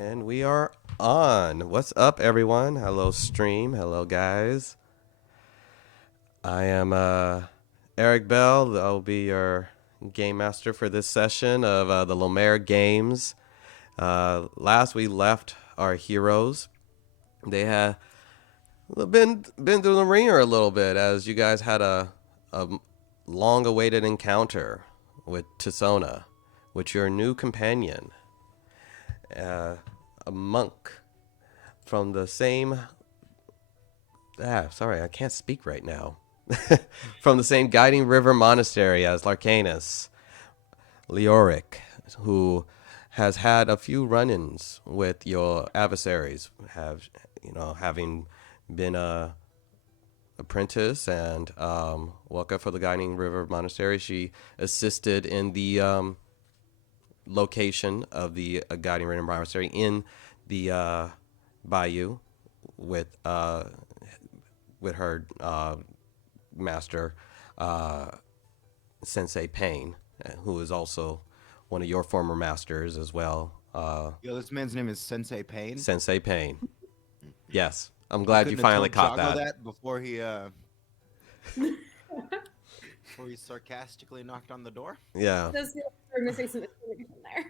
And we are on. What's up, everyone? Hello, stream. Hello, guys. I am Eric Bell. I'll be your game master for this session of the Lomér games. Last we left our heroes. They had been through the ringer a little bit as you guys had a long-awaited encounter with Tisona, with your new companion, a monk from the same. Sorry, I can't speak right now. From the same guiding river monastery as Larcanus, Leoric, who has had a few run-ins with your adversaries, having been a apprentice and worker for the guiding river monastery. She assisted in the location of the guiding river monastery in the bayou with her master, Sensei Payne, who is also one of your former masters as well. Yo, this man's name is Sensei Payne. Sensei Payne. Yes, I'm glad you finally caught that. Before he before he sarcastically knocked on the door. Yeah. Does feel like we're gonna say something in there.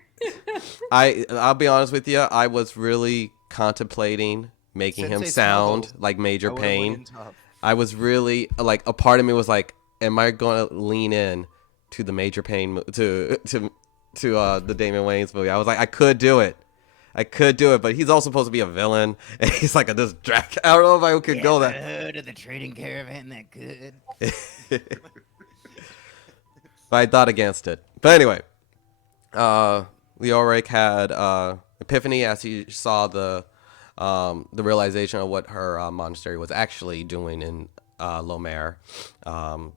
I'll be honest with you. I was really contemplating making him Sensei sound smuggled. like Major I would've went Payne. in tough. I was really like, a part of me was like, am I going to lean in to the Major Payne to the Damon Wayans movie? I was like, I could do it, but he's also supposed to be a villain, and he's like a distract. I don't know if I could go that. Hood of the trading caravan that could. But I thought against it. But anyway, Leoric had epiphany as he saw the realization of what her monastery was actually doing in Lomér,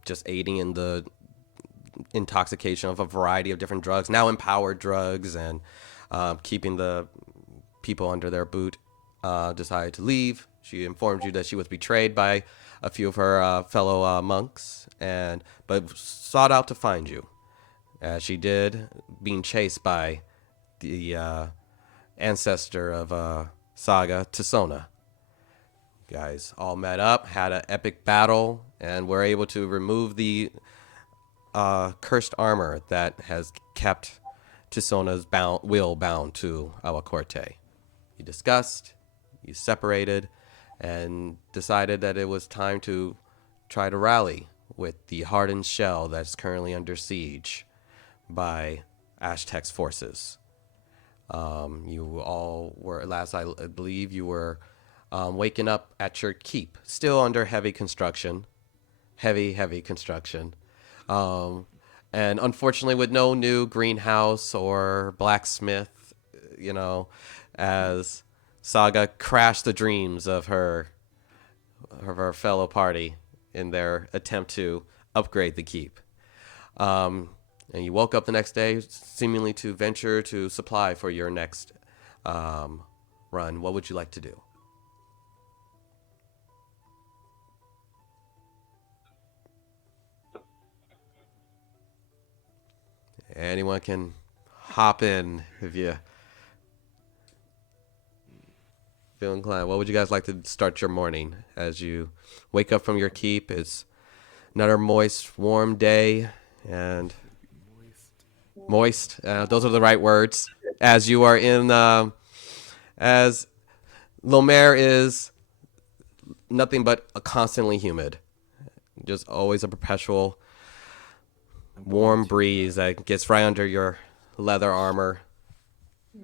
just aiding in the intoxication of a variety of different drugs, now empowered drugs, and keeping the people under their boot. Decided to leave. She informed you that she was betrayed by a few of her fellow monks, but sought out to find you, as she did, being chased by the ancestor of Saga, Tisona. You guys all met up, had an epic battle, and were able to remove the cursed armor that has kept Tisona's will bound to Alacorte. You discussed, you separated, and decided that it was time to try to rally with the Hardened Shell that's currently under siege by Aztec's forces. You all were, last I believe, you were waking up at your keep, still under heavy construction. Heavy construction. And unfortunately, with no new greenhouse or blacksmith, as Saga crashed the dreams of her fellow party in their attempt to upgrade the keep. And you woke up the next day, seemingly to venture to supply for your next run. What would you like to do? Anyone can hop in if you feel inclined. What would you guys like to start your morning as you wake up from your keep? It's another moist, warm day, and moist. Those are the right words. As you are in, as Lomér is nothing but a constantly humid, just always a perpetual warm breeze that gets right under your leather armor. I'm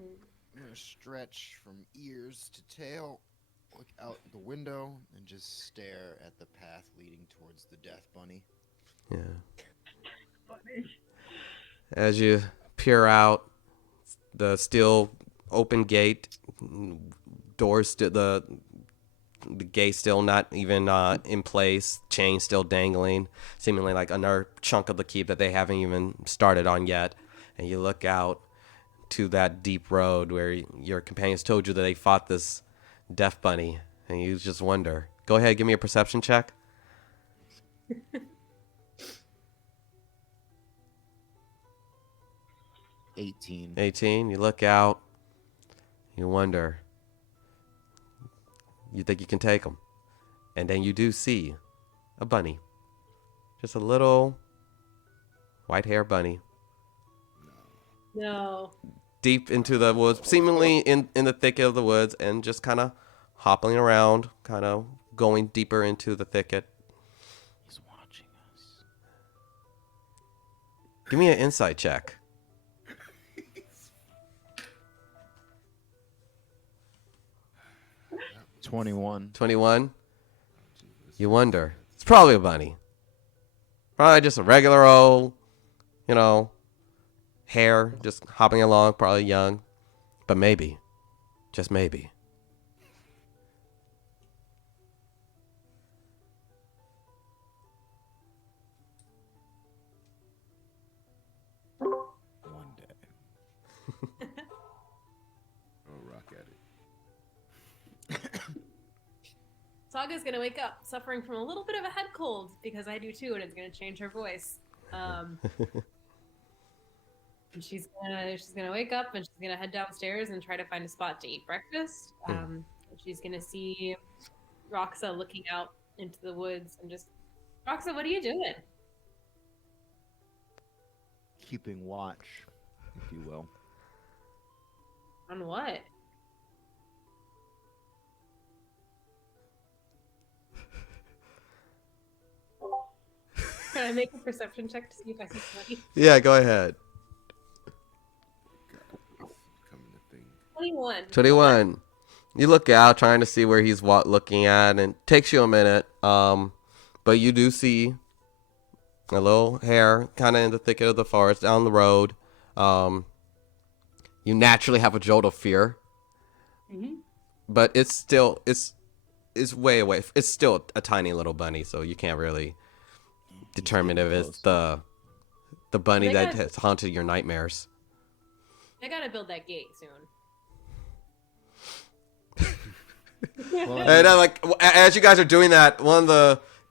gonna stretch from ears to tail, look out the window, and just stare at the path leading towards the Death Bunny. Yeah. As you peer out, the still open gate, doors the gate still not even in place, chain still dangling, seemingly like another chunk of the keep that they haven't even started on yet. And you look out to that deep road where your companions told you that they fought this Death Bunny, and you just wonder. Go ahead, give me a perception check. 18. 18. You look out. You wonder. You think you can take them. And then you do see a bunny. Just a little white hair bunny. No. Deep into the woods, seemingly in the thicket of the woods, and just kind of hopping around, kind of going deeper into the thicket. He's watching us. Give me an insight check. 21. 21. You wonder. It's probably a bunny. Probably just a regular old, hare just hopping along, probably young. But maybe, just maybe. One day. Oh, rock at it. Saga's gonna wake up suffering from a little bit of a head cold because I do too, and it's gonna change her voice. And she's gonna wake up and she's gonna head downstairs and try to find a spot to eat breakfast. She's gonna see Roxa looking out into the woods and just, Roxa, what are you doing? Keeping watch, if you will. On what? Can I make a perception check to see if I see somebody? Yeah, go ahead. Coming to think. 21. 21. You look out, trying to see where he's looking at, and it takes you a minute. But you do see a little hare kind of in the thicket of the forest down the road. You naturally have a jolt of fear, but it's way away. It's still a tiny little bunny, so you can't really determine if it's the bunny They that got- has haunted your nightmares. I gotta build that gate soon. Well, And as you guys are doing that,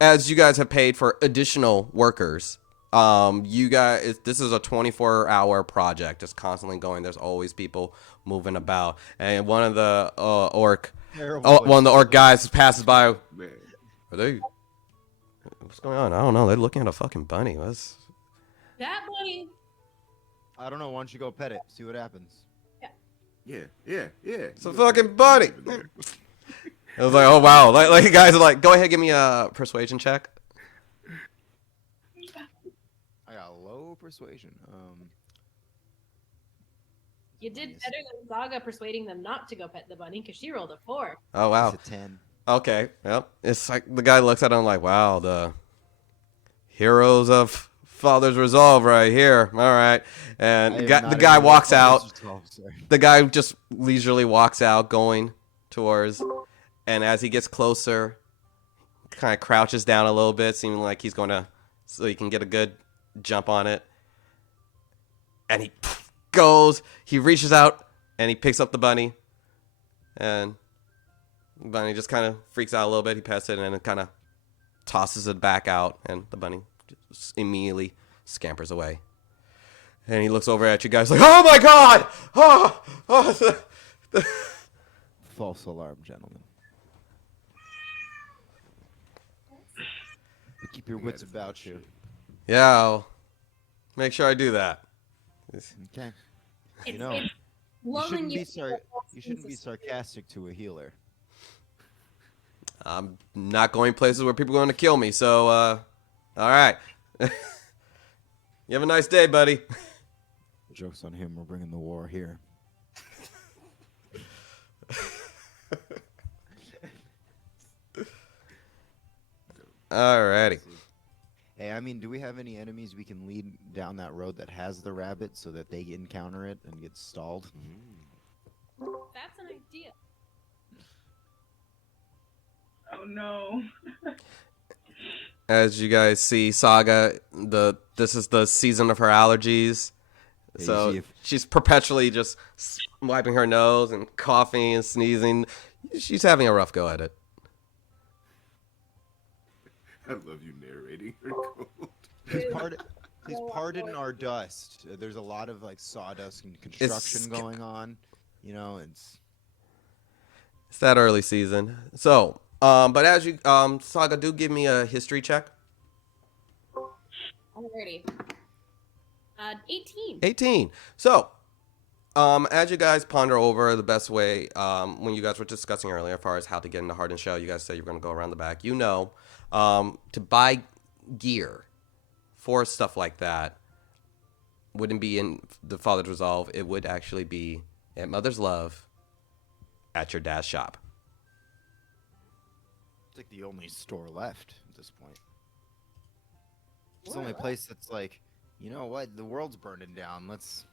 as you guys have paid for additional workers, this is a 24-hour project, just constantly going. There's always people moving about, and one of the orc guys passes by. Man, Are they? What's going on? I don't know. They're looking at a fucking bunny. What's? That bunny. I don't know. Why don't you go pet it? See what happens. yeah. It's a fucking bunny. I was like, oh wow, like you guys are like, go ahead, give me a persuasion check. I got low persuasion. You did better than Saga persuading them not to go pet the bunny because she rolled a 4. Oh wow. It's a 10. Okay, yep. It's like the guy looks at him like, wow, the heroes of Father's Resolve right here. All right, and the guy walks out. The guy just leisurely walks out, going towards, and as he gets closer, kind of crouches down a little bit, seeming like he's going to, so he can get a good jump on it. And he reaches out, and he picks up the bunny, and the bunny just kind of freaks out a little bit. He pets it, and then kind of tosses it back out, and the bunny just immediately scampers away. And he looks over at you guys like, oh my god! Oh. False alarm, gentlemen. But keep your wits about you. Yeah, I'll make sure I do that. Okay. It's, know, it's You lulling shouldn't be sarcastic to a healer. I'm not going places where people are going to kill me, so, all right. You have a nice day, buddy. Joke's on him. We're bringing the war here. Alrighty. Hey, I mean, do we have any enemies we can lead down that road that has the rabbit so that they encounter it and get stalled? That's an idea. Oh no. As you guys see, Saga, this is the season of her allergies. Yeah, you So see if- she's perpetually just wiping her nose and coughing and sneezing. She's having a rough go at it. I love you narrating her cold. Please pardon our dust. There's a lot of like sawdust and construction going on. You know, it's It's that early season. So, but as you, Saga, do give me a history check. Alrighty. 18. 18. So, as you guys ponder over the best way, when you guys were discussing earlier, as far as how to get into Hardened Shell, you guys said you're going to go around the back. To buy gear for stuff like that wouldn't be in the Father's Resolve. It would actually be at Mother's Love at your dad's shop. It's like the only store left at this point. It's the More only or less. place that's like, you know what? The world's burning down. Let's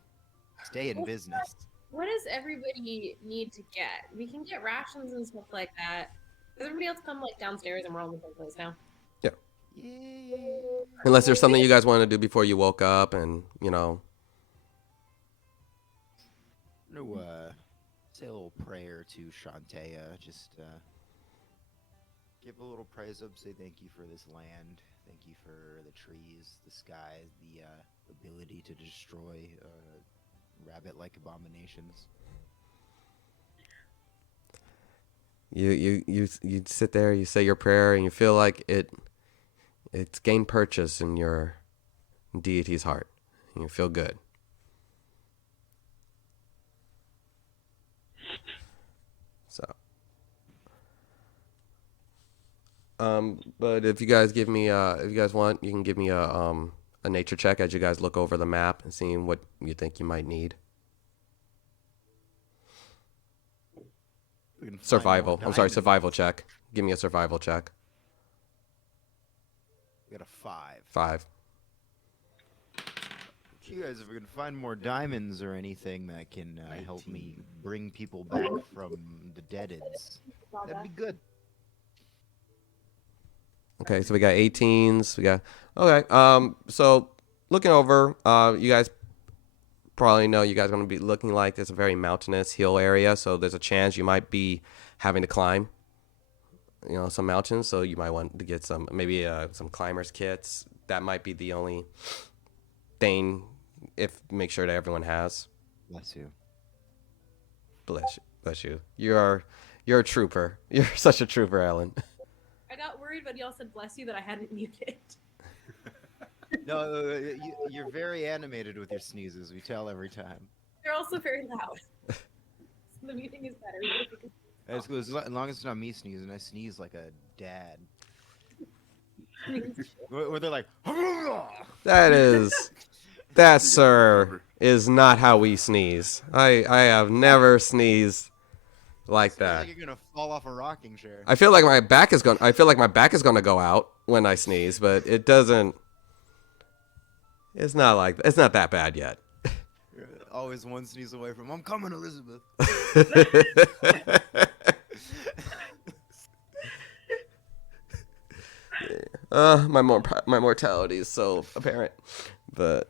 stay in business. What does everybody need to get? We can get rations and stuff like that. Does everybody else come like downstairs and we're all in the same place now? Yay! Unless there's something you guys want to do before you woke up and, No, say a little prayer to Shantea. Just give a little praise up. Say thank you for this land. Thank you for the trees, the sky, the ability to destroy rabbit-like abominations. You sit there, you say your prayer, and you feel like it's gained purchase in your deity's heart. And you feel good. So, but if you guys give me, if you guys want, you can give me a nature check as you guys look over the map and seeing what you think you might need. We can find Survival. more I'm sorry, diamonds. survival check. Give me a survival check. We got a 5. 5. You guys, if we can find more diamonds or anything that can help me bring people back from the deadids, that'd be good. Okay, so we got 18s. We got okay. So looking over, you guys probably know you guys are going to be looking like it's a very mountainous hill area. So there's a chance you might be having to climb, some mountains. So you might want to get some some climbers kits. That might be the only thing. If make sure that everyone has. Bless you. Bless you. You're a trooper. You're such a trooper, Alan. I got worried when y'all said bless you that I hadn't muted. No, you're very animated with your sneezes. We tell every time. They're also very loud. So the muting is better. As long as it's not me sneezing, I sneeze like a dad. Where they're like, That, sir, is not how we sneeze. I have never sneezed like it's that. like you're gonna fall off a rocking chair. I feel like my back is gonna go out when I sneeze, but it doesn't. It's not that bad yet. You're always one sneeze away from, I'm coming, Elizabeth. My mortality is so apparent, but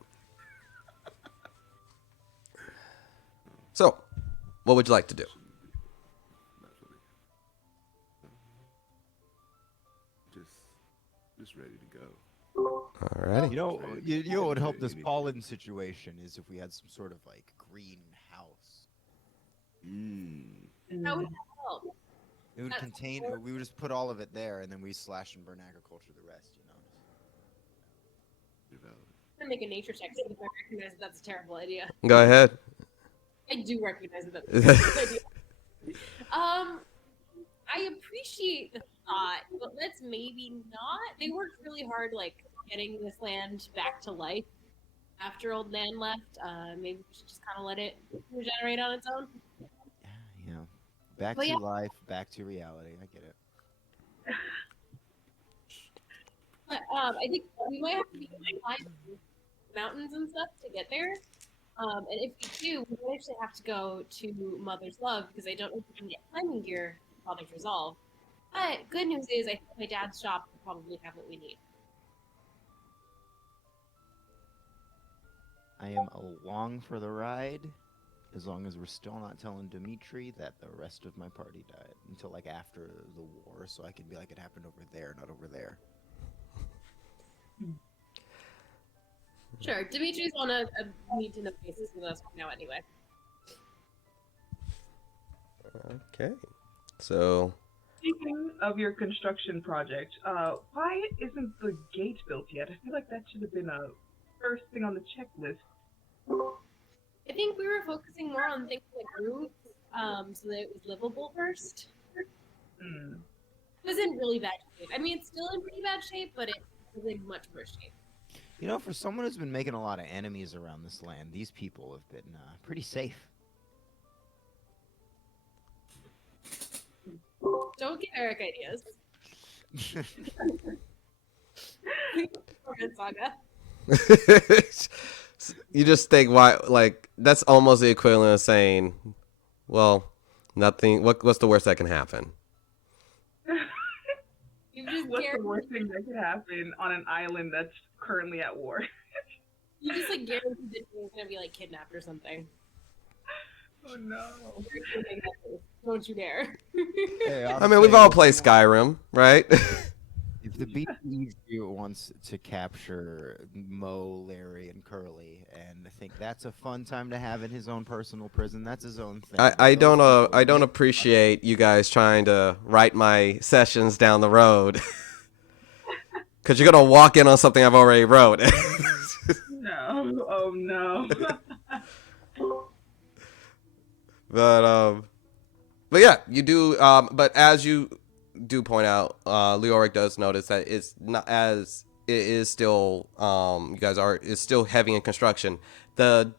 so, what would you like to do? Just ready to go. Alrighty. You know what would help this pollen situation is if we had some sort of like greenhouse. How would that help? It would contain. We would just put all of it there, and then we slash and burn agriculture the rest. Develop. I'm gonna make a nature check to see if I recognize that that's a terrible idea. Go ahead. I do recognize that that's a terrible idea. I appreciate the thought, but let's maybe not. They worked really hard, like getting this land back to life after old Nan left. Maybe we should just kind of let it regenerate on its own. You know, back Well, to yeah. life, back to reality. I get it. But I think we might have to be climb mountains and stuff to get there. And if we do, we might actually have to go to Mother's Love because I don't know if we can get climbing gear for Father's Resolve. But good news is, I think my dad's shop will probably have what we need. I am along for the ride, as long as we're still not telling Dimitri that the rest of my party died until like after the war, so I can be like, it happened over there, not over there. Sure, Dimitri's on a need-to-know basis with us now anyway. Okay. So, Speaking of your construction project, why isn't the gate built yet? I feel like that should have been a first thing on the checklist. I think we were focusing more on things like roofs, so that it was livable first. Hmm. It was in really bad shape. I mean, it's still in pretty bad shape, but it was in much worse shape. You know, for someone who's been making a lot of enemies around this land, these people have been pretty safe. Don't give Eric ideas. Hardened Saga. you just think why? Like that's almost the equivalent of saying, "Well, nothing. What's the worst that can happen?" You just What's the worst thing that could happen on an island that's currently at war? You just like guaranteed that he's gonna be like kidnapped or something. Oh no. Don't you dare. Hey, I mean, we've all played Skyrim, right? If the BTG wants to capture Mo, Larry, and Curly, and I think that's a fun time to have in his own personal prison. That's his own thing. I But those don't people I don't make- appreciate you guys trying to write my sessions down the road. Because you're gonna walk in on something I've already wrote. No. Oh no. But yeah, you do. But as you do point out, Leoric does notice that it's not as it is still. You guys are is still heavy in construction. The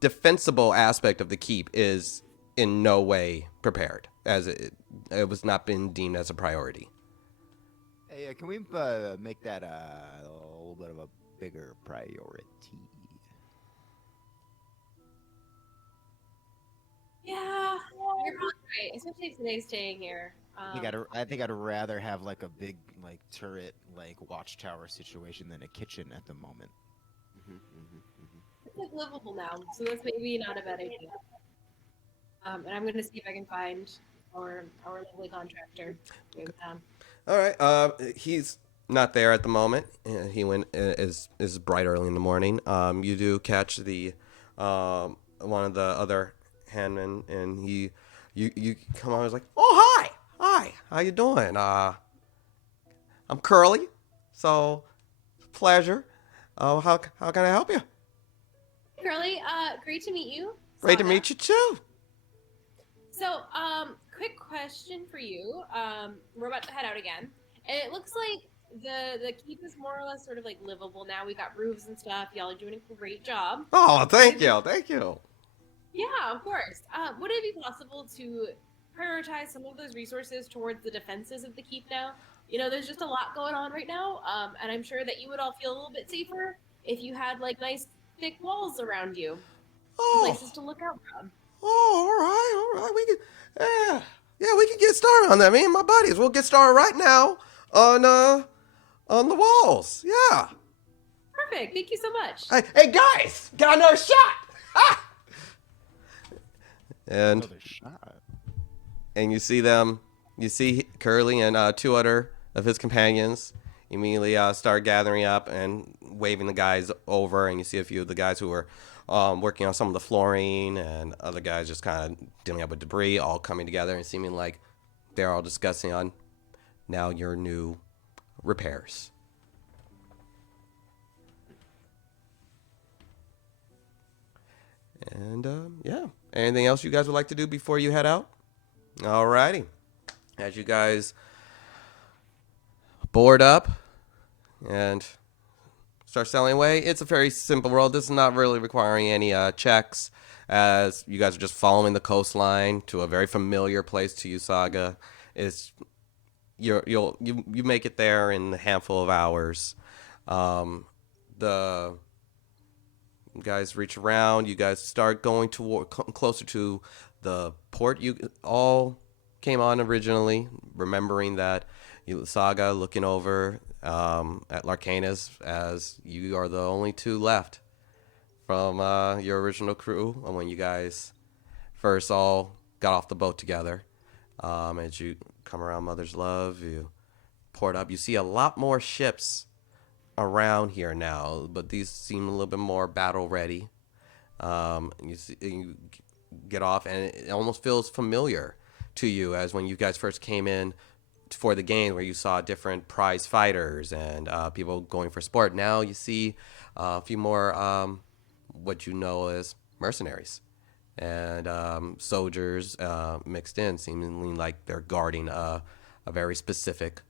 defensible aspect of the keep is in no way prepared, as it was not been deemed as a priority. Hey, can we make that a little bit of a bigger priority? Yeah, you're probably right. Especially today staying here. I think I'd rather have like a big like turret like watchtower situation than a kitchen at the moment. It's like livable now, so that's maybe not a bad idea. And I'm gonna see if I can find our lovely contractor. With, All right. He's not there at the moment. He went is bright early in the morning. You do catch the one of the other handmen, and you come on. He's like, "Oh hi, how you doing? I'm Curly, so pleasure. How can I help you? Curly, great to meet you. Great to Saga. meet you too. So, quick question for you. We're about to head out again, and it looks like the keep is more or less sort of like livable now. We got roofs and stuff. Y'all are doing a great job. Oh, thank you. Yeah, of course. Would it be possible to prioritize some of those resources towards the defenses of the keep now? You know, there's just a lot going on right now, and I'm sure that you would all feel a little bit safer if you had like nice thick walls around you, places Oh, to look out from. all right. Yeah, we can get started on that. Me and my buddies, we'll get started right now on the walls. Yeah. Perfect. Thank you so much. Hey guys, got another shot. Ah! And Another shot. and you see them. You see Curly and two other of his companions immediately start gathering up and waving the guys over. And you see a few of the guys who were working on some of the flooring, and other guys just kind of dealing up with debris, all coming together and seeming like they're all discussing on now your new repairs. And yeah, anything else you guys would like to do before you head out? Alrighty. As you guys board up and start sailing away, it's a very simple road. This is not really requiring any checks, as you guys are just following the coastline to a very familiar place to you, Saga. It's you make it there in a handful of hours. The guys reach around. You guys start going toward closer to the port you all came on originally, remembering that Saga looking over at Larcanus, as you are the only two left from your original crew when you guys first all got off the boat together. As you come around Mother's Love, you port up. You see a lot more ships around here now, but these seem a little bit more battle ready. You get off, and it almost feels familiar to you as when you guys first came in for the game, where you saw different prize fighters and people going for sport. Now you see a few more what you know as mercenaries and soldiers mixed in, seemingly like they're guarding a very specific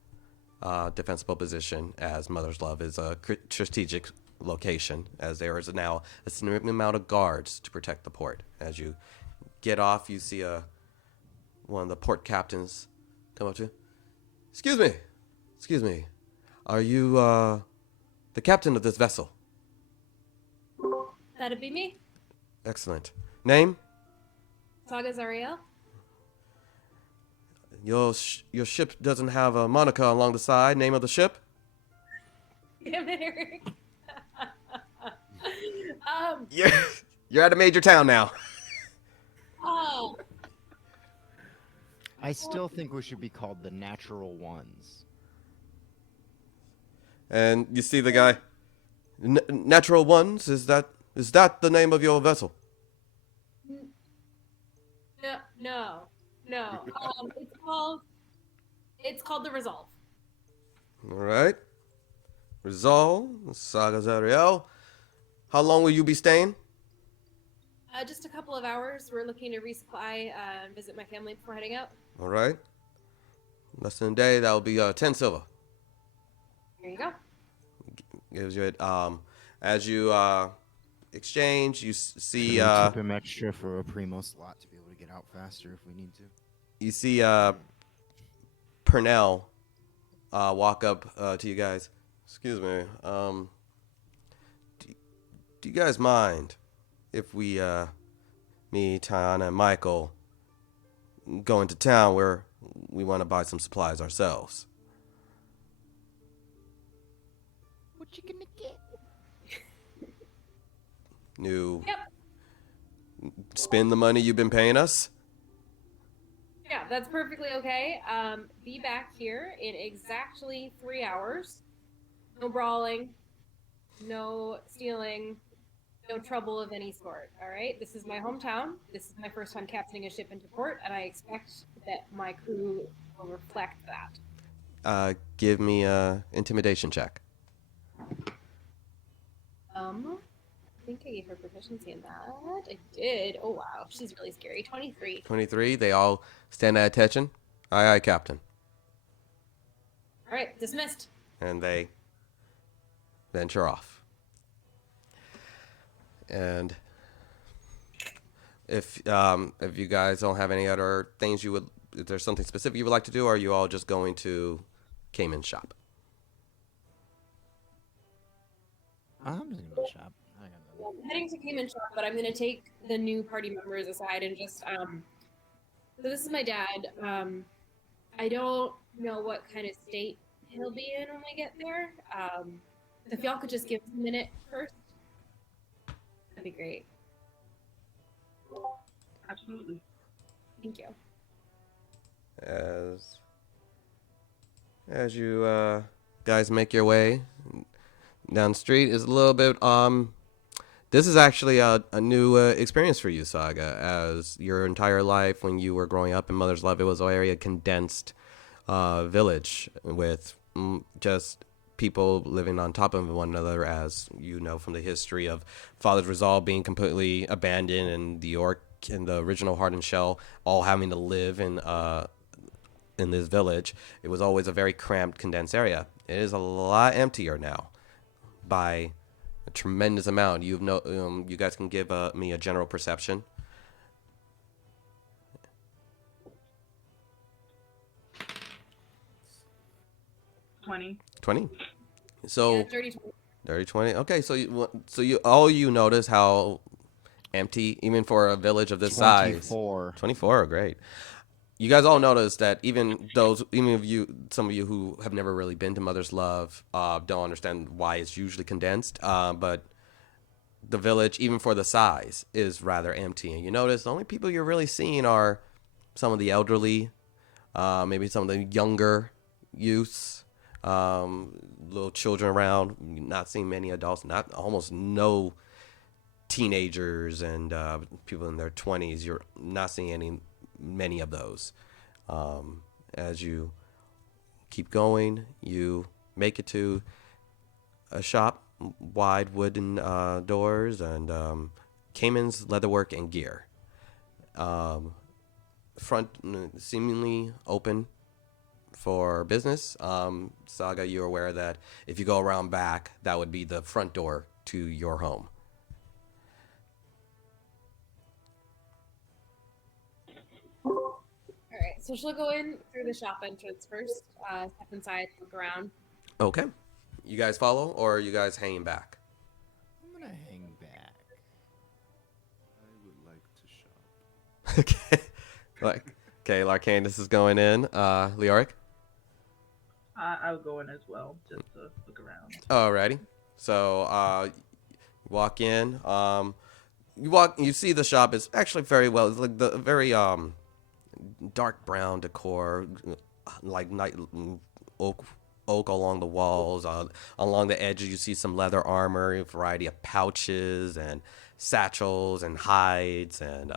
defensible position, as Mother's Love is a strategic location, as there is now a significant amount of guards to protect the port. As you get off, you see one of the port captains come up to you. Excuse me, are you the captain of this vessel? That'd be me. Excellent. Name? Saga Zariel. Your ship doesn't have a moniker along the side. Name of the ship? Damn it, Eric. You're at a major town now. Oh, I still think we should be called the Natural Ones. And you see the guy. Natural Ones, is that the name of your vessel? no. It's called the Resolve. All right. Resolve, Saga Zariel. How long will you be staying? Just a couple of hours. We're looking to resupply and visit my family before heading out. All right. Less than a day, that will be 10 silver. Here you go. Gives you it. As you exchange, you see Can we keep him extra for a primo slot to be able to get out faster if we need to. you see Purnell walk up to you guys. Excuse me. Do you guys mind if we me, Tiana, and Michael go into town where we want to buy some supplies ourselves? What you gonna get? Yep. Spend the money you've been paying us? Yeah, that's perfectly okay. Be back here in exactly 3 hours. No brawling, no stealing, no trouble of any sort. All right. This is my hometown. This is my first time captaining a ship into port, and I expect that my crew will reflect that. Give me a intimidation check. I think I gave her proficiency in that. I did. Oh wow, she's really scary. 23. 23. They all stand at attention. Aye, aye, Captain. All right, dismissed. And they venture off. And if you guys don't have any other things is there something specific you would like to do, or are you all just going to Cayman's shop? I'm just gonna shop. I got Well, I'm heading to Cayman shop, but I'm going to take the new party members aside and just so this is my dad. I don't know what kind of state he'll be in when we get there. If y'all could just give us a minute first, that'd be great. Absolutely. Thank you. As you guys make your way down the street, is a little bit this is actually a new experience for you, Saga, as your entire life when you were growing up in Mother's Love, it was a very condensed village with just people living on top of one another, as you know from the history of Father's Resolve being completely abandoned and the Orc and the original Hardened Shell all having to live in this village. It was always a very cramped, condensed area. It is a lot emptier now by a tremendous amount. You guys can give me a general perception. 20. 20. So Yeah, dirty 20. dirty 20. Okay, so you notice how empty, even for a village of this size. 24, great. You guys all notice that even some of you who have never really been to Mother's Love, don't understand why it's usually condensed. But the village, even for the size, is rather empty. And you notice the only people you're really seeing are some of the elderly, maybe some of the younger youths, little children around. Not seeing many adults, almost no teenagers and people in their 20s. You're not seeing many of those. As you keep going, you make it to a shop, wide wooden doors, and Cayman's leatherwork and gear. Front seemingly open for business. Saga, you're aware that if you go around back, that would be the front door to your home. All right, so she'll go in through the shop entrance first, step inside, look around. Okay. You guys follow, or are you guys hanging back? I'm gonna hang back. I would like to shop. Okay. Okay, Larcanus is going in. Leoric? I'll go in as well, just to look around. Alrighty. So, walk in. You see the shop is actually very well. It's like the very dark brown decor, like oak along the walls. Along the edges, you see some leather armor, a variety of pouches and satchels and hides and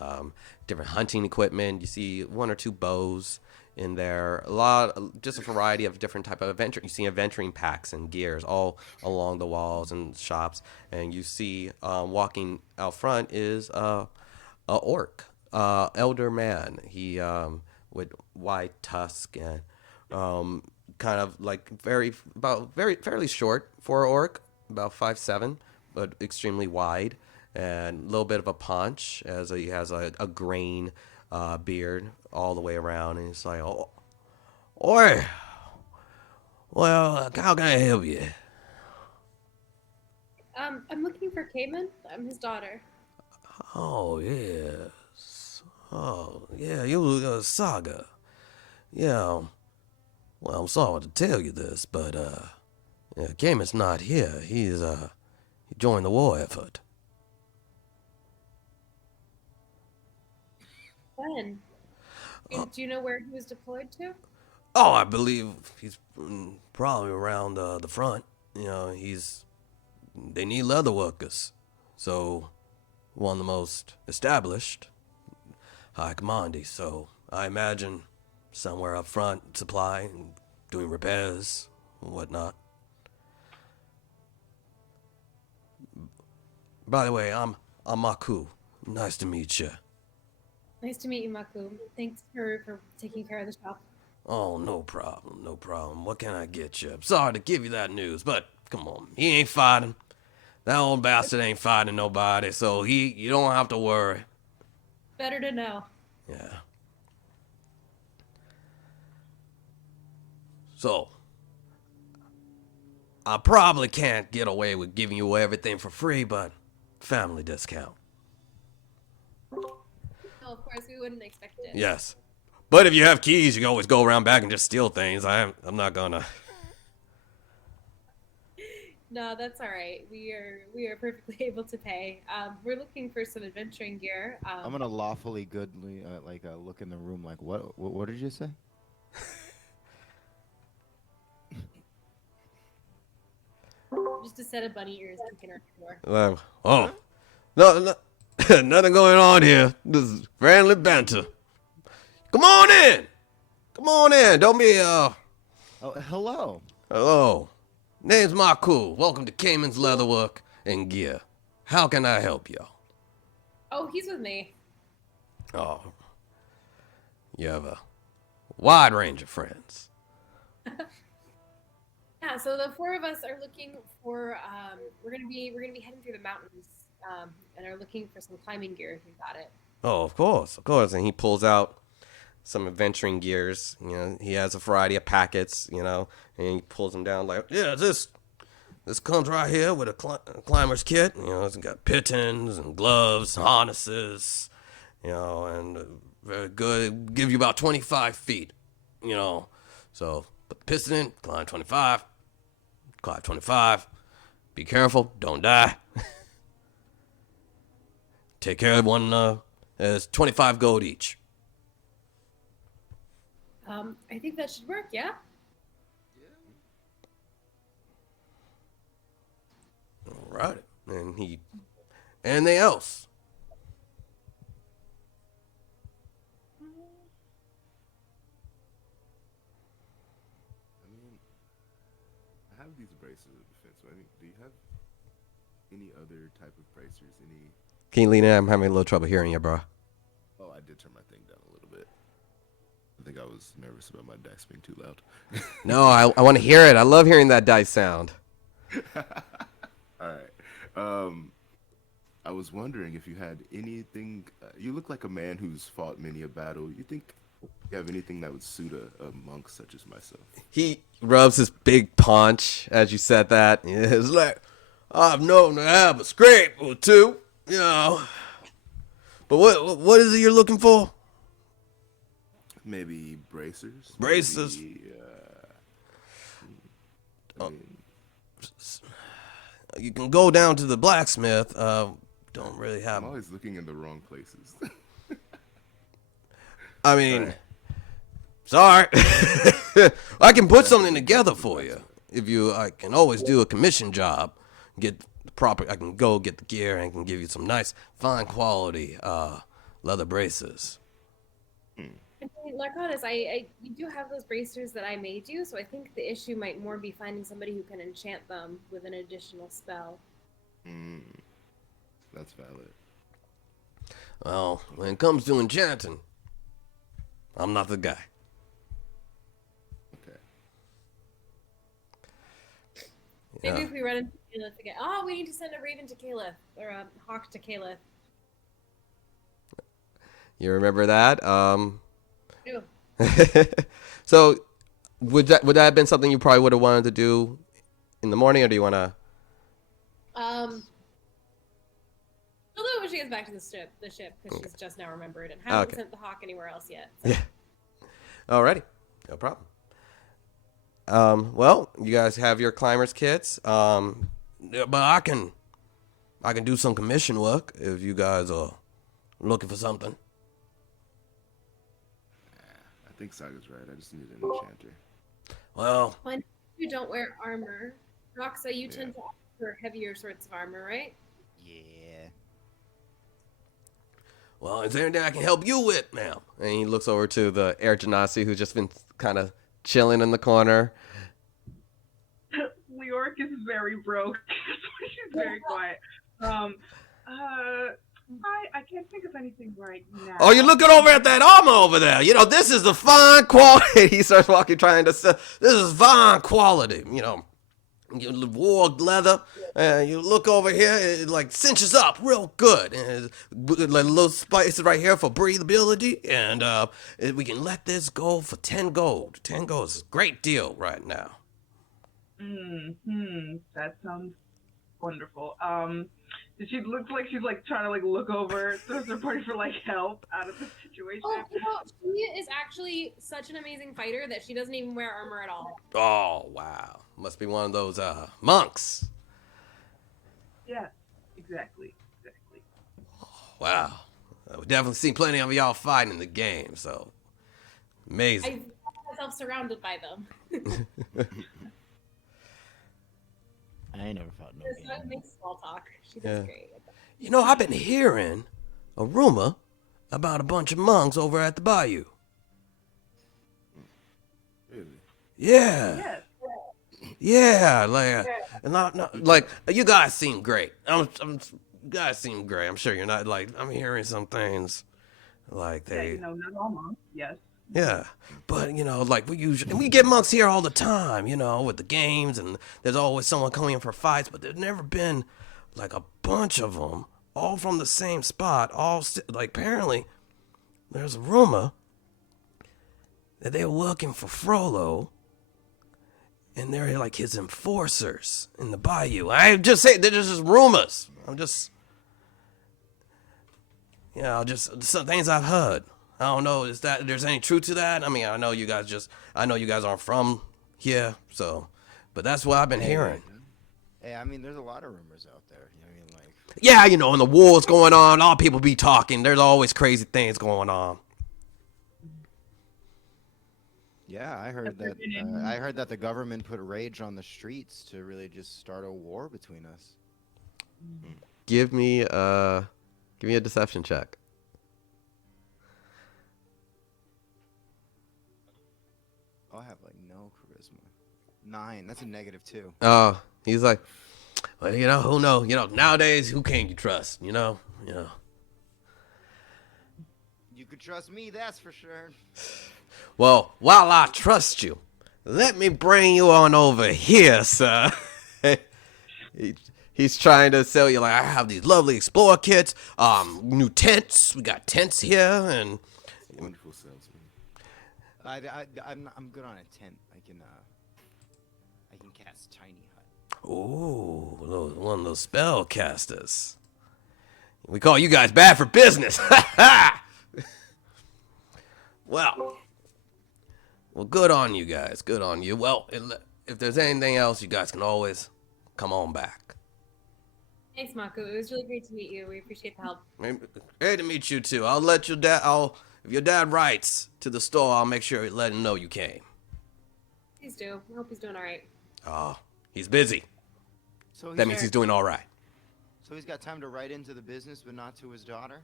different hunting equipment. You see one or two bows in there. Just a variety of different type of adventure. You see adventuring packs and gears all along the walls and shops. And you see walking out front is a orc, elder man. He with wide tusk and kind of like fairly short for an orc, about 5'7", but extremely wide, and a little bit of a paunch as he has a grain beard all the way around, and he's like, "Oh, oi, well, how can I help you?" I'm looking for Cayman. I'm his daughter. Oh yes, oh yeah, you Saga, yeah. Well, I'm sorry to tell you this, but yeah, Cayman's not here. He joined the war effort. When? Do you know where he was deployed to? Oh, I believe he's probably around the front. They need leather workers, so one of the most established high commanders. So I imagine somewhere up front, supplying, doing repairs, and whatnot. By the way, I'm Maku. Nice to meet you. Nice to meet you, Maku. Thanks for taking care of the shop. Oh, no problem, no problem. What can I get you? I'm sorry to give you that news, but come on, he ain't fighting. That old bastard ain't fighting nobody, so you don't have to worry. Better to know. Yeah. So, I probably can't get away with giving you everything for free, but family discount. No, of course we wouldn't expect it. Yes. But if you have keys, you can always go around back and just steal things. I'm not gonna. No, that's all right. We are perfectly able to pay. We're looking for some adventuring gear. I'm gonna lawfully goodly look in the room like what did you say? Just a set of bunny ears kicking our door. Oh, no, nothing going on here. This is friendly banter. Come on in. Come on in. Don't be Oh, hello. Hello. Name's Maku. Welcome to Cayman's Leatherwork and Gear. How can I help you? Oh, he's with me. Oh, you have a wide range of friends. Yeah, so the four of us are looking for. We're gonna be heading through the mountains, and are looking for some climbing gear if you've got it. Oh, of course. And he pulls out some adventuring gears. He has a variety of packets. And he pulls them down like, yeah, this comes right here with a climber's kit. It's got pitons and gloves, harnesses. And very good. Give you about 25 feet. So put the piston in, climb 25. Climb 25. Be careful, don't die. Take care of one. It's 25 gold each. I think that should work. Yeah. All right. And anything else? type of bracers? Any? Can you lean in? I'm having a little trouble hearing you, bro. Oh, I did turn my thing down a little bit. I think I was nervous about my dice being too loud. No, I want to hear it. I love hearing that dice sound. All right. I was wondering if you had anything. You look like a man who's fought many a battle. You think you have anything that would suit a monk such as myself? He rubs his big paunch as you said that. It's like, I've known to have a scrape or two, you know. But what is it you're looking for? Maybe bracers. Bracers? Maybe, I mean, You can go down to the blacksmith. Don't really have. I'm always looking in the wrong places. I mean, Sorry. sorry. I can put something together for you. I can always do a commission job. Get the proper. I can go get the gear and can give you some nice, fine quality leather braces. Narcotis, you do have those bracers that I made you, so I think the issue might more be finding somebody who can enchant them with an additional spell. That's valid. Well, when it comes to enchanting, I'm not the guy. Okay. Maybe if we run into Caliph again. Oh, we need to send a raven to Caliph, or a hawk to Caliph. You remember that? Ew. So, would that have been something you probably would have wanted to do in the morning, or do you want to? We'll do it when she gets back to the ship, because she's just now remembered and hasn't Okay. sent the hawk anywhere else yet. So. Yeah. Alrighty, no problem. Well, you guys have your climbers kits. Yeah, but I can do some commission work if you guys are looking for something. I think Saga's right. I just need an enchanter. Well, When you don't wear armor, Roxa, you tend to wear heavier sorts of armor, right? Yeah. is there anything I can help you with, ma'am? And he looks over to the Air Genasi, who's just been kind of chilling in the corner. Leoric is very broke. She's very quiet. I can't think of anything right now. Oh, you're looking over at that armor over there. You know, this is the fine quality. He starts walking, trying to sell. This is fine quality. You know, you wore leather. You look over here, it like cinches up real good. And like little spices right here for breathability. And we can let this go for 10 gold. 10 gold is a great deal right now. That sounds wonderful. She looks like she's like trying to like look over to her party for like help out of the situation. Oh, no, she is actually such an amazing fighter that she doesn't even wear armor at all. Oh, wow. Must be one of those monks. Yeah, exactly. Wow. We've definitely seen plenty of y'all fighting in the game, so amazing. I find myself surrounded by them. I ain't never fought no This game. one makes small talk. She does Yeah. great. You know, I've been hearing a rumor about a bunch of monks over at the bayou. Really? Yeah. Yes. Yeah, like you guys seem great. You guys seem great. I'm sure you're not like I'm hearing some things like Yeah, they not all monks. Yes. Yeah, but like we get monks here all the time, with the games, and there's always someone coming in for fights, but there's never been like a bunch of them all from the same spot. Like apparently, there's a rumor that they were working for Frollo, and they're like his enforcers in the bayou. I just say they're just rumors. I'm just, just some things I've heard. I don't know. Is that there's any truth to that? I mean, I know you guys aren't from here, but that's what I've been hearing. Hey, I mean, there's a lot of rumors out there. You know what I mean? Like, Yeah, and the war's going on. A lot of people be talking. There's always crazy things going on. yeah, I heard that. I heard that the government put rage on the streets to really just start a war between us. Give me a deception check. I have like no charisma. 9. That's a -2. Oh, he's like, But who knows? Nowadays, who can you trust? You could trust me, that's for sure. Well, while I trust you, let me bring you on over here, sir. He's trying to sell you, like, I have these lovely Explorer kits, new tents. We got tents here, and Wonderful salesman. I'm good on a tent. I can cast tiny hut. ooh, one of those spellcasters. We call you guys bad for business. Well, good on you guys. Good on you. Well, if there's anything else, you guys can always come on back. Thanks, Mako. It was really great to meet you. We appreciate the help. Hey to meet you too. I'll let your dad. If your dad writes to the store, I'll make sure to let him know you came. Please do. I hope he's doing all right. Oh, he's busy. So That means he's doing all right. So he's got time to write into the business, but not to his daughter.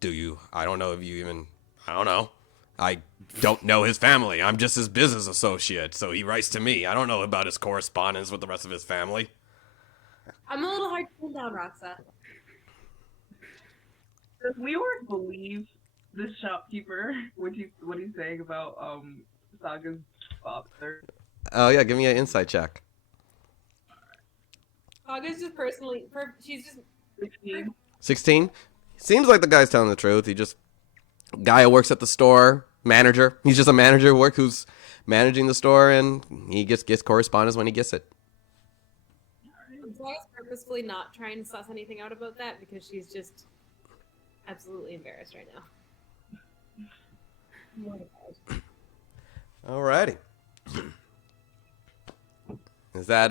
Do you? I don't know if you even. I don't know. I don't know his family. I'm just his business associate, so he writes to me. I don't know about his correspondence with the rest of his family. I'm a little hard to pin down, Roxa. Does Leoric believe this shopkeeper what he's saying about Saga's father? Oh yeah, give me an insight check. Saga's just she's just 16. 16. Seems like the guy's telling the truth. He just guy who works at the store, manager. He's just a manager who's managing the store, and he gets correspondence when he gets it. Saga's purposefully not trying to suss anything out about that because she's just absolutely embarrassed right now. Alrighty. Is that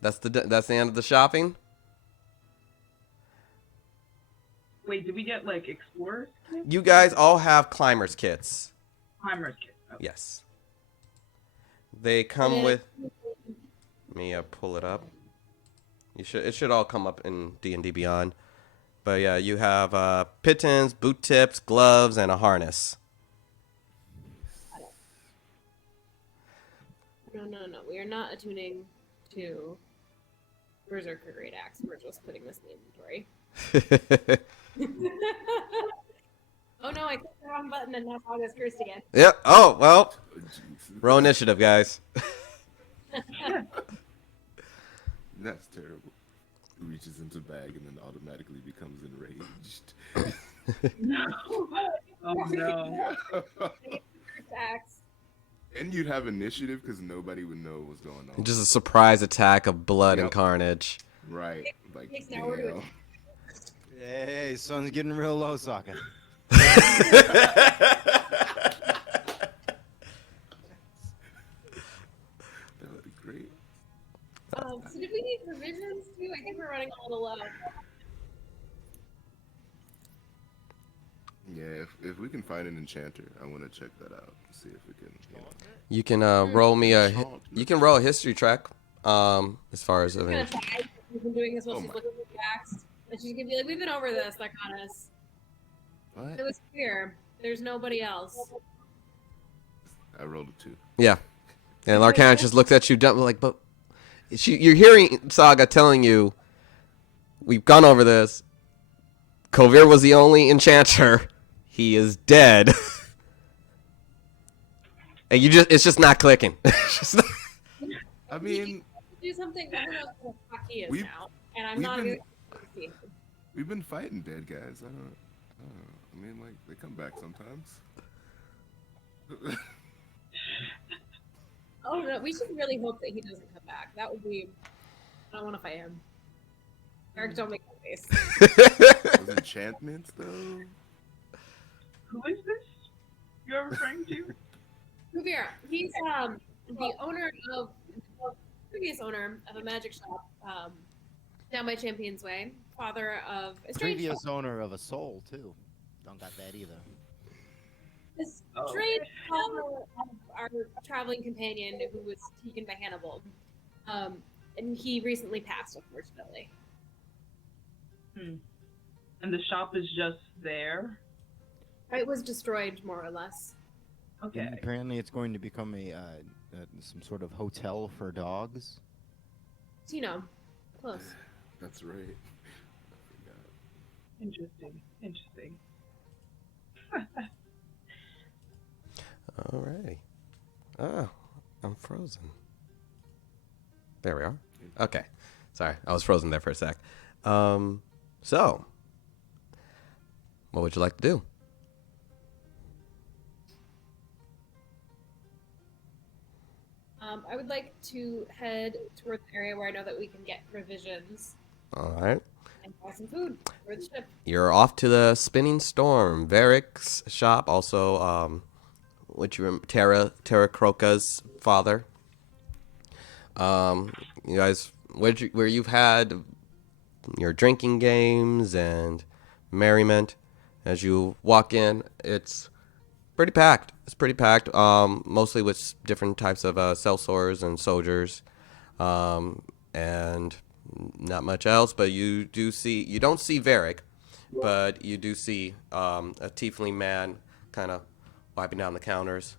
that's the end of the shopping? Wait, did we get like explorers? You guys all have climbers kits. Climbers kit. Okay. Yes. They come with. Let me pull it up. It should all come up in D&D Beyond. But yeah, you have pittons, boot tips, gloves, and a harness. No. We are not attuning to Berserker Great Axe. We're just putting this in the inventory. Oh no, I clicked the wrong button and now Saga's cursed again. Yep. Oh, well. Oh, jeez. Roll initiative, guys. That's terrible. He reaches into bag and then automatically becomes enraged. No. Oh no. Cursed axe. And you'd have initiative because nobody would know what's going on. Just a surprise attack of blood and Yep. carnage. Right. Like, Takes an hour to damn. Hey, sun's getting real low, Sokka. That would be great. So did we need provisions too? I think we're running a little low. Yeah, if we can find an enchanter, I want to check that out. See if we can, You can roll me you can roll a history check. As far as She's gonna try. We've been doing this while she's looking for the axe. And she's gonna be like, we've been over this, Arcanus. What? It was clear. There's nobody else. I rolled a 2. Yeah. And Larkana just looks at you dumb, like, but you're hearing Saga telling you, we've gone over this. Kovir was the only enchanter. He is dead. And it's just not clicking. It's just not- I mean, Do something. I don't know what the fuck he is We've- now. And I'm we've not been- even see him. we've been fighting dead guys. I don't know. I mean, like, they come back sometimes. Oh no, we should really hope that he doesn't come back. That would be. I don't want to fight him. Eric, don't make that face. Those enchantments, though? Who is this you're referring to? Kuvir, he's the owner of previous owner of a magic shop down by Champion's Way. Father of a strange Previous owner of a soul too. Don't got that either. This Oh. strange father of our traveling companion who was taken by Hannibal. And he recently passed, unfortunately. And the shop is just there. It was destroyed, more or less. Okay. And apparently, it's going to become some sort of hotel for dogs. So, close. That's right. I forgot. Interesting. Interesting. Alrighty. Oh, I'm frozen. There we are. Okay. Sorry, I was frozen there for a sec. So, what would you like to do? I would like to head toward the area where I know that we can get provisions All right. and buy some food for the ship. You're off to the Spinning Storm, Varric's shop. Also, which you Terra Croca's father. You guys, where you've had your drinking games and merriment. As you walk in, it's pretty packed. It's pretty packed. Mostly with different types of sellswords and soldiers, and not much else. But you don't see Varric, but you do see a tiefling man kind of wiping down the counters.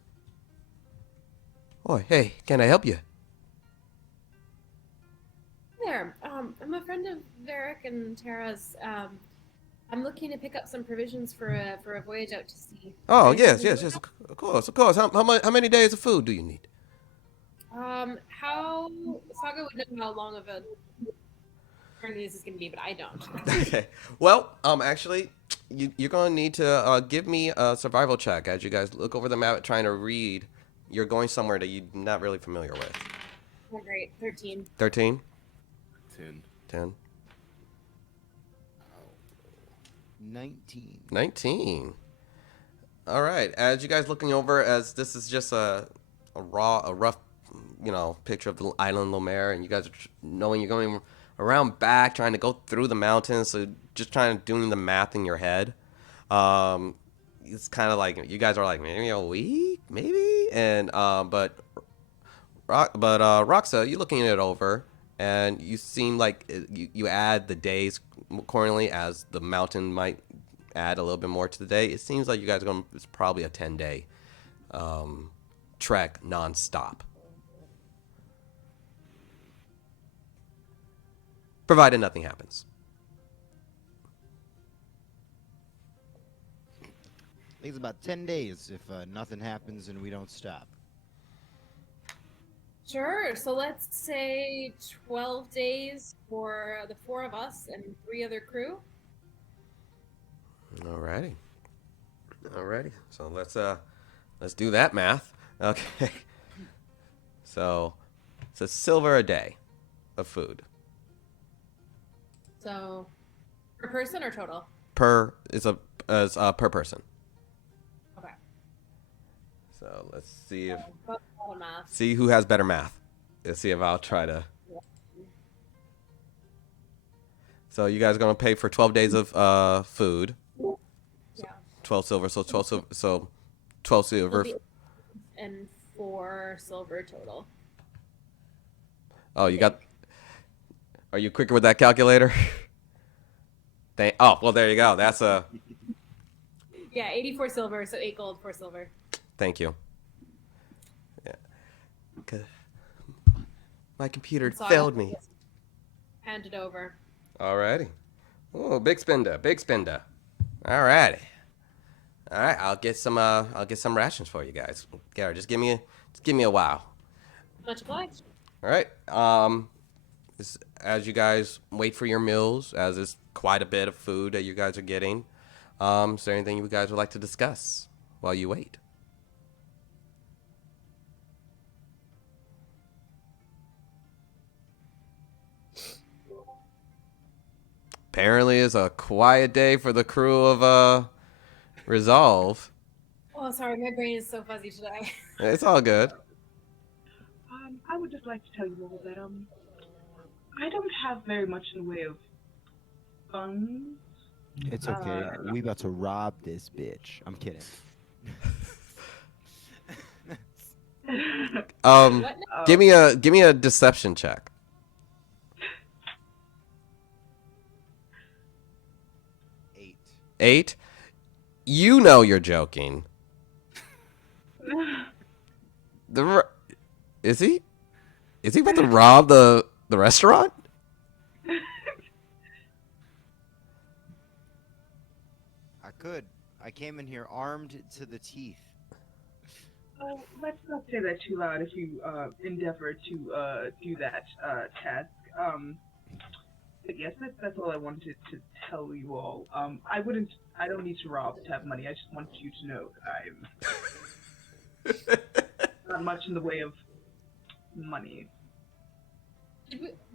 Oh, hey, can I help you? There, I'm a friend of Varric and Tara's. I'm looking to pick up some provisions for a voyage out to sea. Oh, Are you yes, familiar yes, with yes, of course, of course. How many days of food do you need? how Saga would know how long of a journey this is going to be, but I don't. Okay. Well, actually, you're going to need to give me a survival check as you guys look over the map trying to read. You're going somewhere that you're not really familiar with. Oh, great, 13. 13? 10. 10? 19. 19. All right. As you guys looking over, as this is just a rough, picture of the island Lomér, and you guys are knowing you're going around back, trying to go through the mountains, so just trying to doing the math in your head. It's kind of like you guys are like maybe a week, maybe, and Roxa, you're looking it over, and you seem like you add the days accordingly as the mountain might add a little bit more to the day. It seems like you guys are going. It's probably a 10-day trek nonstop, provided nothing happens. I think it's about 10 days if nothing happens and we don't stop. Sure, so let's say 12 days for the 4 of us and 3 other crew. Alrighty. So let's do that math. Okay. So it's a silver a day of food So, per person or total? per per person. Okay. So let's see if That's a lot of math. see who has better math. Let's see if I'll try to. So you guys are gonna pay for 12 days of food. Yeah. 12 silver. So 12 silver. So 12 silver. It'll be- and 4 silver total. Oh, you got. Are you quicker with that calculator? Oh, well, there you go. That's a. Yeah, 84 silver, so 8 gold, 4 silver. Thank you. Yeah. 'Cause my computer So I failed will me. just hand it over. Alrighty. Oh, big spender, big spender. Alrighty. All right, I'll get some rations for you guys. Garrett, just give me a while. Much obliged. All right. As you guys wait for your meals, as it's quite a bit of food that you guys are getting, is there anything you guys would like to discuss while you wait? Apparently, it's a quiet day for the crew of Resolve. Oh, sorry, my brain is so fuzzy today. It's all good. I would just like to tell you all that I don't have very much in the way of funds. It's okay. We about to rob this bitch. I'm kidding. What? Give me a deception check. 8. 8. You know you're joking. Is he? Is he about to rob the The restaurant? I could. I came in here armed to the teeth. Oh, let's not say that too loud if you endeavor to do that task. But yes, that's all I wanted to tell you all. I don't need to rob to have money. I just want you to know that I'm not much in the way of money.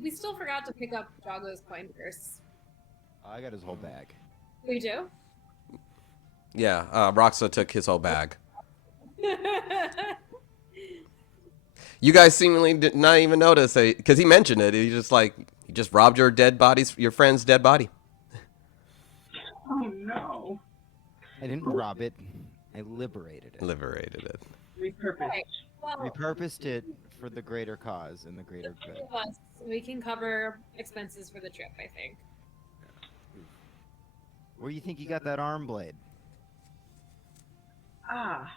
We still forgot to pick up Jago's coin purse. I got his whole bag. We do? Yeah, Roxa took his whole bag. You guys seemingly did not even notice because he mentioned it. He just robbed your friend's dead body. Oh no! I didn't rob it. I liberated it. Liberated it. Repurposed. Right. Well, Repurposed it for the greater cause and the greater the good. three of us, we can cover expenses for the trip, I think. Where do you think you got that arm blade? Ah.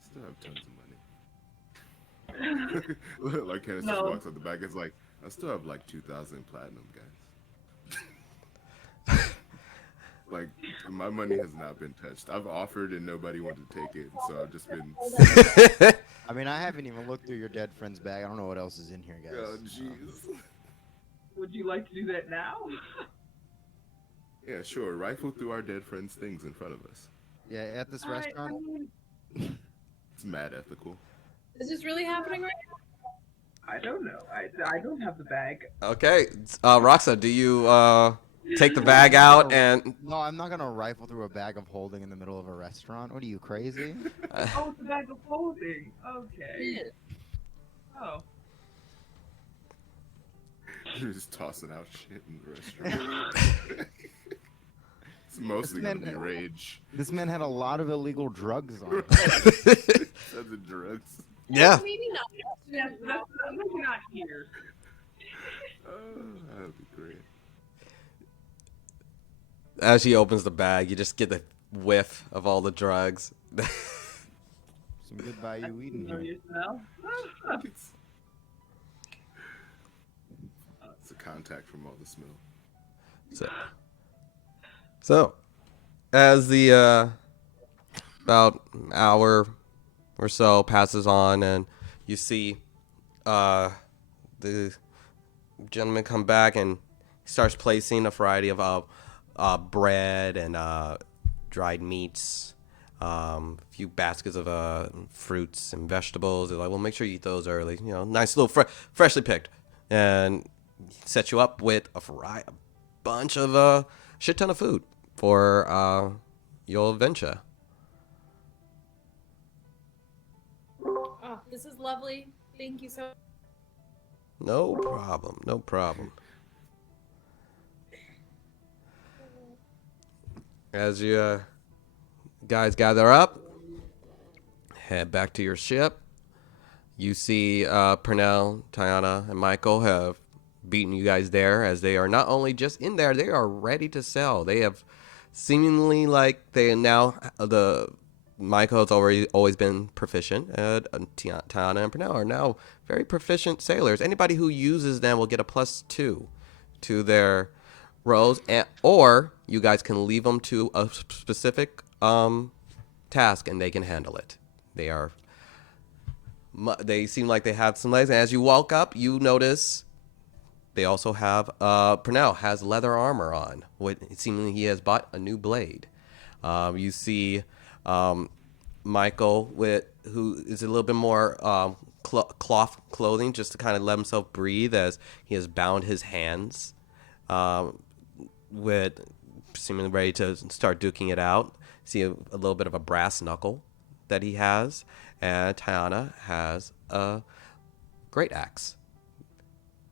Still have tons of money. Like Kenneth just walks out the back. It's like, I still have like 2,000 platinum, guys. Like, my money has not been touched. I've offered and nobody wanted to take it, so I've just been. I mean, I haven't even looked through your dead friend's bag. I don't know what else is in here, guys. Oh, jeez. Would you like to do that now? Yeah, sure. Rifle through our dead friend's things in front of us. Yeah, at this I restaurant. mean, It's mad ethical. Is this really happening right now? I don't know. I don't have the bag. Okay, Roxa, do you take the bag out and? No, I'm not gonna rifle through a bag of holding in the middle of a restaurant. What are you, crazy? Oh, it's a bag of holding. Okay. Oh. You're just tossing out shit in the restaurant. It's mostly gonna be rage. This man had a lot of illegal drugs on him. Tons of drugs. Yeah. Maybe not. That's maybe not here. Oh, that would be great. As he opens the bag, you just get the whiff of all the drugs. Some good Bayou weed in Know here. your smell? It's a contact from all the smell. So, as the about an hour or so passes on, and you see the gentleman come back and starts placing a variety of bread and dried meats, a few baskets of fruits and vegetables. They're like, well, make sure you eat those early. You know, nice little freshly picked, and set you up with a bunch of shit ton of food for your adventure. Oh, this is lovely. Thank you so much. No problem. No problem. As you guys gather up, head back to your ship. You see Pernell, Tiana, and Michael have beaten you guys there, as they are not only just in there, they are ready to sell. They have seemingly like they now Michael has always been proficient, and Tiana and Pernell are now very proficient sailors. Anybody who uses them will get a +2 to their rolls, or you guys can leave them to a specific task and they can handle it. They seem like they have some legs. And as you walk up, you notice they also have Pernell has leather armor on. Seemingly he has bought a new blade. You see Michael who is a little bit more cloth clothing, just to kind of let himself breathe, as he has bound his hands, with seemingly ready to start duking it out. See a little bit of a brass knuckle that he has, and Tiana has a great axe.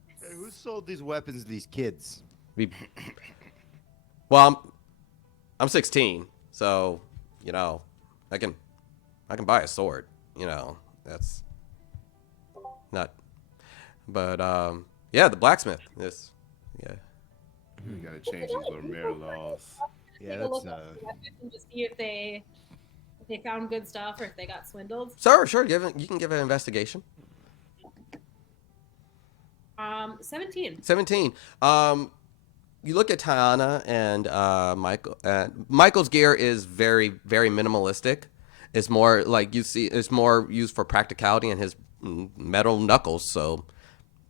Hey, who sold these weapons to these kids? Well, I'm 16, so you know I can buy a sword. You know, that's not. But yeah, the blacksmith. Yeah. We gotta change these Lomér laws. Yeah, Take a that's look at the weapons and just see if they found good stuff or if they got swindled. Sure. You can give an investigation. 17. 17. You look at Tiana and Michael. Michael's gear is very, very minimalistic. It's more like you see. It's more used for practicality and his metal knuckles. So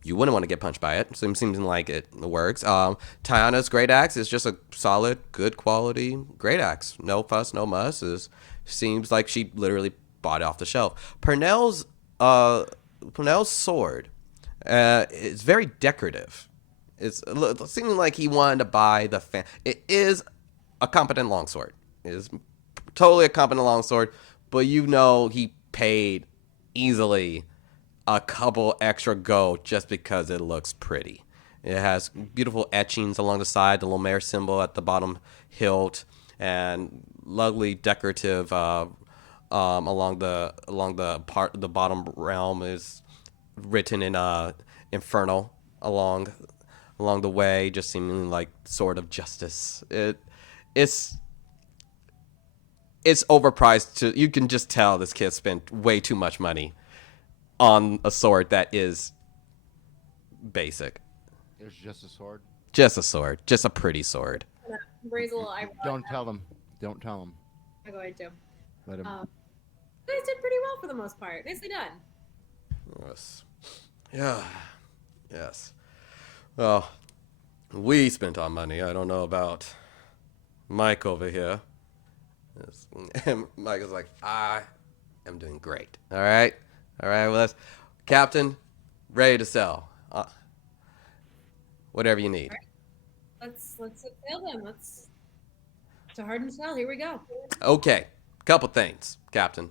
you wouldn't want to get punched by it. So it seems like it works. Tiana's great axe is just a solid, good quality great axe. No fuss, no muss. Seems like she literally bought it off the shelf. Purnell's sword is very decorative. It's seeming like he wanted to buy the It is a competent longsword. It is totally a competent longsword, but you know he paid easily a couple extra gold just because it looks pretty. It has beautiful etchings along the side, the Lomér symbol at the bottom hilt, and lovely decorative along the bottom realm is written in infernal along the way, just seeming like sword of justice. It's overpriced. You can just tell this kid spent way too much money on a sword that is basic. There's just a sword. Just a sword. Just a pretty sword. Raise a little eyebrow. Don't tell them. Don't tell them. I'm going to. Let him. You guys did pretty well for the most part. Nicely done. Yes. Yeah. Yes. Well, we spent our money. I don't know about Mike over here. Yes. And Mike is like, I am doing great. All right. Well, let's, Captain, ready to sell. Whatever you need. Right. Let's sail them. Let's to Hardened Shell. Here we go. Okay. Couple things, Captain.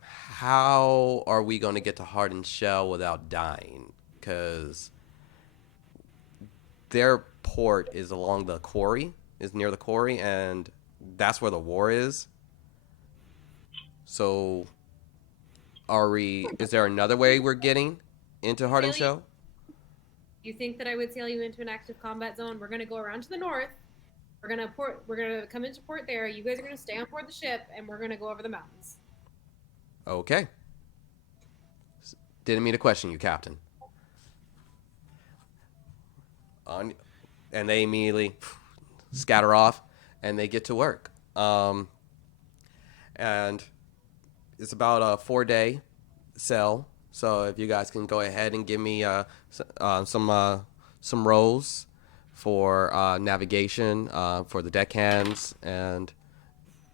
How are we going to get to Hardened Shell without dying? Because their port is along the quarry, is near the quarry, and that's where the war is. So, is there another way we're getting into Hardened Shell? You think that I would sail you into an active combat zone? We're gonna go around to the north. We're gonna come into port there. You guys are gonna stay on board the ship, and we're gonna go over the mountains. Okay. Didn't mean to question you, Captain. And they immediately scatter off, and they get to work. And it's about a 4-day sail. So if you guys can go ahead and give me some rolls for navigation for the deckhands and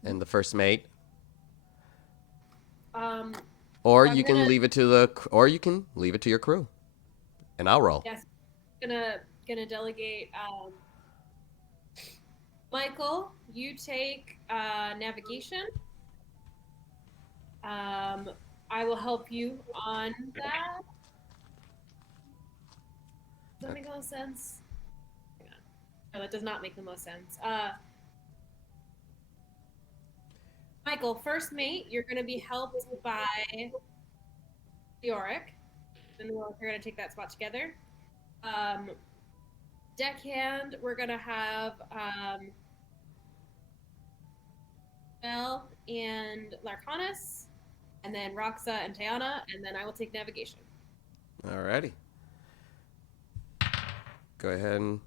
the first mate. Or you can leave it to your crew, and I'll roll. Yes, gonna delegate. Michael, you take navigation. I will help you on that. Does that make the most sense? Hang on. No, that does not make the most sense. Michael, first mate, you're going to be helped by Yorick. And we're going to take that spot together. Deckhand, we're going to have Belle and Larcanus. And then Roxa and Tiana, and then I will take navigation. Alrighty. Go ahead and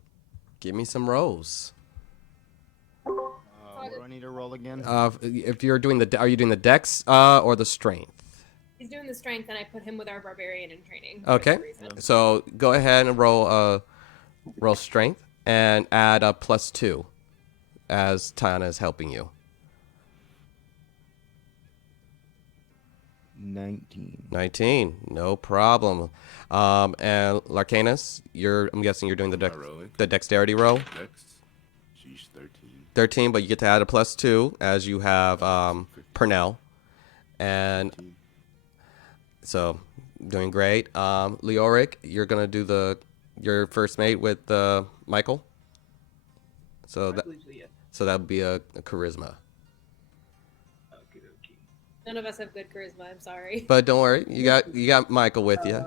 give me some rolls. What do I need to roll again? If you're doing are you doing the dex or the strength? He's doing the strength, and I put him with our barbarian in training. Okay. So go ahead and roll strength and add a +2 as Tiana is helping you. 19, no problem. And Larcanus, I'm guessing you're doing the dexterity roll. Dex, sheesh, 13. 13, but you get to add a +2 as you have Purnell, and 15. So doing great. Leoric, you're gonna do your first mate with Michael. So that would be a charisma. None of us have good charisma. I'm sorry. But don't worry, you got Michael with you.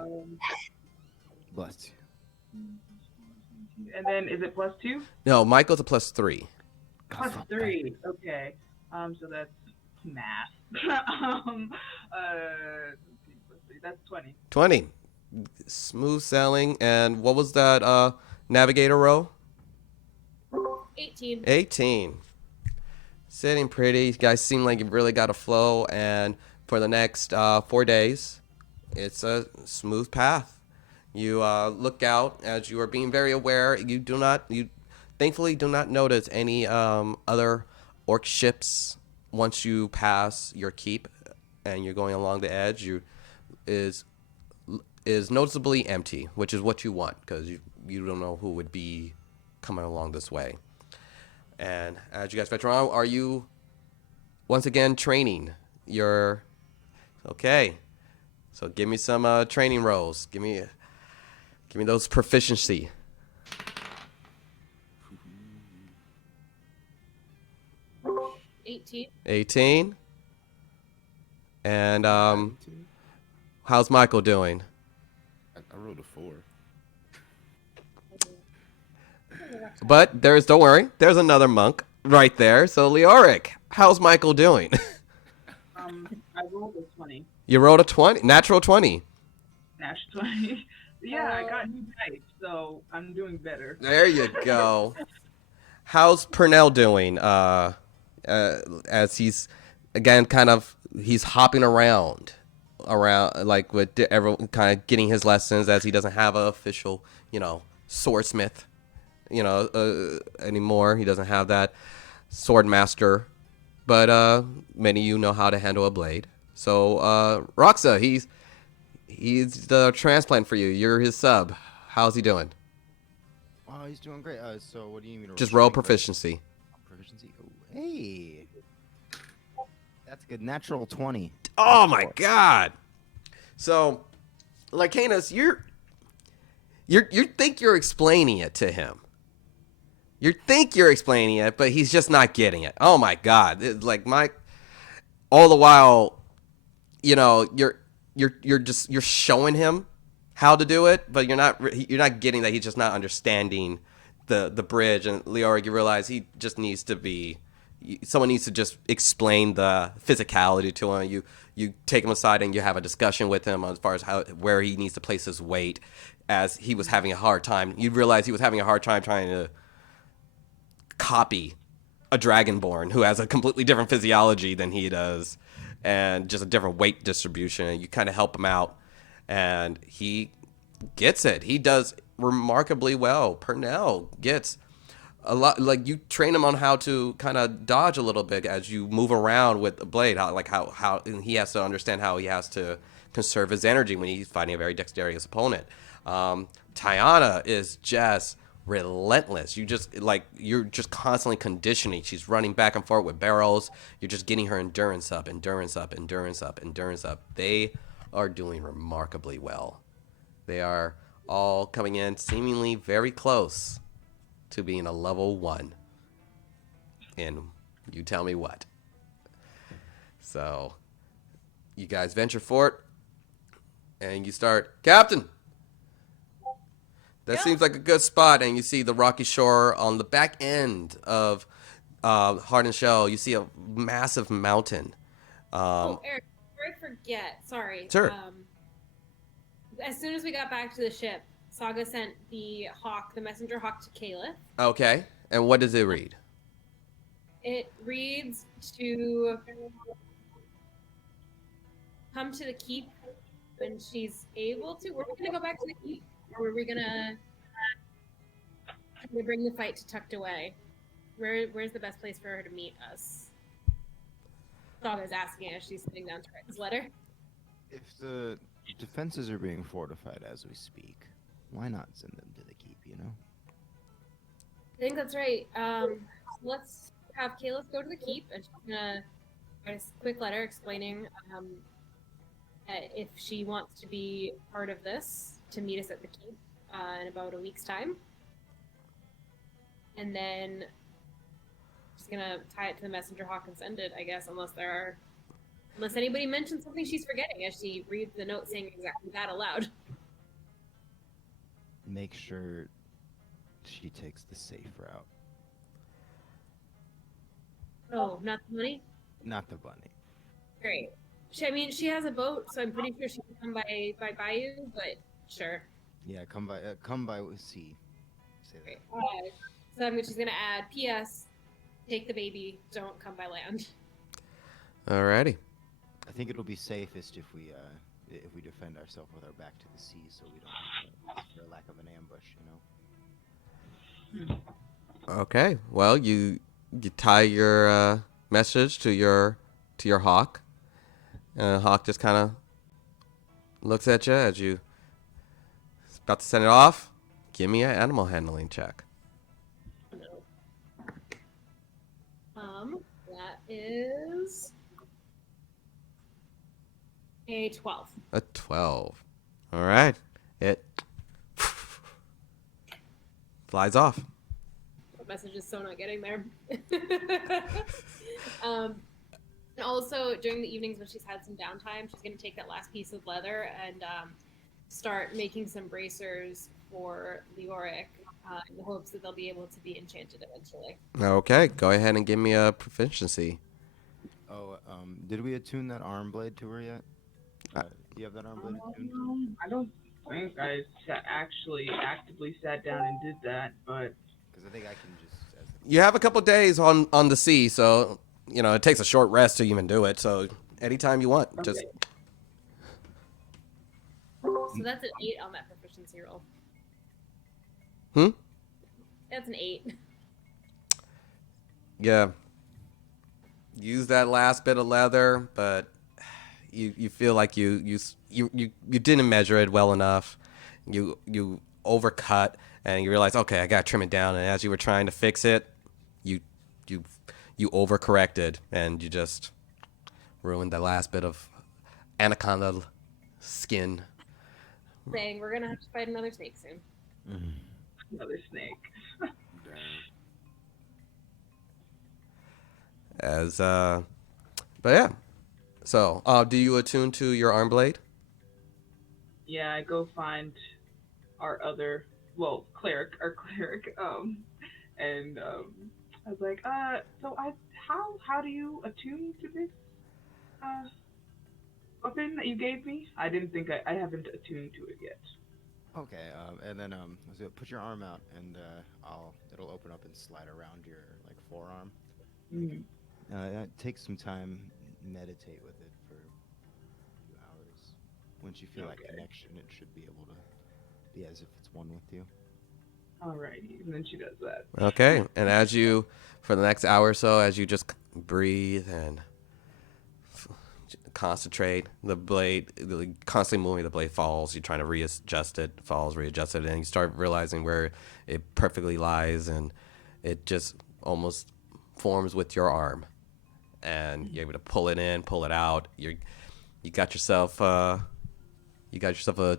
Bless you. And then is it +2? No, Michael's a +3. +3. Okay. So that's math. That's 20. 20. Smooth sailing. And what was that navigator row? 18. 18. Sitting pretty. You guys seem like you really got a flow. And for the next 4 days, it's a smooth path. You look out as you are being very aware. You thankfully do not notice any other orc ships once you pass your keep and you're going along the edge. Is is noticeably empty, which is what you want because you don't know who would be coming along this way. And as you guys venture on, are you once again training your? Okay, so give me some training rolls. Give me those proficiency. 18. 18. And 19? how's Michael doing? I rolled a 4. But don't worry, there's another monk right there. So Leoric, how's Michael doing? I rolled a 20. You rolled a 20, natural 20. Nash 20. Yeah, I got new dice, so I'm doing better. There you go. How's Purnell doing? As he's again he's hopping around like with everyone kind of getting his lessons as he doesn't have an official, swordsmith, anymore. He doesn't have that sword master, but many of you know how to handle a blade. So Roxa, he's the transplant for you. You're his sub. How's he doing? Oh, he's doing great. So what do you mean? Just roll strength, proficiency. Proficiency. Oh, hey, that's a good. Natural 20. Oh my god. So, Lycanus, you think you're explaining it to him. You think you're explaining it, but he's just not getting it. Oh my god. It's like all the while, you're showing him how to do it, but you're not getting that. He's just not understanding the bridge. And Leoric, you realize he just needs to be someone needs to just explain the physicality to him. You take him aside and you have a discussion with him as far as where he needs to place his weight, as he was having a hard time. You realize he was having a hard time trying to copy a dragonborn who has a completely different physiology than he does and just a different weight distribution. And you kind of help him out, and he gets it. He does remarkably well. Purnell gets a lot. Like, you train him on how to kind of dodge a little bit as you move around with the blade. How and he has to understand how he has to conserve his energy when he's fighting a very dexterous opponent. Tiana is just relentless. You're just constantly conditioning. She's running back and forth with barrels. You're just getting her endurance up. They are doing remarkably well. They are all coming in seemingly very close to being a level 1. And you tell me what. So you guys venture forth and you start, Captain. That seems like a good spot. And you see the rocky shore on the back end of Hardened Shell. You see a massive mountain. Eric, before I forget, sorry. Sure. As soon as we got back to the ship, Saga sent the messenger hawk to Caliph. Okay. And what does it read? It reads to come to the keep when she's able to. Were we going to go back to the keep? Or were we going to bring the fight to Tucked Away? Where's the best place for her to meet us? Saga's asking as she's sitting down to write this letter. If the defenses are being fortified as we speak, why not send them to the keep, I think that's right. Let's have Caliph go to the keep, and she's gonna write a quick letter explaining if she wants to be part of this, to meet us at the keep in about a week's time. And then she's gonna tie it to the messenger hawk and send it, I guess, unless anybody mentions something she's forgetting as she reads the note saying exactly that aloud. Make sure she takes the safe route. Oh, not the money? Not the bunny. Great. She has a boat, so I'm pretty sure she can come by Bayou, but Sure. Yeah, come by sea. Say Great. that. So she's gonna add. P.S. Take the baby. Don't come by land. Alrighty. I think it'll be safest if we defend ourselves with our back to the sea, so we don't have for lack of an ambush. Okay. Well, you tie your message to your hawk. Hawk just kind of looks at you as you about to send it off. Give me an animal handling check. That is a 12. A 12. All right. It flies off. The message is so not getting there. And also during the evenings when she's had some downtime, she's going to take that last piece of leather and start making some bracers for Leoric in the hopes that they'll be able to be enchanted eventually. Okay. Go ahead and give me a proficiency. Oh, did we attune that arm blade to her yet? Do you have that arm blade attuned? I don't think I actually actively sat down and did that, but Because I think I can just. You have a couple days on the sea, so it takes a short rest to even do it. So anytime you want, just okay. So that's an 8 on that proficiency roll. That's an 8. yeah. Use that last bit of leather, but you feel like you didn't measure it well enough. You overcut, and you realize, okay, I gotta trim it down. And as you were trying to fix it, you overcorrected, and you just ruined the last bit of anaconda skin. Saying we're going to have to fight another snake soon. Another snake. But yeah. So, do you attune to your arm blade? Yeah, I go find our other, our cleric, and I was like, so how do you attune to this weapon that you gave me? I didn't think I haven't attuned to it yet. Okay, and then so put your arm out, and it'll open up and slide around your forearm. Take some time, meditate with it for a few hours. Once you feel that connection, it should be able to be as if it's one with you. Alrighty, and then she does that. Okay, and as you, for the next hour or so, as you just breathe and concentrate, the blade, constantly moving, the blade falls. You're trying to readjust it, falls, readjust it, and you start realizing where it perfectly lies, and it just almost forms with your arm, and you're able to pull it in, pull it out. You got yourself a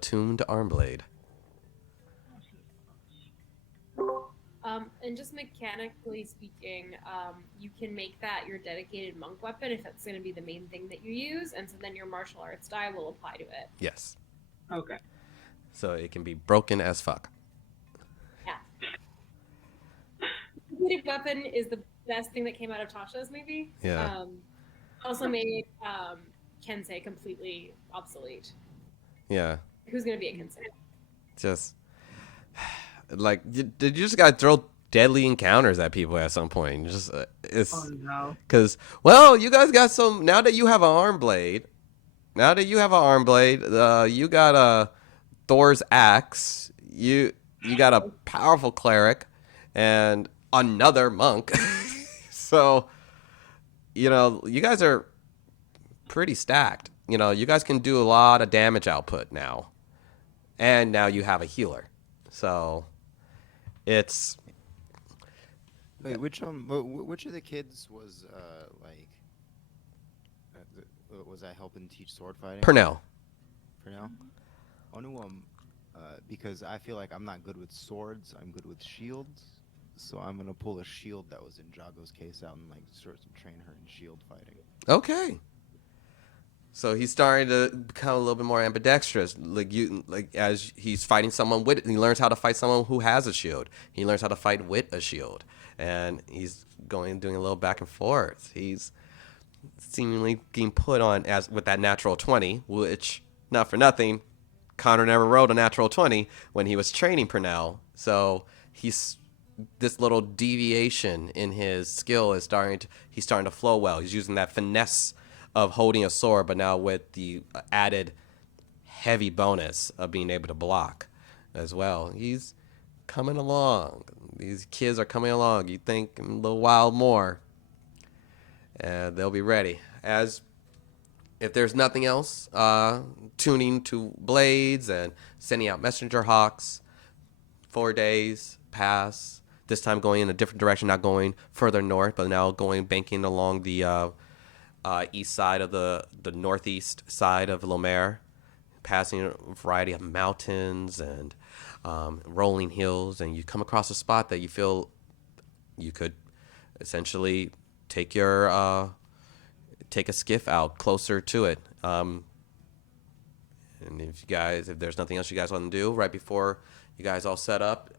tuned arm blade. And just mechanically speaking, you can make that your dedicated monk weapon if that's going to be the main thing that you use, and so then your martial arts die will apply to it. Yes. Okay. So it can be broken as fuck. Yeah. Dedicated weapon is the best thing that came out of Tasha's movie. Yeah. Also made Kensei completely obsolete. Yeah. Who's going to be a Kensei? Just did you just gotta throw deadly encounters at people at some point? Just it's no. Because you guys got some. Now that you have an arm blade, you got a Thor's axe. You got a powerful cleric and another monk. So you guys are pretty stacked. You guys can do a lot of damage output now, and now you have a healer. So it's Wait, which of the kids was was I helping teach sword fighting? Purnell. Oh no, because I feel like I'm not good with swords. I'm good with shields. So I'm gonna pull a shield that was in Jago's case out and sort of train her in shield fighting. Okay. So he's starting to become a little bit more ambidextrous. As he's fighting someone he learns how to fight someone who has a shield. He learns how to fight with a shield, and he's doing a little back and forth. He's seemingly being put on with that natural 20, which not for nothing, Connor never rolled a natural 20 when he was training Purnell. So this little deviation in his skill is he's starting to flow well. He's using that finesse of holding a sword, but now with the added heavy bonus of being able to block as well. He's coming along. These kids are coming along. You think in a little while more, and they'll be ready. As if there's nothing else, tuning to blades and sending out messenger hawks. 4 days pass. This time going in a different direction, not going further north, but now banking along the east side of the northeast side of Lomér, passing a variety of mountains and rolling hills, and you come across a spot that you feel you could essentially take a skiff out closer to it. And if there's nothing else you guys want to do right before you guys all set up,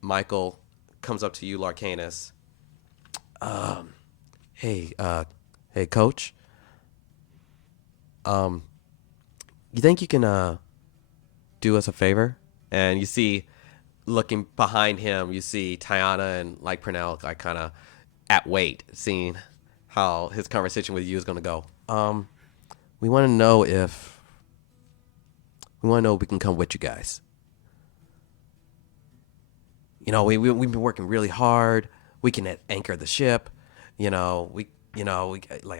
Michael comes up to you, Larcanus. Hey, Coach. You think you can do us a favor? And you see, looking behind him, you see Tiana and like Purnell like kind of at wait, seeing how his conversation with you is going to go. We want to know if we can come with you guys. You know, we've been working really hard. We can anchor the ship. We like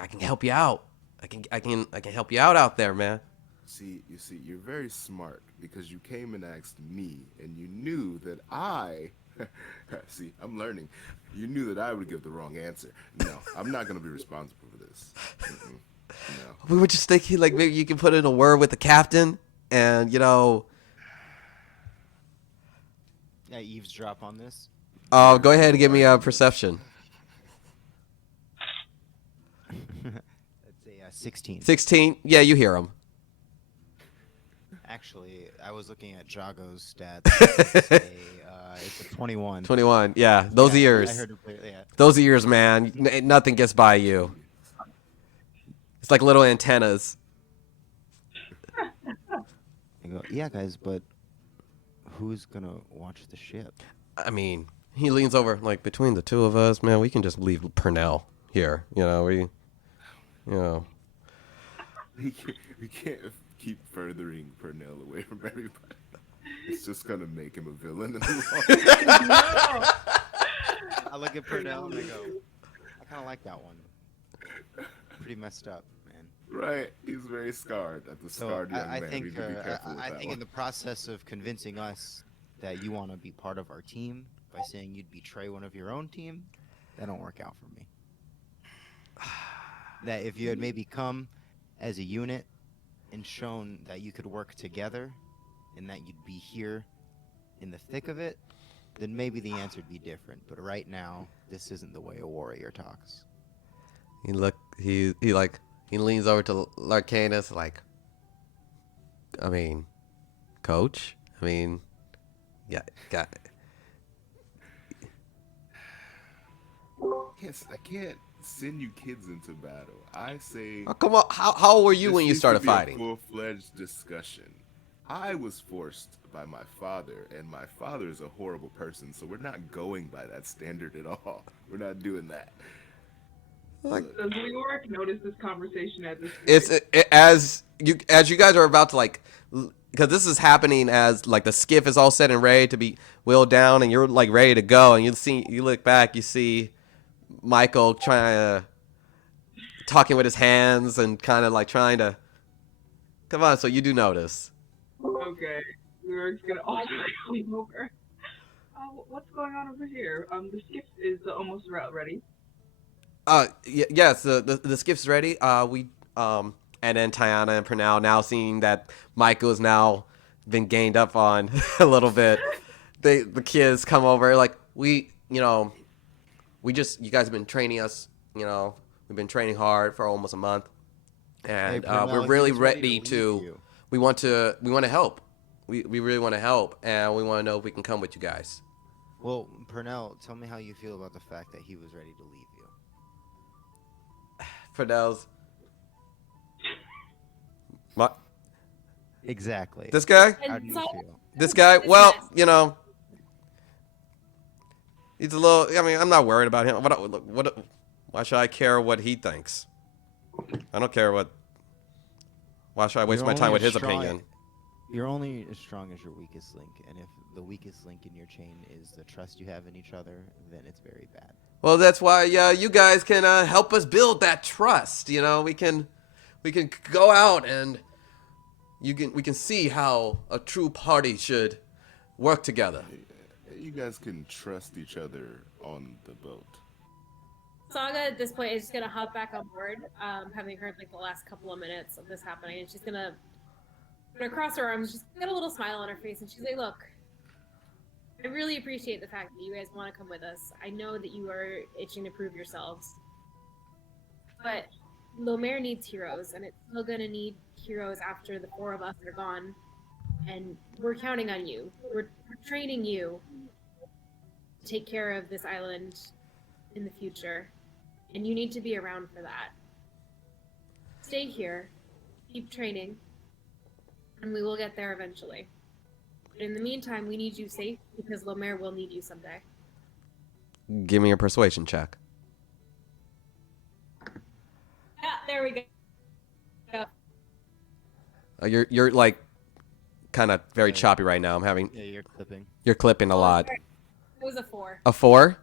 I can help you out. I can help you out there, man. You see, you're very smart because you came and asked me, and you knew that I. See, I'm learning. You knew that I would give the wrong answer. No, I'm not going to be responsible for this. No. We were just thinking, like, maybe you can put in a word with the captain, and Yeah, eavesdrop on this. go ahead and give me a perception. That's a 16. 16. Yeah, you hear him. Actually, I was looking at Jago's stats. It's a 21. 21. Yeah, those ears. I heard it clearly. Yeah. Those ears, man. Nothing gets by you. It's like little antennas. I go, yeah, guys, but who's gonna watch the ship? I mean, he leans over, like, between the two of us, man, we can just leave Purnell here. We can't keep furthering Purnell away from everybody. It's just gonna make him a villain in the long run. I look at Purnell and I go, I kind of like that one. Pretty messed up, man. Right, he's very scarred. At the scarred young I man. think We need to be careful with I that think one. in the process of convincing us that you want to be part of our team by saying you'd betray one of your own team, that don't work out for me. That if you had maybe come as a unit and shown that you could work together and that you'd be here in the thick of it, then maybe the answer would be different. But right now, this isn't the way a warrior talks. He leans over to Larcanus, like, I mean, Coach? I mean, yeah, got it. Yes, I can't send you kids into battle. I say. Oh, come on. How old were you when you started This needs to fighting? be a full-fledged discussion. I was forced by my father, and my father is a horrible person, so we're not going by that standard at all. We're not doing that. Does New York notice this conversation at this point? As you guys are about to, like, because this is happening as, like, the skiff is all set and ready to be wheeled down, and you're, like, ready to go, and you look back, you see Michael talking with his hands and kind of like trying to come on. So you do notice. Okay, New York's gonna also come over. What's going on over here? The skiff is almost about ready. Yes, the skiff's ready. And then Tiana and Purnell, now seeing that Michael has now been gained up on a little bit, the kids come over like, you guys have been training us, we've been training hard for almost a month, and Purnell, we're really he's ready leave to. you. We want to help. We really want to help, and we want to know if we can come with you guys. Well, Purnell, tell me how you feel about the fact that he was ready to leave you. Purnell's. Exactly. This guy? How do you feel? This guy? Well, you know, he's a little. I mean, I'm not worried about him. What? Why should I care what he thinks? I don't care what. Why should I waste You're my time only with as his strong- opinion? You're only as strong as your weakest link, and if the weakest link in your chain is the trust you have in each other, then it's very bad. Well, that's why you guys can help us build that trust. You know, we can go out and we can see how a true party should work together. You guys can trust each other on the boat. Saga at this point is just gonna hop back on board, having heard like the last couple of minutes of this happening, and she's gonna cross her arms, just get a little smile on her face, and she's like, "Look, I really appreciate the fact that you guys want to come with us. I know that you are itching to prove yourselves, but Lomér needs heroes, and it's still gonna need heroes after the 4 of us are gone. And we're counting on you. We're training you to take care of this island in the future, and you need to be around for that. Stay here, keep training, and we will get there eventually. But in the meantime, we need you safe because Lomér will need you someday." Give me a persuasion check. Yeah, there we go. You're like kind of very Yeah. choppy right now. Yeah, you're clipping. You're clipping a lot. It was a 4. A 4?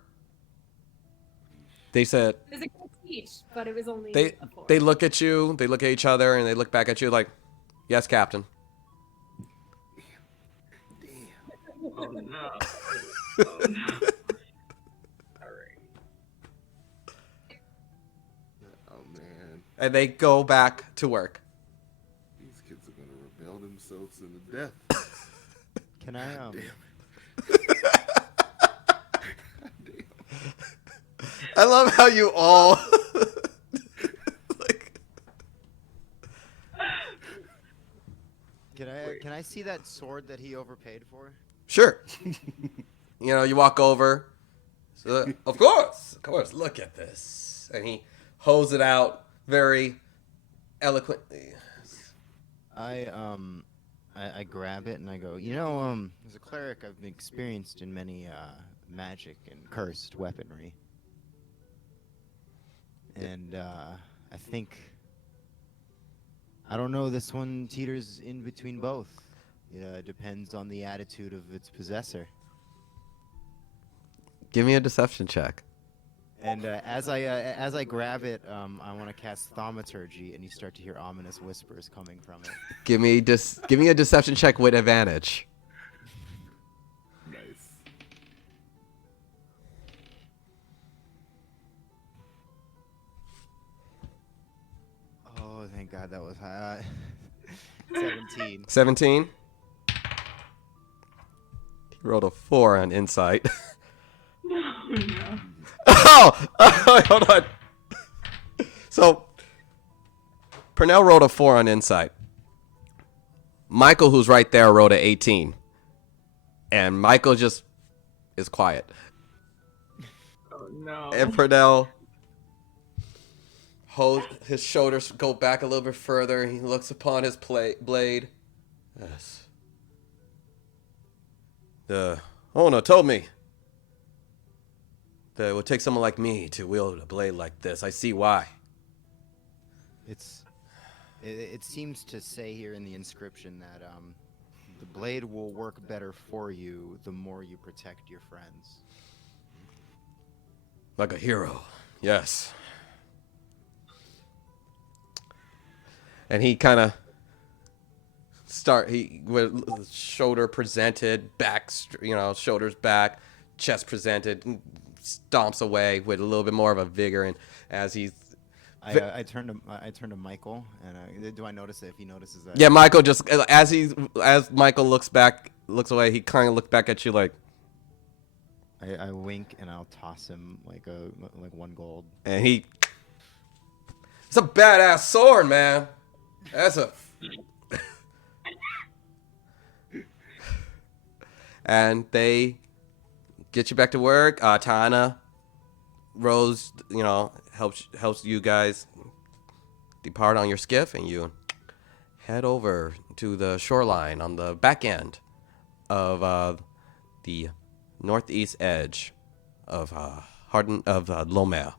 They said It was a good speech, but it was only they a 4. they look at you, they look at each other, and they look back at you like, "Yes, Captain." Oh no. Oh no. Alright. Oh man, And they go back to work. these kids are gonna rebel themselves into death. Can I I love how you all like. can I see that sword that he overpaid for? Sure. You know, you walk over. So, of course. Look at this. And he holds it out very eloquently. I grab it and I go, as a cleric, I've been experienced in many magic and cursed weaponry. And I think, I don't know, this one teeters in between both. It depends on the attitude of its possessor. Give me a deception check. And as I grab it, I want to cast thaumaturgy, and you start to hear ominous whispers coming from it. Give me a deception check with advantage. Nice. Oh, thank God that was high. 17. 17. He rolled a 4 on insight. No, no. Oh, hold on. So, Purnell rolled a 4 on insight. Michael, who's right there, rolled an 18. And Michael just is quiet. Oh no. And Purnell holds his shoulders, go back a little bit further. He looks upon his blade. Yes. The owner told me that it would take someone like me to wield a blade like this. I see why. It seems to say here in the inscription that the blade will work better for you the more you protect your friends. Like a hero. Yes. And he kind of with shoulder presented, back, shoulders back, chest presented, and stomps away with a little bit more of a vigor. And as he's I turn to Michael, and do I notice it if he notices that? yeah, Michael just as Michael looks away, he kind of looks back at you like, I wink and I'll toss him like 1 gold. and it's a badass sword, man. That's a. And they get you back to work. Tana, Rose, helps you guys depart on your skiff, and you head over to the shoreline on the back end of the northeast edge of Lomér.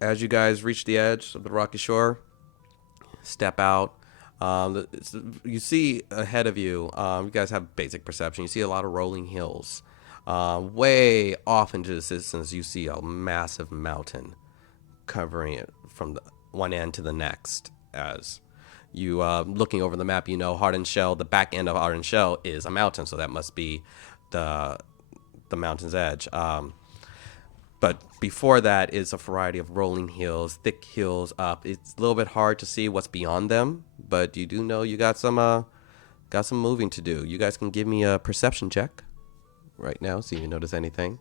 As you guys reach the edge of the rocky shore, step out. You see ahead of you. You guys have basic perception. You see a lot of rolling hills. Way off into the distance, you see a massive mountain covering it from the one end to the next. As you looking over the map, you know Hardened Shell. The back end of Hardened Shell is a mountain, so that must be the mountain's edge. But before that is a variety of rolling hills, thick hills up. It's a little bit hard to see what's beyond them, but you do know you got some moving to do. You guys can give me a perception check right now, see if you notice anything.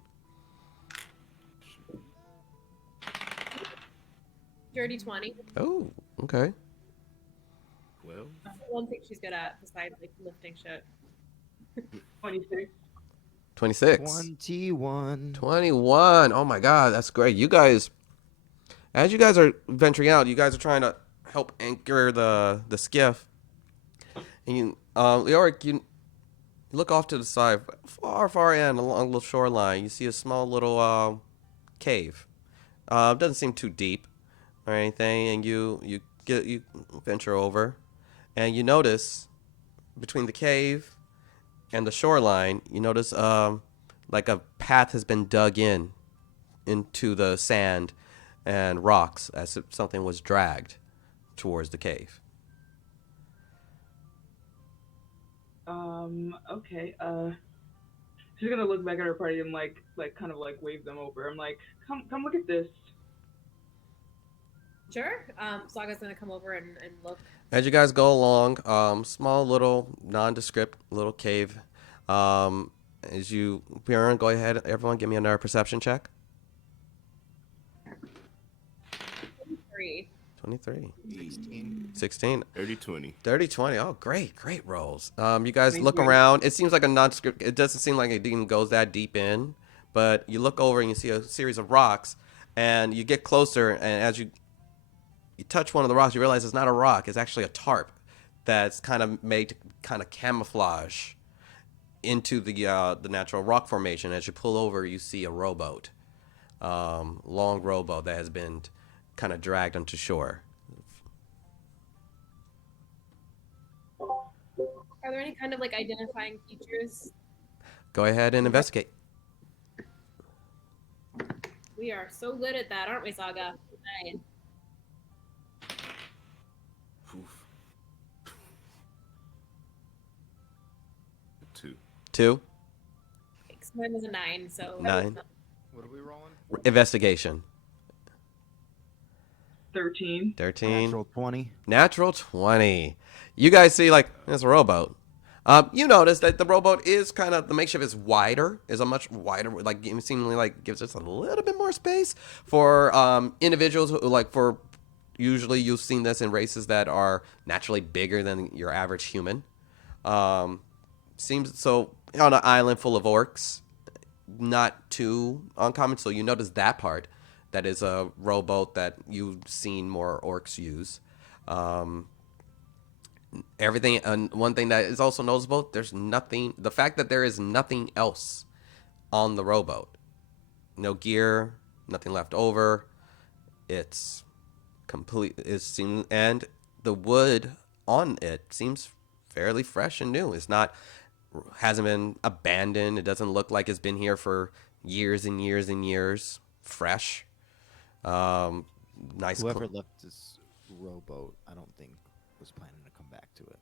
Dirty 20. Oh, okay. Well, One thing she's good at besides like lifting shit. 26. 26. 21. 21. Oh my God, that's great. You guys, as you guys are venturing out, you guys are trying to help anchor the skiff. And you, Leoric, you look off to the side, far end along the shoreline. You see a small little cave. Doesn't seem too deep or anything, and you venture over, and you notice between the cave and the shoreline, you notice like a path has been dug into the sand and rocks as if something was dragged towards the cave. Okay. She's gonna look back at her party and kind of wave them over. I'm like, come look at this. Sure. Saga's gonna come over and look. As you guys go along, small little nondescript little cave. As you, Bjorn, go ahead. Everyone, give me another perception check. 3. 23. 16. 30 20. 30, 20. Oh, great rolls. You guys Thank look you. around. It seems like a nondescript. It doesn't seem like it even goes that deep in, but you look over and you see a series of rocks, and you get closer, and as you touch one of the rocks, you realize it's not a rock. It's actually a tarp that's kind of made to kind of camouflage into the natural rock formation. As you pull over, you see a rowboat, long rowboat that has been kind of dragged onto shore. Are there any kind of like identifying features? Go ahead and investigate. We are so good at that, aren't we, Saga? 9. Oof. 2. 2. Mine was a 9, so 9. What are we rolling? Investigation. 13. 13. Natural 20. Natural 20. You guys see, like, there's a rowboat. You notice that the rowboat is kind of, the makeshift is wider, is a much wider, like, it seemingly, like, gives us a little bit more space for individuals who, like, for, usually you've seen this in races that are naturally bigger than your average human. Seems, so, on an island full of orcs, not too uncommon, so you notice that part. That is a rowboat that you've seen more orcs use. Everything, and one thing that is also noticeable, there's nothing, the fact that there is nothing else on the rowboat. No gear, nothing left over. It's complete, and the wood on it seems fairly fresh and new. It's not, hasn't been abandoned. It doesn't look like it's been here for years and years and years. Fresh. Nice. Whoever left this rowboat, I don't think was planning to come back to it.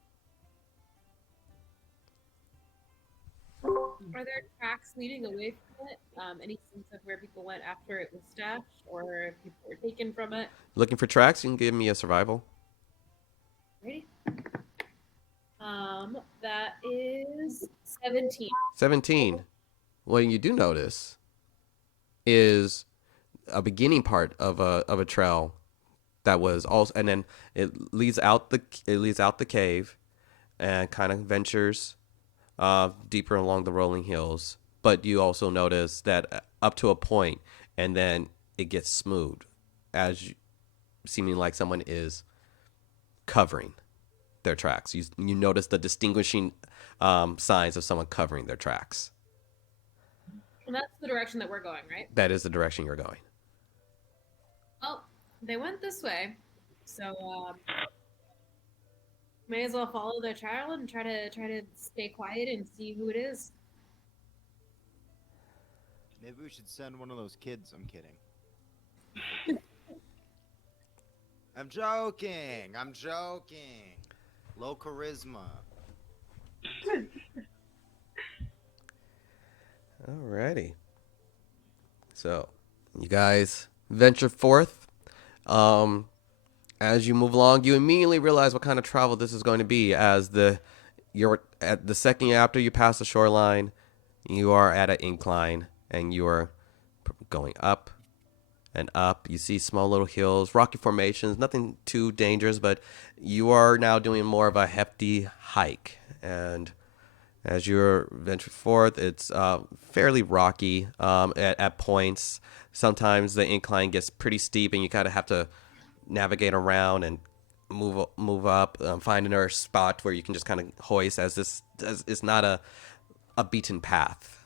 Are there tracks leading away from it? Any sense of where people went after it was stashed, or if people were taken from it? Looking for tracks? You can give me a survival. Ready? That is 17. 17. What you do notice is a beginning part of a trail that was also, and then it leads out the cave and kind of ventures deeper along the rolling hills. But you also notice that up to a point, and then it gets smooth, seeming like someone is covering their tracks. You notice the distinguishing signs of someone covering their tracks. And that's the direction that we're going, right? That is the direction you're going. Well, they went this way, so may as well follow their trail and try to stay quiet and see who it is. Maybe we should send one of those kids. I'm kidding. I'm joking. I'm joking. Low charisma. Alrighty. So, you guys venture forth. As you move along, you immediately realize what kind of travel this is going to be. You're at the second after you pass the shoreline, you are at an incline, and you are going up and up. You see small little hills, rocky formations, nothing too dangerous, but you are now doing more of a hefty hike. And as you're venturing forth, it's fairly rocky at points. Sometimes the incline gets pretty steep, and you kind of have to navigate around and move up, find another spot where you can just kind of hoist, as this is not a beaten path,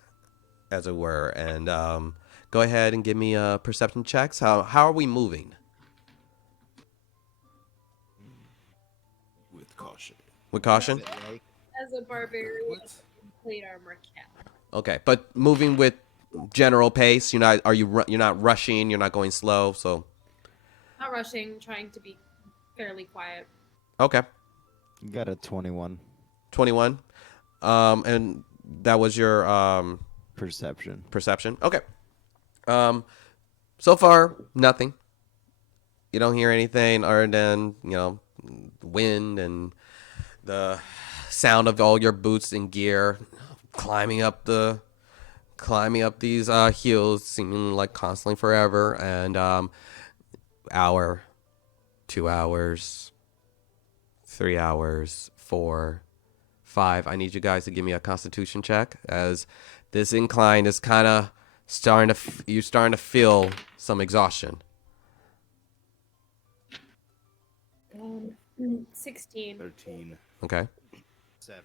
as it were. And go ahead and give me perception checks. How are we moving? With caution. With caution? As a barbarian, plate armor cap. Okay, but moving with general pace. You're not rushing. You're not going slow. So Not rushing, trying to be fairly quiet. okay, You got a 21 21. And that was your perception. perception. Okay. So far nothing. You don't hear anything other than wind and the sound of all your boots and gear climbing up these hills, seeming like constantly forever. And hour, 2 hours, 3 hours, 4, 5. I need you guys to give me a Constitution check, as this incline is kind of you're starting to feel some exhaustion. 16. 13. Okay. 7.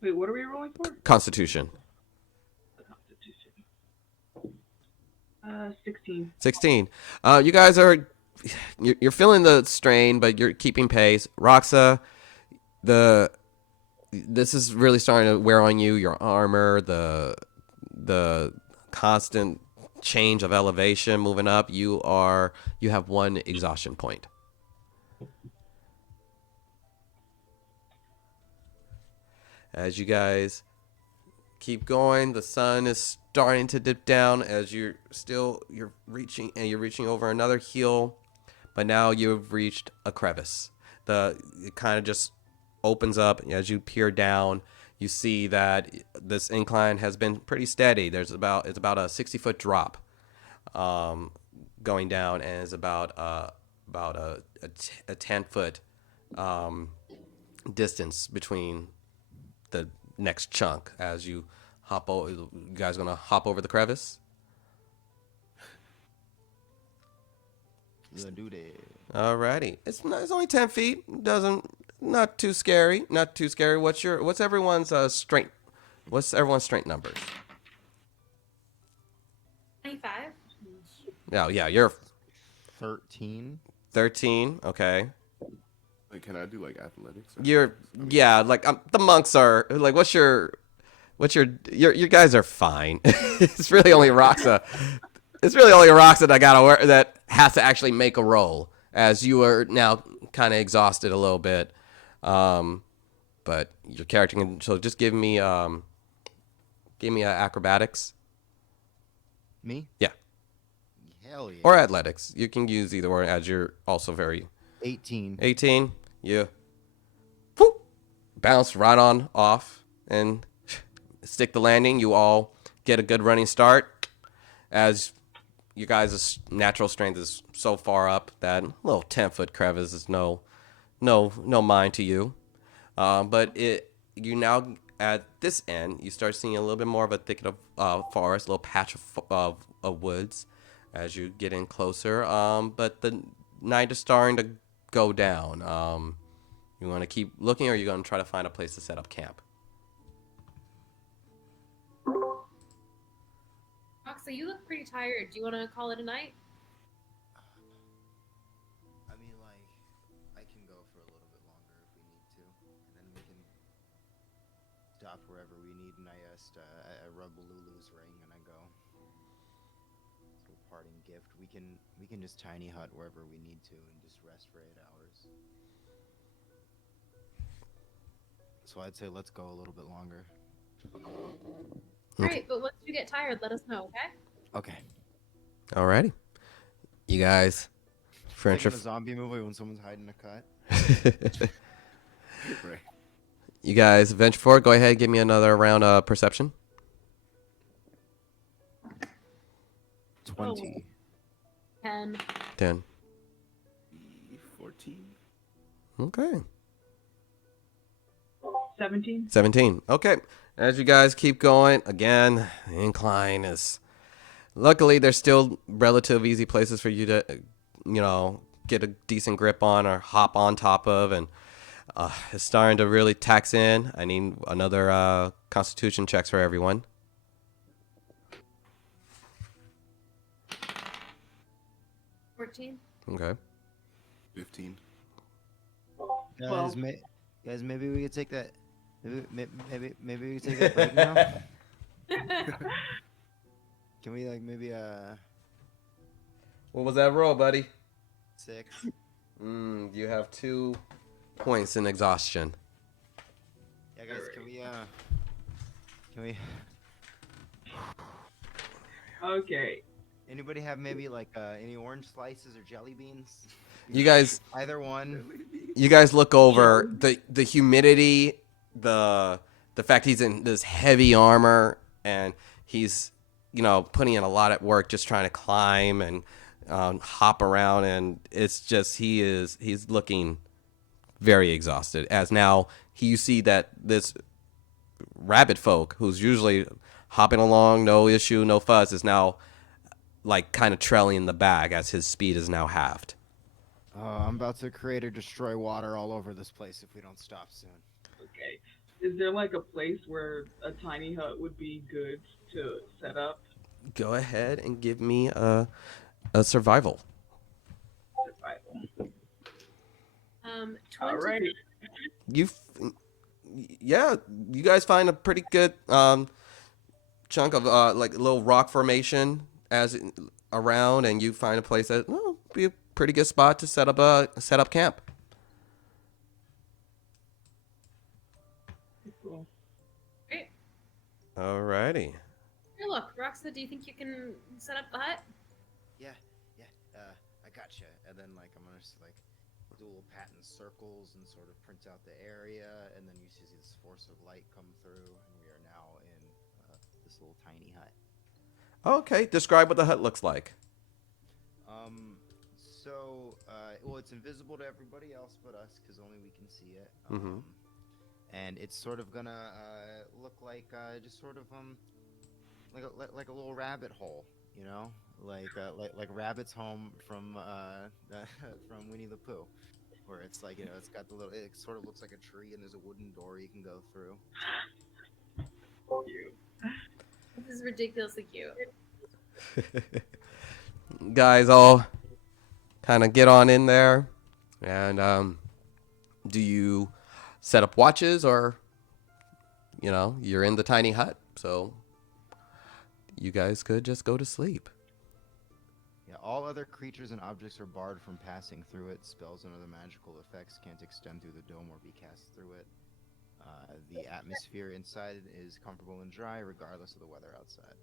Wait, what are we rolling for? Constitution. The Constitution. 16. 16. You guys you're feeling the strain, but you're keeping pace. Roxa, this is really starting to wear on you. Your armor, the constant change of elevation, moving up. You have 1 exhaustion point. As you guys keep going, the sun is starting to dip down as you're reaching over another hill, but now you've reached a crevice. It kind of just opens up. As you peer down, you see that this incline has been pretty steady. It's about a 60-foot drop going down, and it's about a 10-foot distance between the next chunk. As you you guys gonna hop over the crevice? You gonna do that? Alrighty, it's only 10 feet. Not too scary. Not too scary. What's everyone's strength? What's everyone's strength numbers? 25. Yeah, you're 13. 13. Okay. Like, can I do like athletics? The monks are like. What's your guys are fine. It's really only Roxa. It's really only Roxa that has to actually make a roll, as you are now kind of exhausted a little bit. But your character can. So just give me acrobatics. Me? Yeah. Hell yeah. Or athletics. You can use either or, as you're also very 18. 18. You bounce right on off and stick the landing. You all get a good running start, as you guys' natural strength is so far up that little 10-foot crevice is no mind to you. But you now at this end, you start seeing a little bit more of a thicket of forest, a little patch of woods as you get in closer. But night is starting to go down. You want to keep looking, or are you going to try to find a place to set up camp? Roxa, you look pretty tired. Do you want to call it a night? I mean, like, I can go for a little bit longer if we need to, and then we can stop wherever we need. And I rub Lulu's ring and I go. It's a parting gift. We can just tiny hut wherever we need to and just rest for 8 hours. So I'd say let's go a little bit longer. Great, but once you get tired, let us know, okay? Okay. Alrighty. You guys, Like French. in a zombie movie when someone's hiding a cut. Right. You guys venture forward. Go ahead, give me another round of perception. 20. 10. 10. 14. Okay. 17. 17. Okay. As you guys keep going, again, the incline is. Luckily, there's still relative easy places for you to, get a decent grip on or hop on top of, and it's starting to really tax in. I need another Constitution checks for everyone. 14. Okay. 15. Guys, maybe we could take that. Maybe we could take that break now. Can we maybe What was that roll, buddy? 6? You have 2 points in exhaustion. Yeah, guys, can we Okay. anybody have maybe any orange slices or jelly beans? You guys Either one. look over the humidity, the fact he's in this heavy armor, and he's putting in a lot of work just trying to climb and hop around, and it's just he's looking very exhausted. As now you see that this rabbit folk who's usually hopping along, no issue, no fuss, is now kind of trailing in the back as his speed is now halved. I'm about to create or destroy water all over this place if we don't stop soon. Okay. Is there a place where a tiny hut would be good to set up? Go ahead and give me a survival. Survival. 20. Alrighty. You guys find a pretty good chunk of a little rock formation around, and you find a place that be a pretty good spot to set up camp. Cool. Great. Alrighty. Here, look, Roxa, do you think you can set up the hut? Yeah. I gotcha. And then I'm gonna just do little pattern circles and sort of print out the area, and then you see this force of light come through, and we are now in this little tiny hut. Okay, describe what the hut looks like. It's invisible to everybody else but us because only we can see it. Mhm. And it's sort of gonna look like just sort of like a little rabbit hole, like Rabbit's home from from Winnie the Pooh, where it's it's got it sort of looks like a tree and there's a wooden door you can go through. You. This is ridiculously cute. Guys all kind of get on in there, and do you set up watches, or you're in the tiny hut, so you guys could just go to sleep. Yeah, all other creatures and objects are barred from passing through it. Spells and other magical effects can't extend through the dome or be cast through it. The atmosphere inside is comfortable and dry, regardless of the weather outside.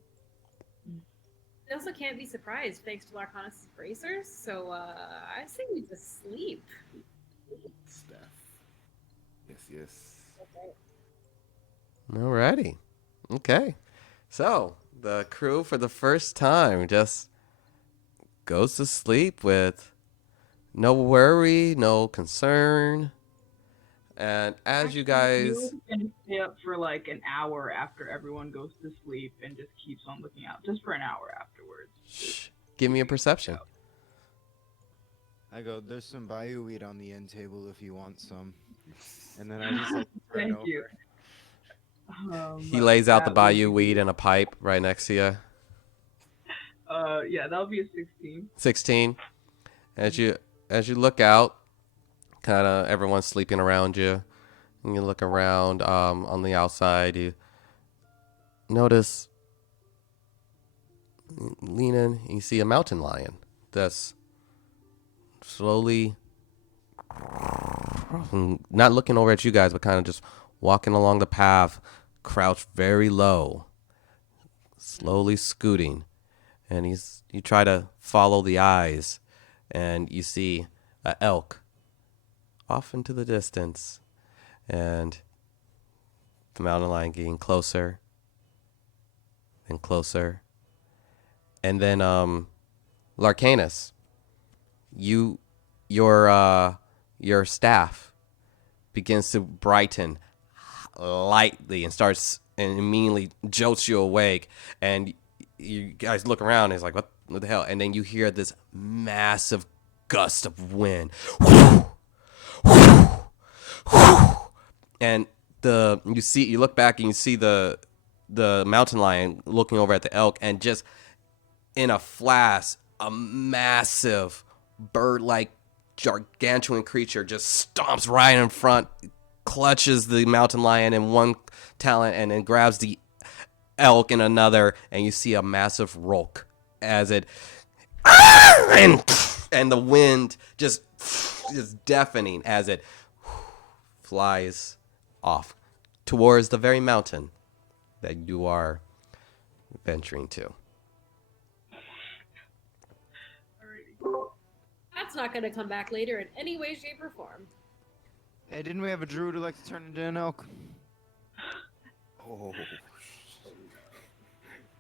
They also can't be surprised thanks to Larcanus' bracers, so I say we just sleep. Staff. Yes. Alrighty. Okay. So the crew for the first time just goes to sleep with no worry, no concern. And as you guys You can stay up for an hour after everyone goes to sleep and just keeps on looking out, just for an hour afterwards. give me a perception. I go, there's some bayou weed on the end table if you want some. And then I just like turn Thank over. you. He lays out the That would bayou be- weed in a pipe right next to you. Yeah, that would be a 16. 16. As you look out, kind of everyone's sleeping around you, and you look around on the outside. You notice, lean in, and you see a mountain lion that's slowly, not looking over at you guys, but kind of just walking along the path, crouched very low, slowly scooting. And you try to follow the eyes, and you see an elk off into the distance, and the mountain lion getting closer and closer. And then Larcanus, your staff begins to brighten lightly and starts and immediately jolts you awake, and you guys look around and it's like, what the hell? And then you hear this massive gust of wind. And you look back and you see the mountain lion looking over at the elk, and just in a flash, a massive bird-like gargantuan creature just stomps right in front, clutches the mountain lion in one talon, and then grabs the elk in another, and you see a massive rock as it and the wind just is deafening as it flies off towards the very mountain that you are venturing to. That's not going to come back later in any way, shape, or form. Hey, didn't we have a druid who likes to turn into an elk? Oh,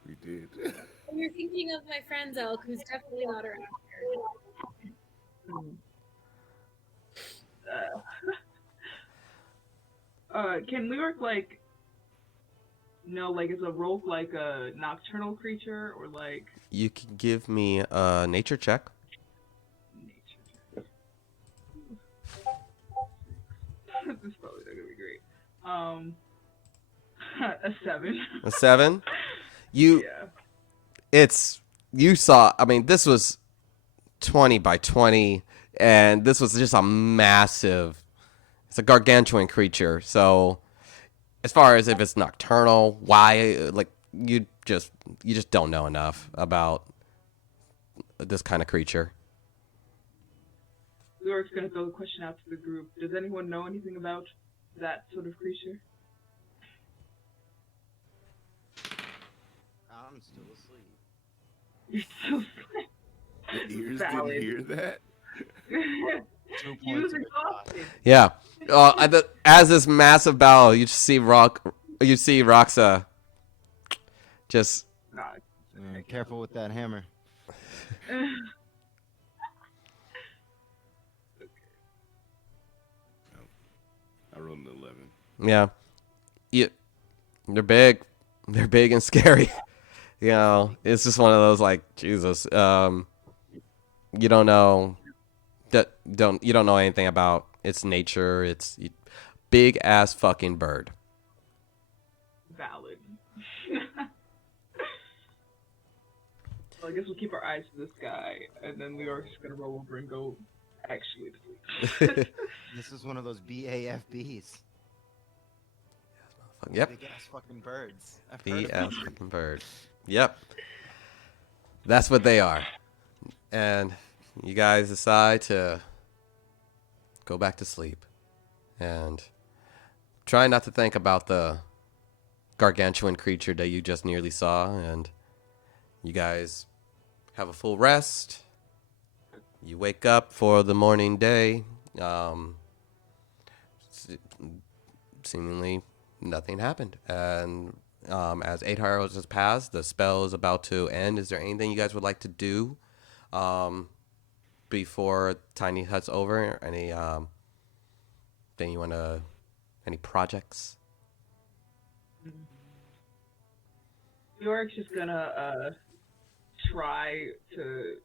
we did. You're thinking of my friend's elk, who's definitely not around here. Can Lyric like is a rogue like a nocturnal creature or like You can give me a nature check. nature? This is probably not gonna be great. A 7. A 7. You Yeah. you saw, I mean, this was 20 by 20, and this was just it's a gargantuan creature. So as far as if it's nocturnal, why, like, you just don't know enough about this kind of creature. Lyric's gonna throw the question out to the group. Does anyone know anything about that sort of creature? I'm still asleep. You're so The ears Valid. didn't hear that. He was exhausted. Yeah. As this massive battle, you see Roxa just Nah. Careful with that hammer. I rolled an 11. yeah. They're big and scary. You know, it's just one of those, like, Jesus. You don't know anything about its nature. It's big ass fucking bird. Valid. Well, I guess we'll keep our eyes to the sky, and then we are just gonna roll over and go actually to sleep. This is one of those BAFBs. Yep. Big ass fucking birds. I've heard Big of ass them. fucking bird. Yep. That's what they are. And you guys decide to go back to sleep and try not to think about the gargantuan creature that you just nearly saw, and you guys have a full rest. You wake up for the morning day. Seemingly nothing happened, and as 8 hours has passed, the spell is about to end. Is there anything you guys would like to do before Tiny Hut's over? Any thing you want to? Any projects? York's just gonna try to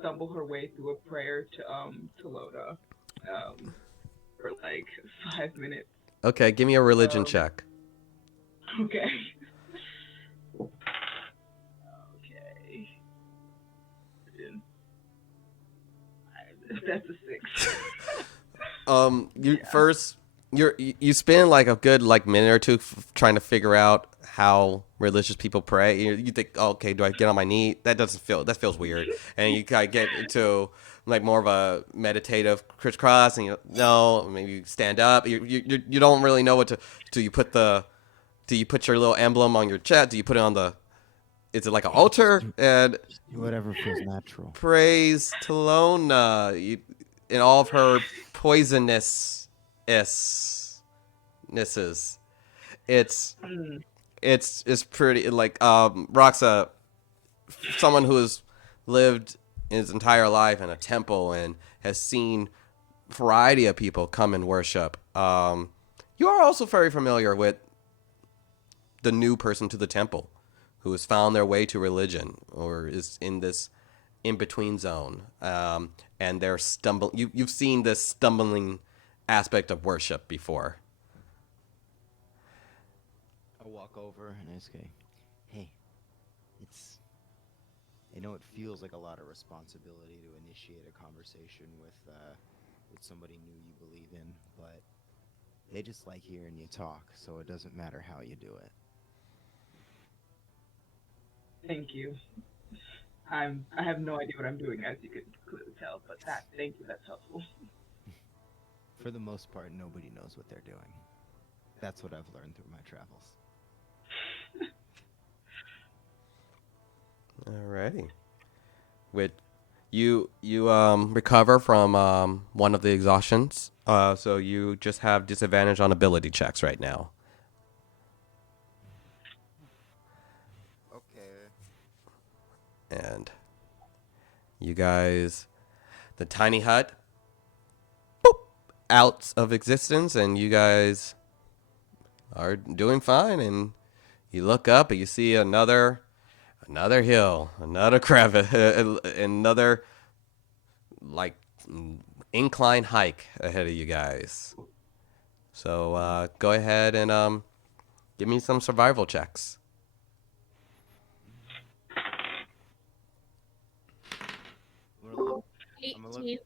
stumble her way through a prayer to Loda, for like 5 minutes. Okay, give me a religion Um, check. Okay. Okay. That's a 6. You Yeah. first you spend like a good like minute or two trying to figure out how religious people pray. You think, oh, okay, do I get on my knee? That feels weird, and you kind of get into like more of a meditative crisscross, and no, maybe you stand up. You don't really know what to do. Do you put your little emblem on your chest? Do you put it on the? Is it like an altar? And Do whatever feels natural. praise to Lona in all of her poisonous nesses. It's Mm. it's pretty like Roxa, someone who has lived his entire life in a temple and has seen a variety of people come and worship. You are also very familiar with the new person to the temple who has found their way to religion or is in this in between zone. And they're you've seen this stumbling aspect of worship before. I walk over and I say, "Hey, I know it feels like a lot of responsibility to initiate a conversation with somebody new you believe in, but they just like hearing you talk, so it doesn't matter how you do it." Thank you. I have no idea what I'm doing, as you could clearly tell, but thank you, that's helpful. For the most part, nobody knows what they're doing. That's what I've learned through my travels. Alrighty. With you recover from one of the exhaustions. So you just have disadvantage on ability checks right now. Okay. And you guys, the tiny hut, boop, out of existence, and you guys are doing fine. And you look up and you see another hill, another crevice, another like incline hike ahead of you guys. So go ahead and give me some survival checks. I'm gonna look. I'm gonna look. 18.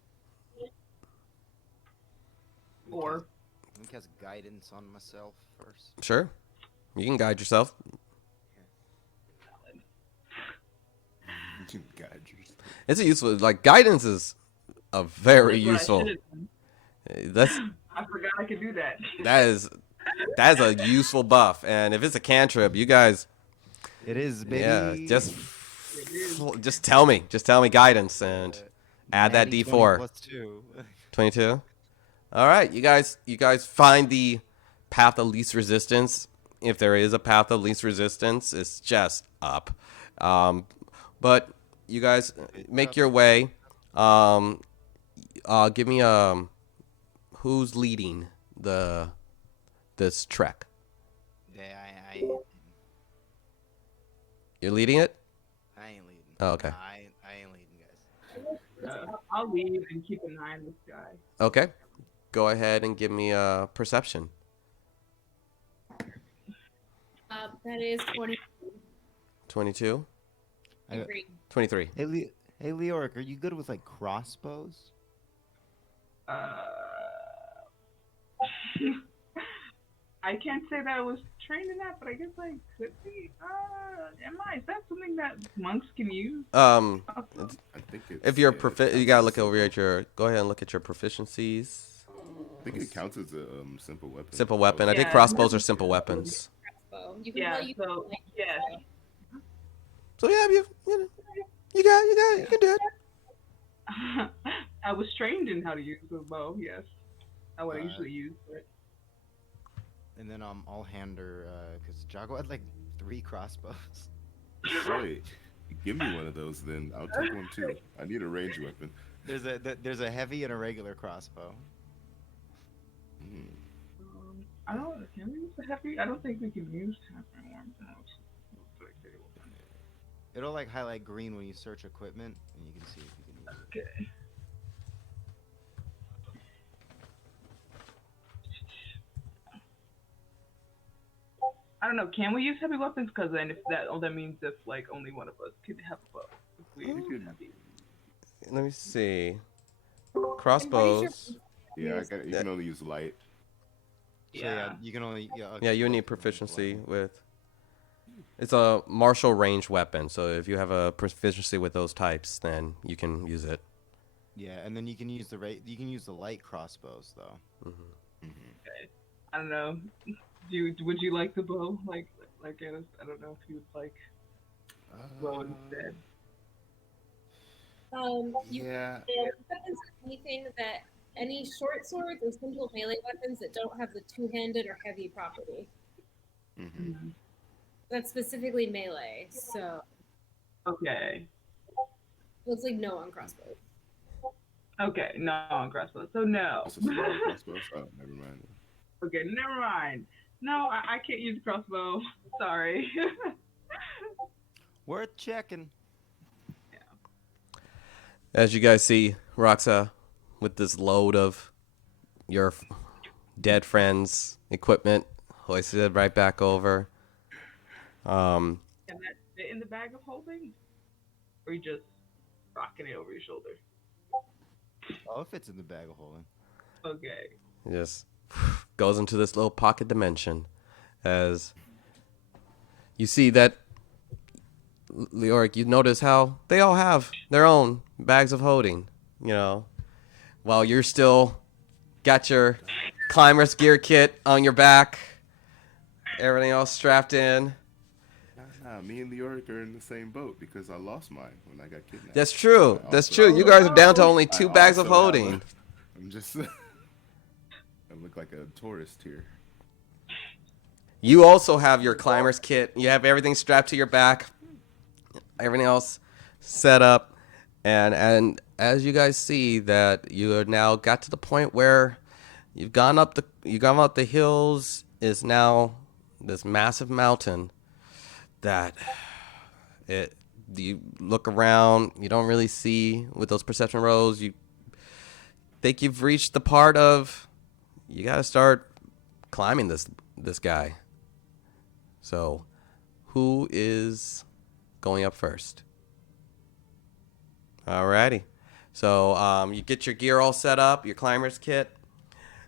Or Let me cast guidance on myself first. Sure, you can guide yourself. God, It's a useful like guidance is a very that's what I useful. should've done. That's I forgot I could do that. that is a useful buff, and if it's a cantrip, you guys, It is, baby. yeah, just tell me guidance and add that Natty 20 D4. plus 2. 22. All right, you guys find the path of least resistance. If there is a path of least resistance, it's just up. But you guys make your way. Give me who's leading this trek? Yeah, You're leading it? I ain't leading. Oh, okay. Nah, I ain't leading, guys. I'll leave and keep an eye on this guy. Okay. Go ahead and give me a perception. That is 22, 23. 23. Hey, Leoric, are you good with like crossbows? I can't say that I was trained in that, but I guess I could be. Am I? Is that something that monks can use? I think it's, If you're it you gotta counts look as over simple. at your. Go ahead and look at your proficiencies. I think it counts as a simple weapon. Simple weapon. I think Yeah. crossbows are simple weapons. Crossbow. You can Yeah, you so, like, yes. So yeah, you can do it. I was trained in how to use the bow, yes. I would Alright. usually use it. And then I'll hand her, because Jago had like 3 crossbows. Wait, give me one of those then. I'll take one too. I need a range weapon. There's a heavy and a regular crossbow. Hmm. I don't. Can we use the heavy? I don't think we can use heavy ones. It'll like highlight green when you search equipment, and you can see if you can use Okay. I don't know. Can we use heavy weapons? Because then, if that, oh, that means if like only one of us could have a bow. If we You use could. heavy. Let me see. I'm pretty sure. Crossbows. Yeah, I got. You Yeah, can only use light. So yeah, Yeah. you can only yeah, okay, you need both can use proficiency light. with. It's a martial range weapon, so if you have a proficiency with those types, then you can use it. Yeah, and then you can use you can use the light crossbows though. Okay. I don't know. Would you like the bow? Like Anna, I don't know if you'd like bow instead. You Yeah. weapons are anything that any short swords or simple melee weapons that don't have the two-handed or heavy property. Mm-hmm. That's specifically melee, so Okay. looks like no on crossbows. Okay. No on crossbow. So no. That's a small crossbow. Oh, never mind. Okay. Never mind. No, I can't use crossbow. Sorry. Worth checking. As you guys see, Roxa, with this load of your dead friends' equipment, hoisted right back over. Can that fit in the bag of holding? Or you just rocking it over your shoulder? Oh, it fits in the bag of holding. Okay. Just goes into this little pocket dimension as you see that Leoric, you notice how they all have their own bags of holding, while you're still got your climber's gear kit on your back, everything else strapped in. Nah, me and Leoric are in the same boat because I lost mine when I got kidnapped. That's true. I That's also- true. You guys are down to only I 2 bags of also have holding. I'm just. I look like a tourist here. You also have your climber's kit. You have everything strapped to your back. Everything else set up. And as you guys see that you are now got to the point where you've gone up the hills is now this massive mountain that you look around, you don't really see with those perception rolls. You think you've reached the part of you got to start climbing this guy. So, who is going up first? Alrighty. So, you get your gear all set up, your climber's kit,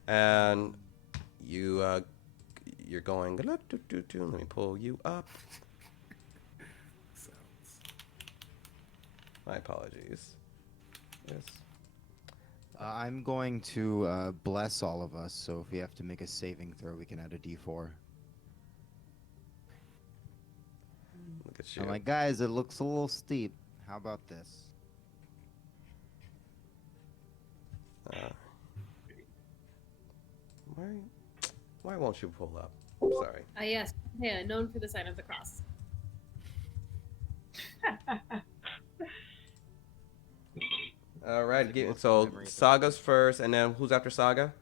and you're going. Let me pull you up. Sounds. My apologies. Yes. I'm going to bless all of us, so if we have to make a saving throw, we can add a d4. Look at you. I'm like, guys, it looks a little steep. How about this? Why won't you pull up? I'm sorry. Yes, yeah, known for the sign of the cross. All right. Is it So memory? Saga's first, and then who's after Saga?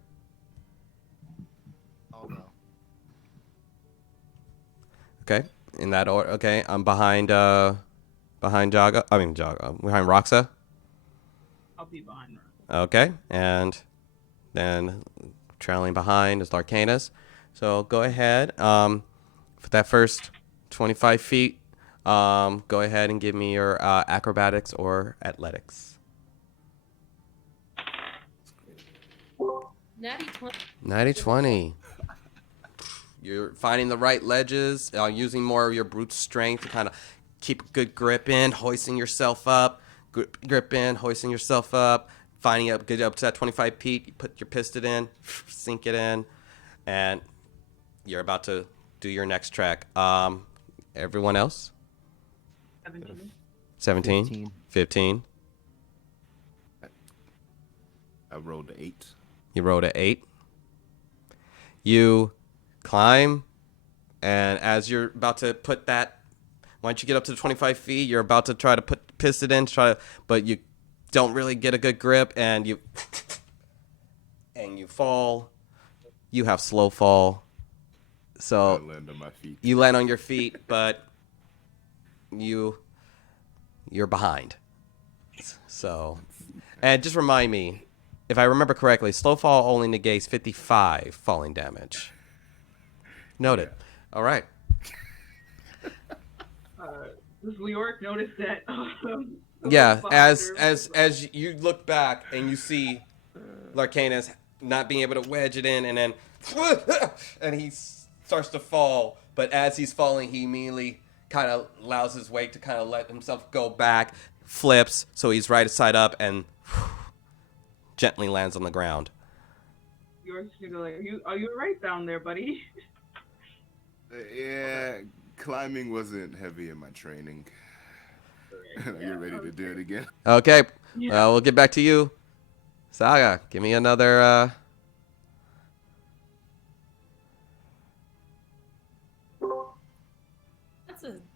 I'll go. Okay, in that order. Okay, I'm behind Jaga. Behind Roxa. I'll be behind her. Okay, and then trailing behind is Larcanus. So go ahead. For that first 25 feet, go ahead and give me your acrobatics or athletics. Natty 20. 90-20. You're finding the right ledges, using more of your brute strength to kind of keep a good grip in, hoisting yourself up, grip in, hoisting yourself up, finding get up to that 25 feet, you put your piston in, sink it in, and you're about to do your next track. Everyone else? 17. 17? 15. 15? I rolled an 8. You rode an 8. You climb, and as you're about to put that, once you get up to the 25 feet, you're about to try to put the piston in, but you don't really get a good grip, and you fall. You have slow fall, I so land on my feet. you land on your feet, but you're behind. So And just remind me, if I remember correctly, slow fall only negates 55 falling damage. Noted. All right. Does Leoric notice that? Yeah, behind her? as you look back and you see Larcanus not being able to wedge it in, and then and he starts to fall. But as he's falling, he immediately kind of allows his weight to kind of let himself go back, flips, so he's right side up, and gently lands on the ground. Leoric's gonna go like, are you alright down there, buddy? Yeah, climbing wasn't heavy in my training. You're ready to do it again? Okay, Yeah. we'll get back to you. Saga, give me another.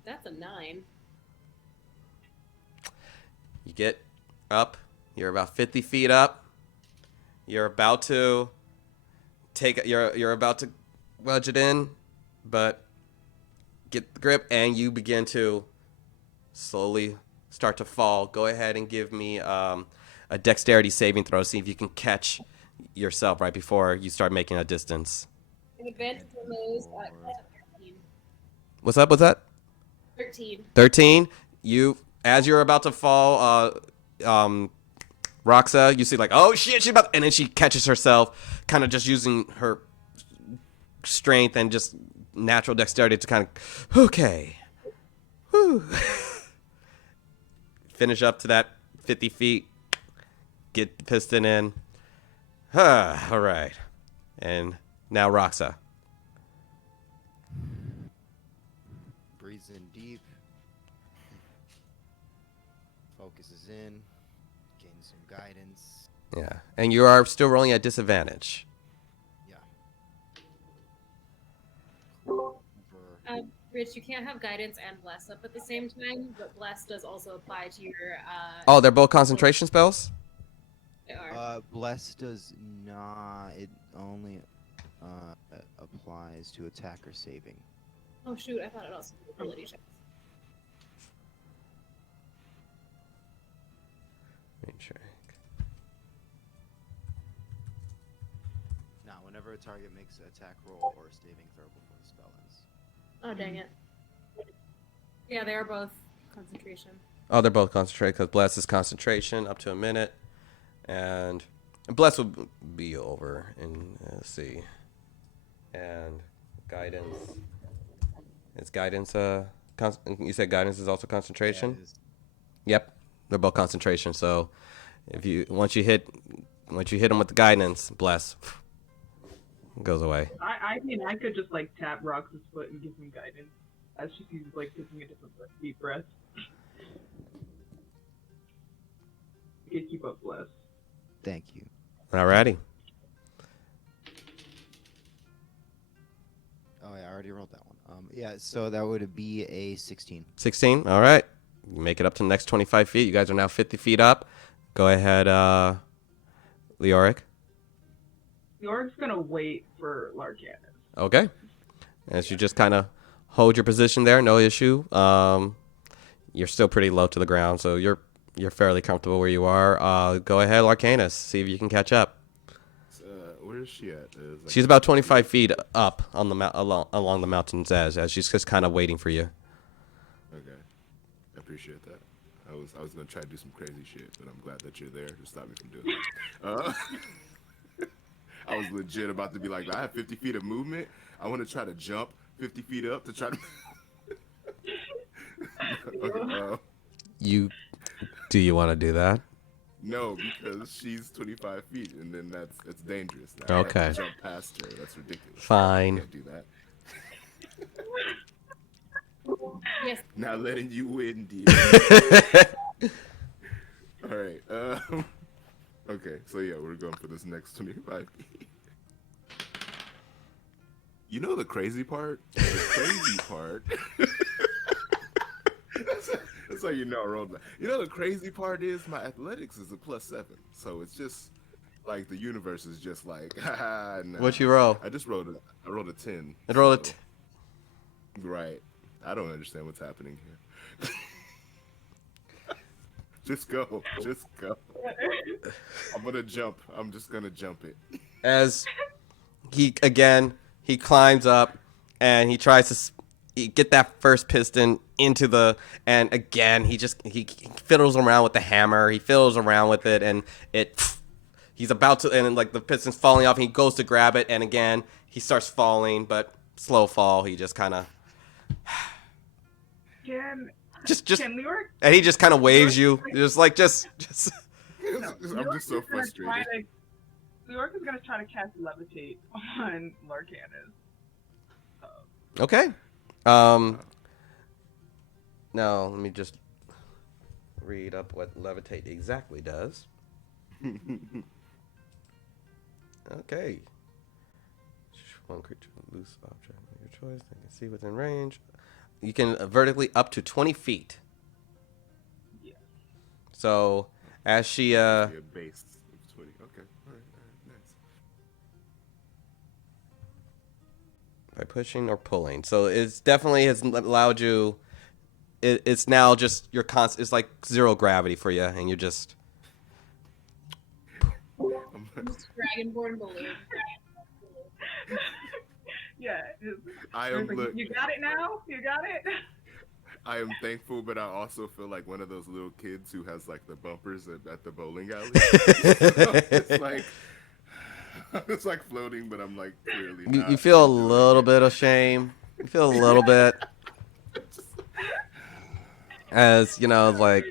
That's a 9. You get up. You're about 50 feet up. You're about to You're about to wedge it in, but get the grip, and you begin to slowly start to fall. Go ahead and give me a dexterity saving throw. See if you can catch yourself right before you start making a distance. An advantage on those. 13. What's up? What's that? 13. 13. As you're about to fall, Roxa, you see like, oh shit, she's about, and then she catches herself, kind of just using her strength and just natural dexterity to kind of, okay, whew. Finish up to that 50 feet, get the piston in. All right, and now Roxa. Breathes in deep. Focuses in. Gains some guidance. Yeah, and you are still rolling at disadvantage. Yeah. Over. Rich, you can't have guidance and bless up at the same time, but bless does also apply to your. Oh, they're both concentration spells? They are. Bless does not. It only applies to attack or saving. Oh shoot! I thought it also did ability checks. Let me check. Now, whenever a target makes an attack roll or a saving throw before the spell ends. Oh dang it! Yeah, they are both concentration. Oh, they're both concentrated because Bless is concentration up to a minute. And Bless will be over in, let's see. And guidance. Is guidance, you said guidance is also concentration? Yep, they're both concentration. So if once you hit them with the guidance, Bless goes away. I mean, I could just like tap Rox's foot and give him guidance as she's like taking a different deep breath. You can keep up, Bless. Thank you. Alrighty. Oh, yeah, I already rolled that one. Yeah, so that would be a 16. 16. All right. You make it up to the next 25 feet. You guys are now 50 feet up. Go ahead, Leoric. Leoric's gonna wait for Larcanus. Okay. As you just kind of hold your position there, no issue. You're still pretty low to the ground, so you're fairly comfortable where you are. Go ahead, Larcanus. See if you can catch up. Where is she at? Like She's about 25 feet up on the along the mountain's edge, as she's just kind of waiting for you. Okay, I appreciate that. I was gonna try to do some crazy shit, but I'm glad that you're there to stop me from doing that. I was legit about to be like, I have 50 feet of movement. I want to try to jump 50 feet up to try to. Okay, Do you want to do that? no, because she's 25 feet, and then that's dangerous. Now I have Okay. to jump past her. That's ridiculous. Fine. Can't do that. Yes. Not letting you win, dear. All right. Okay. So yeah, we're going for this next 25 feet. You know the crazy part? The crazy part. That's how you know I rolled that. You know the crazy part is my athletics is a +7, so it's just like the universe is just like, haha. Nah. What you roll? I rolled a 10. It rolled so- Right. I don't understand what's happening here. Just go. I'm gonna jump. I'm just gonna jump it. as he climbs up and he tries to get that first piston into the, and again he fiddles around with the hammer. He fiddles around with it, and he's about to, and like the piston's falling off. And he goes to grab it, and again he starts falling, but slow fall. He just kind of Can just can Leoric? and he just kind of waves you, just No, I'm just so frustrated. Leoric is gonna try to cast levitate on Larcanus. okay. Now let me just read up what levitate exactly does. Okay. One creature, loose object of your choice. They can see within range. You can vertically up to 20 feet. Yeah. So as she Yeah, base of 20. Okay. All right, nice. by pushing or pulling. So it's definitely has allowed you. It's now just your constant. It's like zero gravity for you, and you're just. Dragonborn balloon. Yeah. I am Like, look. you got it now. You got it. I am thankful, but I also feel like one of those little kids who has like the bumpers at the bowling alley. It's like it's like floating, but I'm like clearly not. You feel a enjoying little it. bit of shame. You feel a little bit, as you know, like.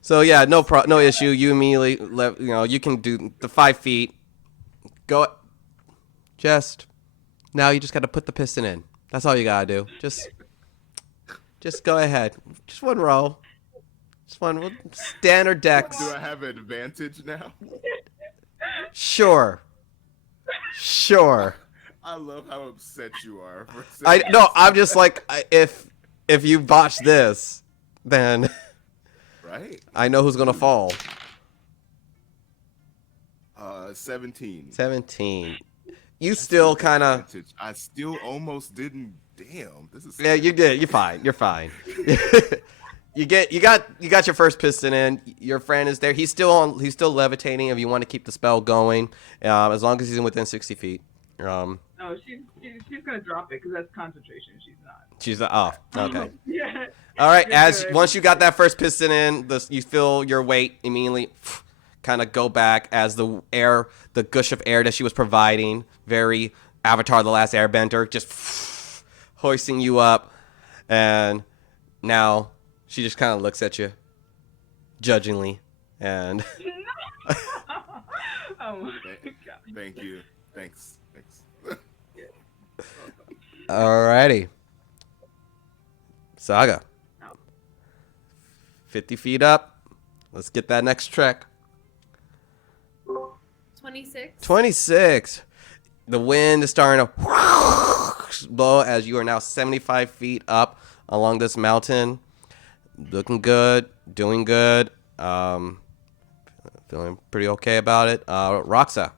So yeah, no issue. You immediately you can do the 5 feet. Go. Just now, you just got to put the piston in. That's all you gotta do. Just go ahead. Just one roll. Just one standard decks. Do I have advantage now? Sure. I love how upset you are. I'm just like if you botch this, then right. I know who's gonna fall. 17. 17. You still kind of. Advantage. I still almost didn't. Damn, this is. Yeah, you did. You're fine. You got your first piston in. Your friend is there. He's still levitating. If you want to keep the spell going, as long as he's within 60 feet. No, she's gonna drop it because that's concentration. She's not. She's okay. Yeah. All right. You're good. Once you got that first piston in, you feel your weight immediately kind of go back as the gush of air that she was providing, very Avatar: The Last Airbender, just hoisting you up, and now she just kind of looks at you, judgingly, and. Oh my god. Thank you. Thanks. Alrighty. Saga. 50 feet up. Let's get that next trek. 26. 26. The wind is starting to blow as you are now 75 feet up along this mountain. Looking good. Doing good. Feeling pretty okay about it. Roxa.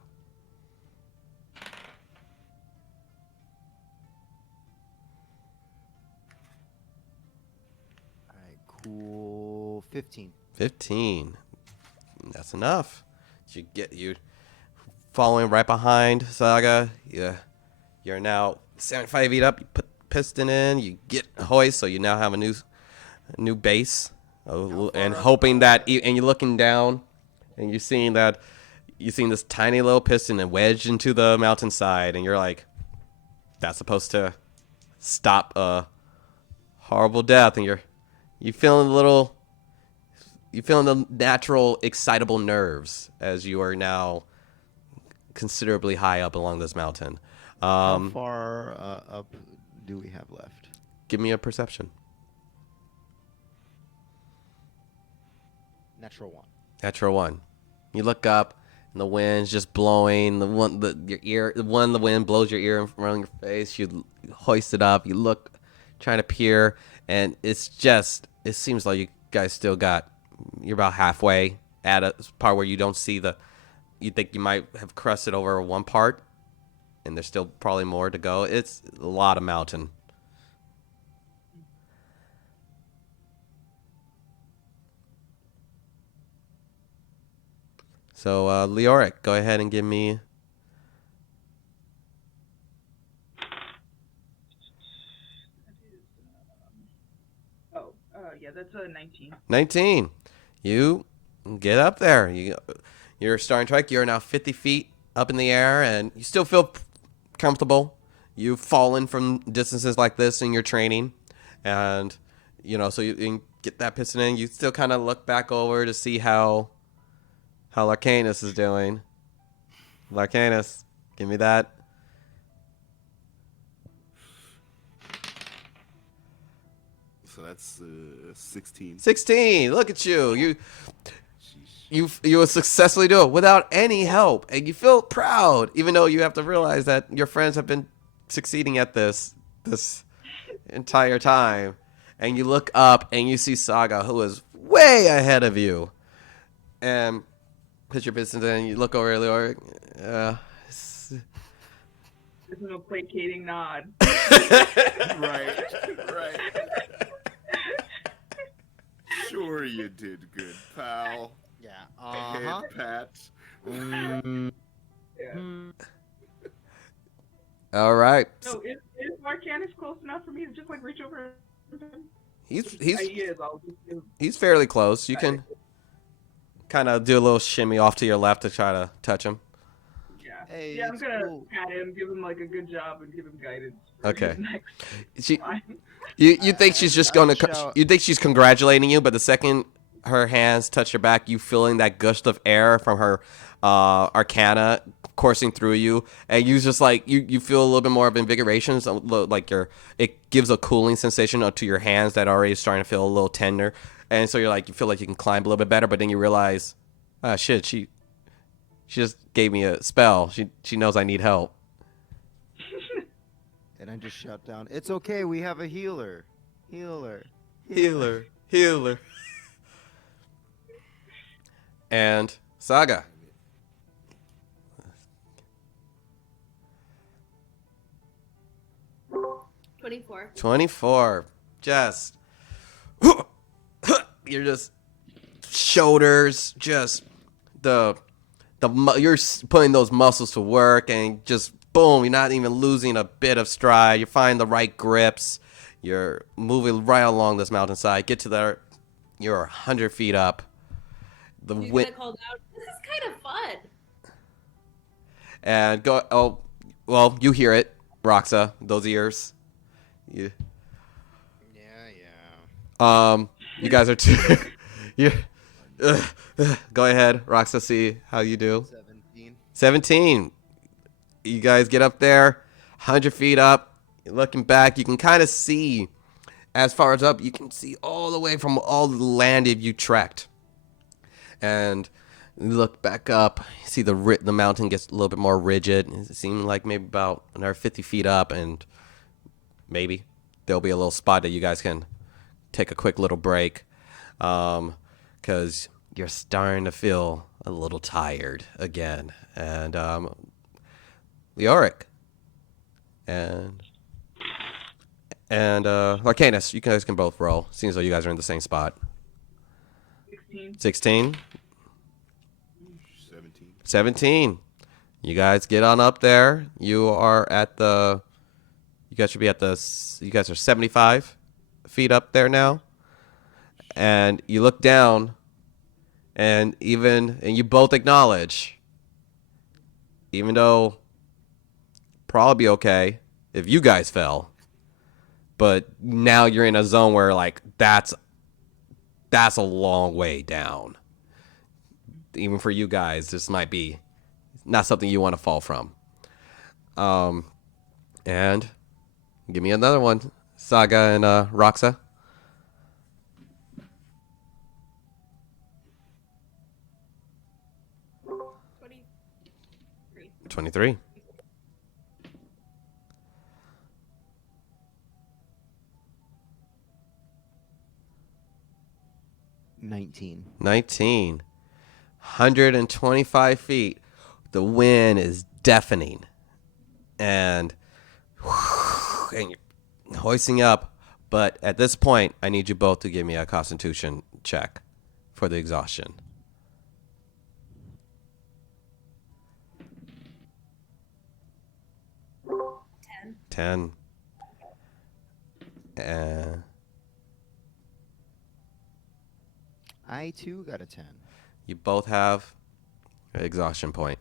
All right, cool. 15. 15. That's enough. You following right behind Saga. Yeah. You're now 75 feet up. You put piston in. You get hoist, so you now have a new base. And hoping that, and you're looking down, and you're seeing this tiny little piston and wedged into the mountainside, and you're like, that's supposed to stop a horrible death, and you feeling the natural excitable nerves as you are now considerably high up along this mountain. How far up do we have left? Give me a perception. Natural 1. Natural 1. You look up, and the wind's just blowing. The wind blows your ear around your face. You hoist it up. You look, trying to peer, and it seems like you guys still you're about halfway at a part where you don't see you think you might have crested over one part, and there's still probably more to go. It's a lot of mountain. So, Leoric, go ahead and give me. Yeah, that's a 19. 19. You get up there. You're starting to trek. You're now 50 feet up in the air, and you still feel comfortable. You've fallen from distances like this in your training, and so you can get that piston in. You still kind of look back over to see how Larcanus is doing. Larcanus, give me that. So that's 16. 16. Look at you. Sheesh. You will successfully do it without any help, and you feel proud, even though you have to realize that your friends have been succeeding at this entire time. And you look up and you see Saga, who is way ahead of you, and put your business in. And you look over at Leoric. There's no placating nod. Right. Sure you did good, pal. Yeah. Head pat. Yeah. All right. No, is Marcanus close enough for me to just like reach over? He He's is. I'll just do. he's fairly close. You can kind of do a little shimmy off to your left to try to touch him. Yeah. Hey, Yeah, I'm it's gonna cool. pat him, give him like a good job, and give him guidance. For Okay. his next She, line. you think she's just I going to shout- you think she's congratulating you, but the second her hands touch your back, you feeling that gust of air from her arcana coursing through you, and you just like you feel a little bit more of invigoration, so like it gives a cooling sensation to your hands that are already starting to feel a little tender, and so you feel like you can climb a little bit better, but then you realize, ah, shit, she just gave me a spell. She knows I need help. And I just shout down, "It's okay, we have a healer. Healer." Healer. And Saga. 24. 24. Just you're just shoulders, just you're putting those muscles to work, and just boom, you're not even losing a bit of stride. You find the right grips. You're moving right along this mountainside. Get to there. You're 100 feet up. The She's wind gonna call out, "This is kind of fun." and go. Oh, well, you hear it, Roxa. Those ears. You. Yeah. You guys are too. you. Go ahead, Roxa. See how you do. 17. 17. You guys get up there, 100 feet up. You're looking back, you can kind of see, as far as up, you can see all the way from all the land you trekked. And you look back up, you see the mountain gets a little bit more rigid. It seems like maybe about another 50 feet up, and maybe there'll be a little spot that you guys can take a quick little break, because you're starting to feel a little tired again. And Leoric and Larcanus, you guys can both roll. Seems like you guys are in the same spot. 16. 16, 17. 17. You guys get on up there. You guys should be you guys are 75 feet up there now. And you look down, and you both acknowledge, even though probably be okay if you guys fell, but now you're in a zone where like that's a long way down. Even for you guys, this might be not something you want to fall from. And give me another one, Saga and Roxa. 23. 23. $19. 19. 125 feet. The wind is deafening. And you're hoisting up. But at this point, I need you both to give me a constitution check for the exhaustion. 10. I too got a 10. You both have an exhaustion point.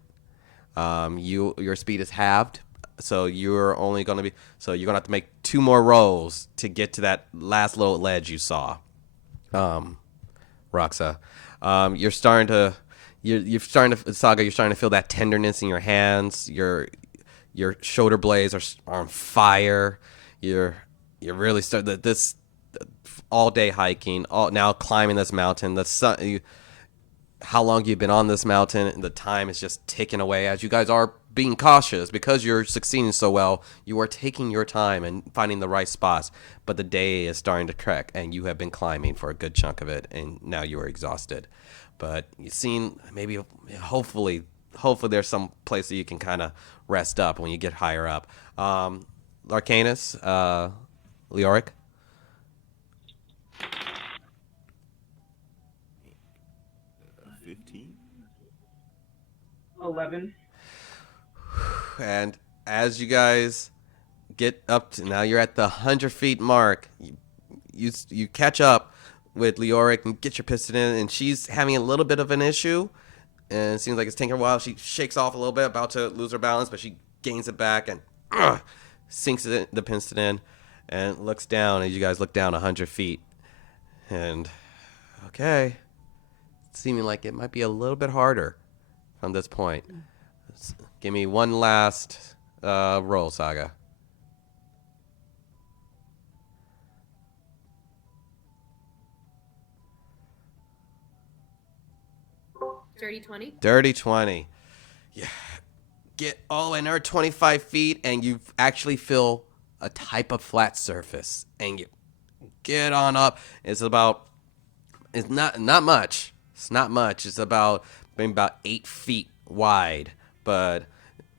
Your speed is halved, so you're gonna have to make 2 more rolls to get to that last little ledge you saw. Roxa, you're starting to Saga. You're starting to feel that tenderness in your hands. Your shoulder blades are on fire. You're really starting this all day hiking, now climbing this mountain. The sun. How long you've been on this mountain, and the time is just ticking away as you guys are being cautious because you're succeeding so well. You are taking your time and finding the right spots, but the day is starting to crack, and you have been climbing for a good chunk of it, and now you are exhausted. But you've seen hopefully there's some place that you can kind of rest up when you get higher up. Larcanus, Leoric. 15. 11. And as you guys get up to now, you're at the 100 feet mark. You catch up with Leoric and get your piston in, and she's having a little bit of an issue, and it seems like it's taking her a while. She shakes off a little bit, about to lose her balance, but she gains it back and sinks the piston in, and looks down. As you guys look down 100 feet, and okay, it's seeming like it might be a little bit harder from this point. Give me one last roll, Saga. Dirty 20. Dirty 20. Yeah. Get all the way another 25 feet, and you actually feel a type of flat surface. And you get on up. It's not much. It's not much. It's maybe about 8 feet wide. But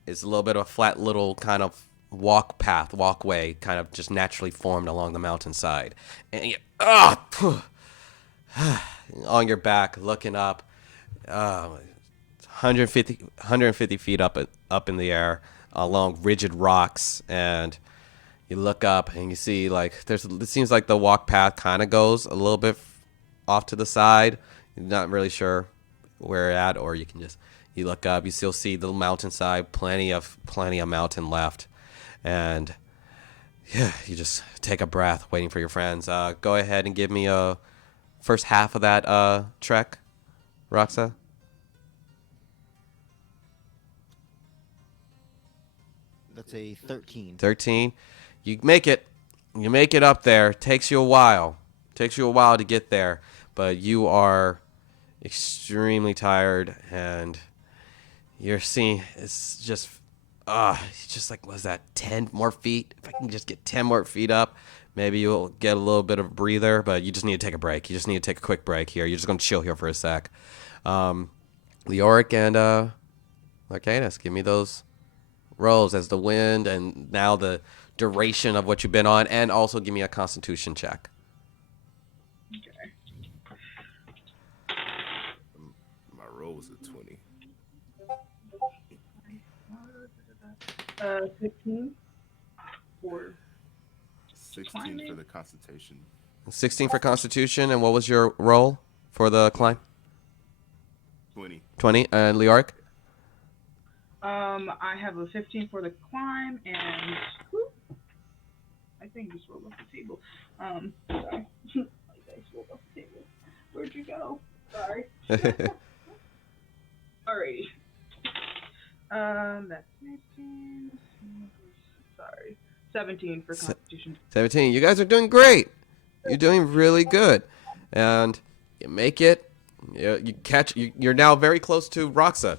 it's a little bit of a flat little kind of walkway, kind of just naturally formed along the mountainside. And you, on your back, looking up. 150 feet up in the air along rigid rocks, and you look up and you see like it seems like the walk path kind of goes a little bit off to the side. You're not really sure where you're at, or you look up, you still see the mountainside, plenty of mountain left, and yeah, you just take a breath waiting for your friends. Go ahead and give me a first half of that trek, Roxa. That's a 13. 13. You make it up there. Takes you a while to get there, but you are extremely tired, and you're seeing it's just like, was that 10 more feet? If I can just get 10 more feet up, maybe you'll get a little bit of a breather, but you just need to take a break. You just need to take a quick break here. You're just going to chill here for a sec. Leoric and Larcanus, give me those rolls as the wind and now the duration of what you've been on, and also give me a constitution check. Okay. My roll was a 20. 15 for 16 for the constitution. 16 for constitution, and what was your roll for the climb? 20. 20. And Leoric? I have a 15 for the climb, and whoop, I think just rolled off the table. Sorry. I just rolled off the table. Where'd you go? Sorry. Alrighty. That's 19. Sorry. 17 for Constitution. 17. You guys are doing great. You're doing really good. And you make it. You're now very close to Roxa.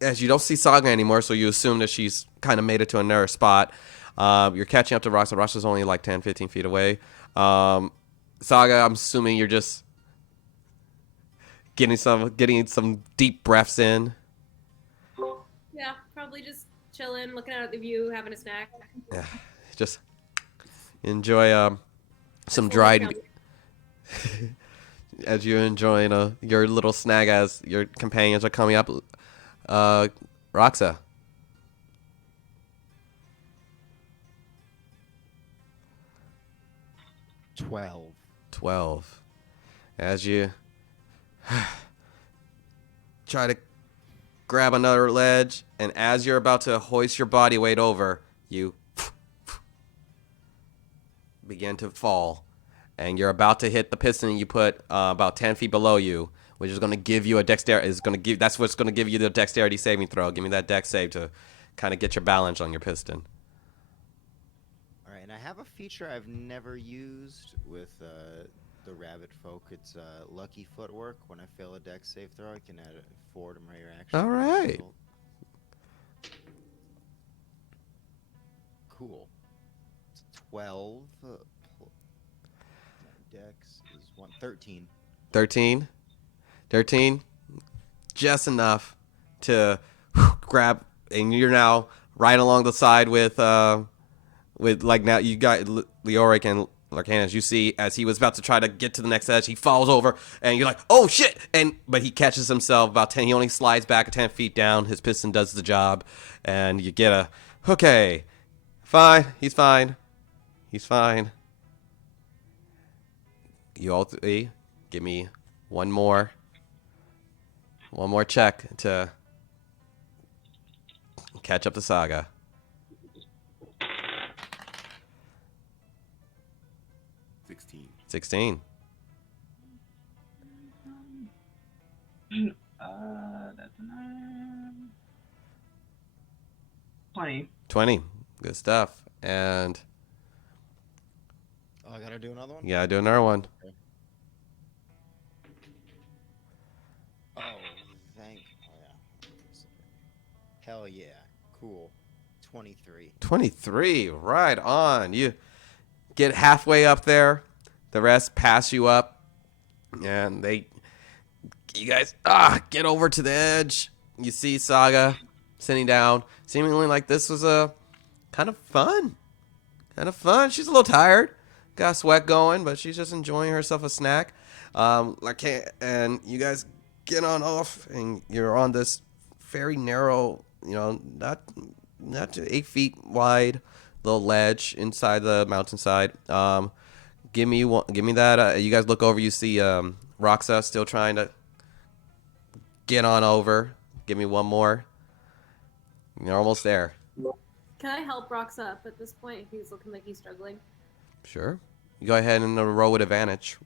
As you don't see Saga anymore, so you assume that she's kind of made it to another spot. You're catching up to Roxa. Roxa's only like 10, 15 feet away. Saga, I'm assuming you're just getting some deep breaths in. Yeah, probably just chilling, looking out at the view, having a snack. Yeah, just enjoy some dried. As you're enjoying your little snack as your companions are coming up. Roxa. 12. 12. As you try to grab another ledge, and as you're about to hoist your body weight over, you begin to fall. And you're about to hit the piston you put about 10 feet below you, which is going to give you a dexterity. That's what's going to give you the dexterity saving throw. Give me that dex save to kind of get your balance on your piston. All right, and I have a feature I've never used with the rabbit folk. It's lucky footwork. When I fail a dex save throw, I can add a 4 to my reaction. All right. Result. Cool. It's 12. Dex is 13. 13, just enough to grab, and you're now right along the side with like now you got Leoric and Larcanus. You see as he was about to try to get to the next edge, he falls over, and you're like, oh shit! But he catches himself about 10. He only slides back 10 feet down. His piston does the job, and you get a okay, fine. He's fine. You all three, give me one more check to catch up to Saga. 16. That's 20. 20. Good stuff. And Oh, I gotta do another one? you gotta do another one. Okay. Oh, thank. Oh, yeah. Hell yeah. Cool. 23. 23. Right on. You get halfway up there. The rest pass you up. And you guys get over to the edge. You see Saga sitting down. Seemingly like this was a kind of fun. She's a little tired. Got sweat going, but she's just enjoying herself a snack. And you guys get on off, and you're on this very narrow, not 8 feet wide little ledge inside the mountainside. Give me that. You guys look over. You see Roxa still trying to get on over. Give me one more. You're almost there. Can I help Roxa up at this point? He's looking like he's struggling. Sure. You go ahead and roll with advantage.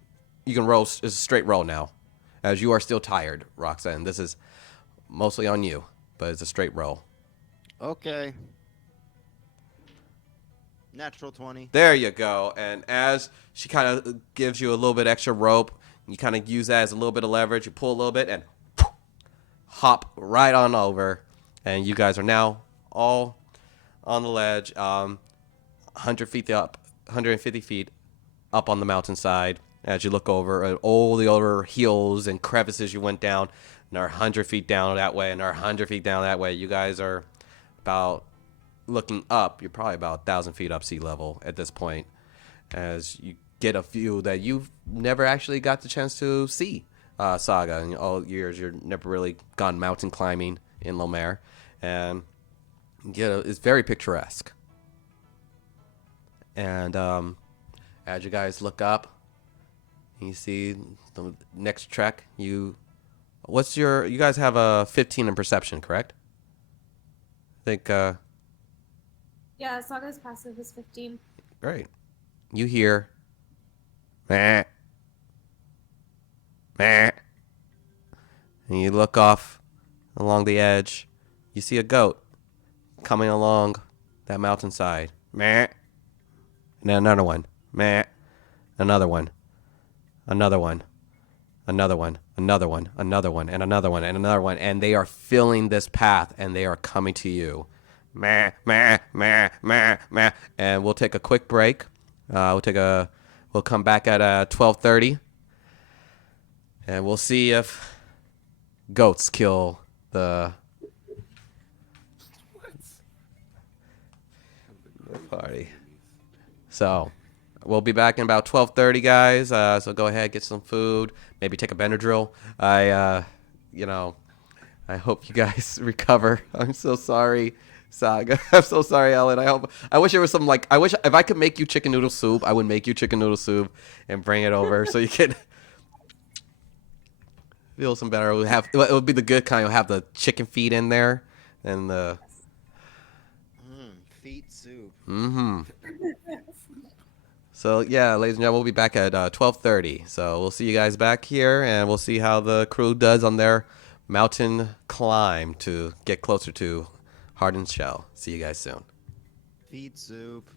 You can roll. It's a straight roll now, as you are still tired, Roxa, and this is mostly on you, but it's a straight roll. Okay. Natural 20. There you go. And as she kind of gives you a little bit extra rope, you kind of use that as a little bit of leverage. You pull a little bit and hop right on over. And you guys are now all on the ledge, 100 feet up, 150 feet up on the mountainside. As you look over at all the other hills and crevices you went down, and are 100 feet down that way, and are 100 feet down that way. You guys are about looking up. You're probably about 1,000 feet up sea level at this point, as you get a view that you've never actually got the chance to see. Saga in all years, you've never really gone mountain climbing in Lomér, and it's very picturesque. And as you guys look up, you see the next trek. You guys have a 15 in perception, correct? I think. Yeah, Saga's passive is 15. Great. You hear, meh, meh, and you look off along the edge. You see a goat coming along that mountainside. Meh. And then another one. Meh. Another one. Another one. Another one. Another one. Another one. And another one. And another one. And they are filling this path, and they are coming to you. Meh. Meh. Meh. Meh. Meh. And we'll take a quick break. We'll come back at 12:30, and we'll see if goats kill the party. So we'll be back in about 12:30, guys. So go ahead, get some food, maybe take a Benadryl. I hope you guys recover. I'm so sorry Saga. I'm so sorry, Ellen. I wish there was some like. I wish if I could make you chicken noodle soup, I would make you chicken noodle soup and bring it over so you can feel some better. It would be the good kind. It would have the chicken feet in there and the. Feet soup. Mm-hmm. So yeah, ladies and gentlemen, we'll be back at 12:30. So we'll see you guys back here, and we'll see how the crew does on their mountain climb to get closer to Hardened Shell. See you guys soon. Feet soup.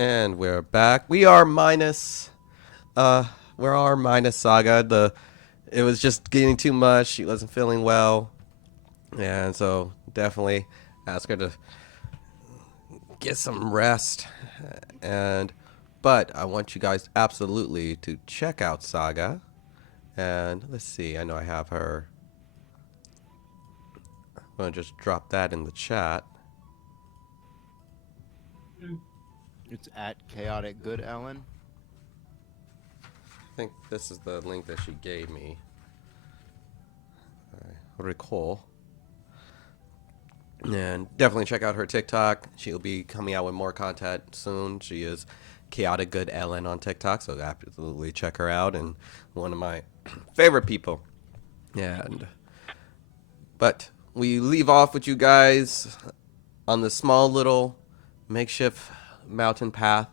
And we're back. We are minus Saga. It was just getting too much. She wasn't feeling well. And so definitely ask her to get some rest. But I want you guys absolutely to check out Saga. And let's see, I know I have her. I'm gonna just drop that in the chat. It's at Chaotic Good Ellen. I think this is the link that she gave me. I recall. And definitely check out her TikTok. She'll be coming out with more content soon. She is Chaotic Good Ellen on TikTok, so absolutely check her out. And one of my favorite people. But we leave off with you guys on the small little makeshift mountain path,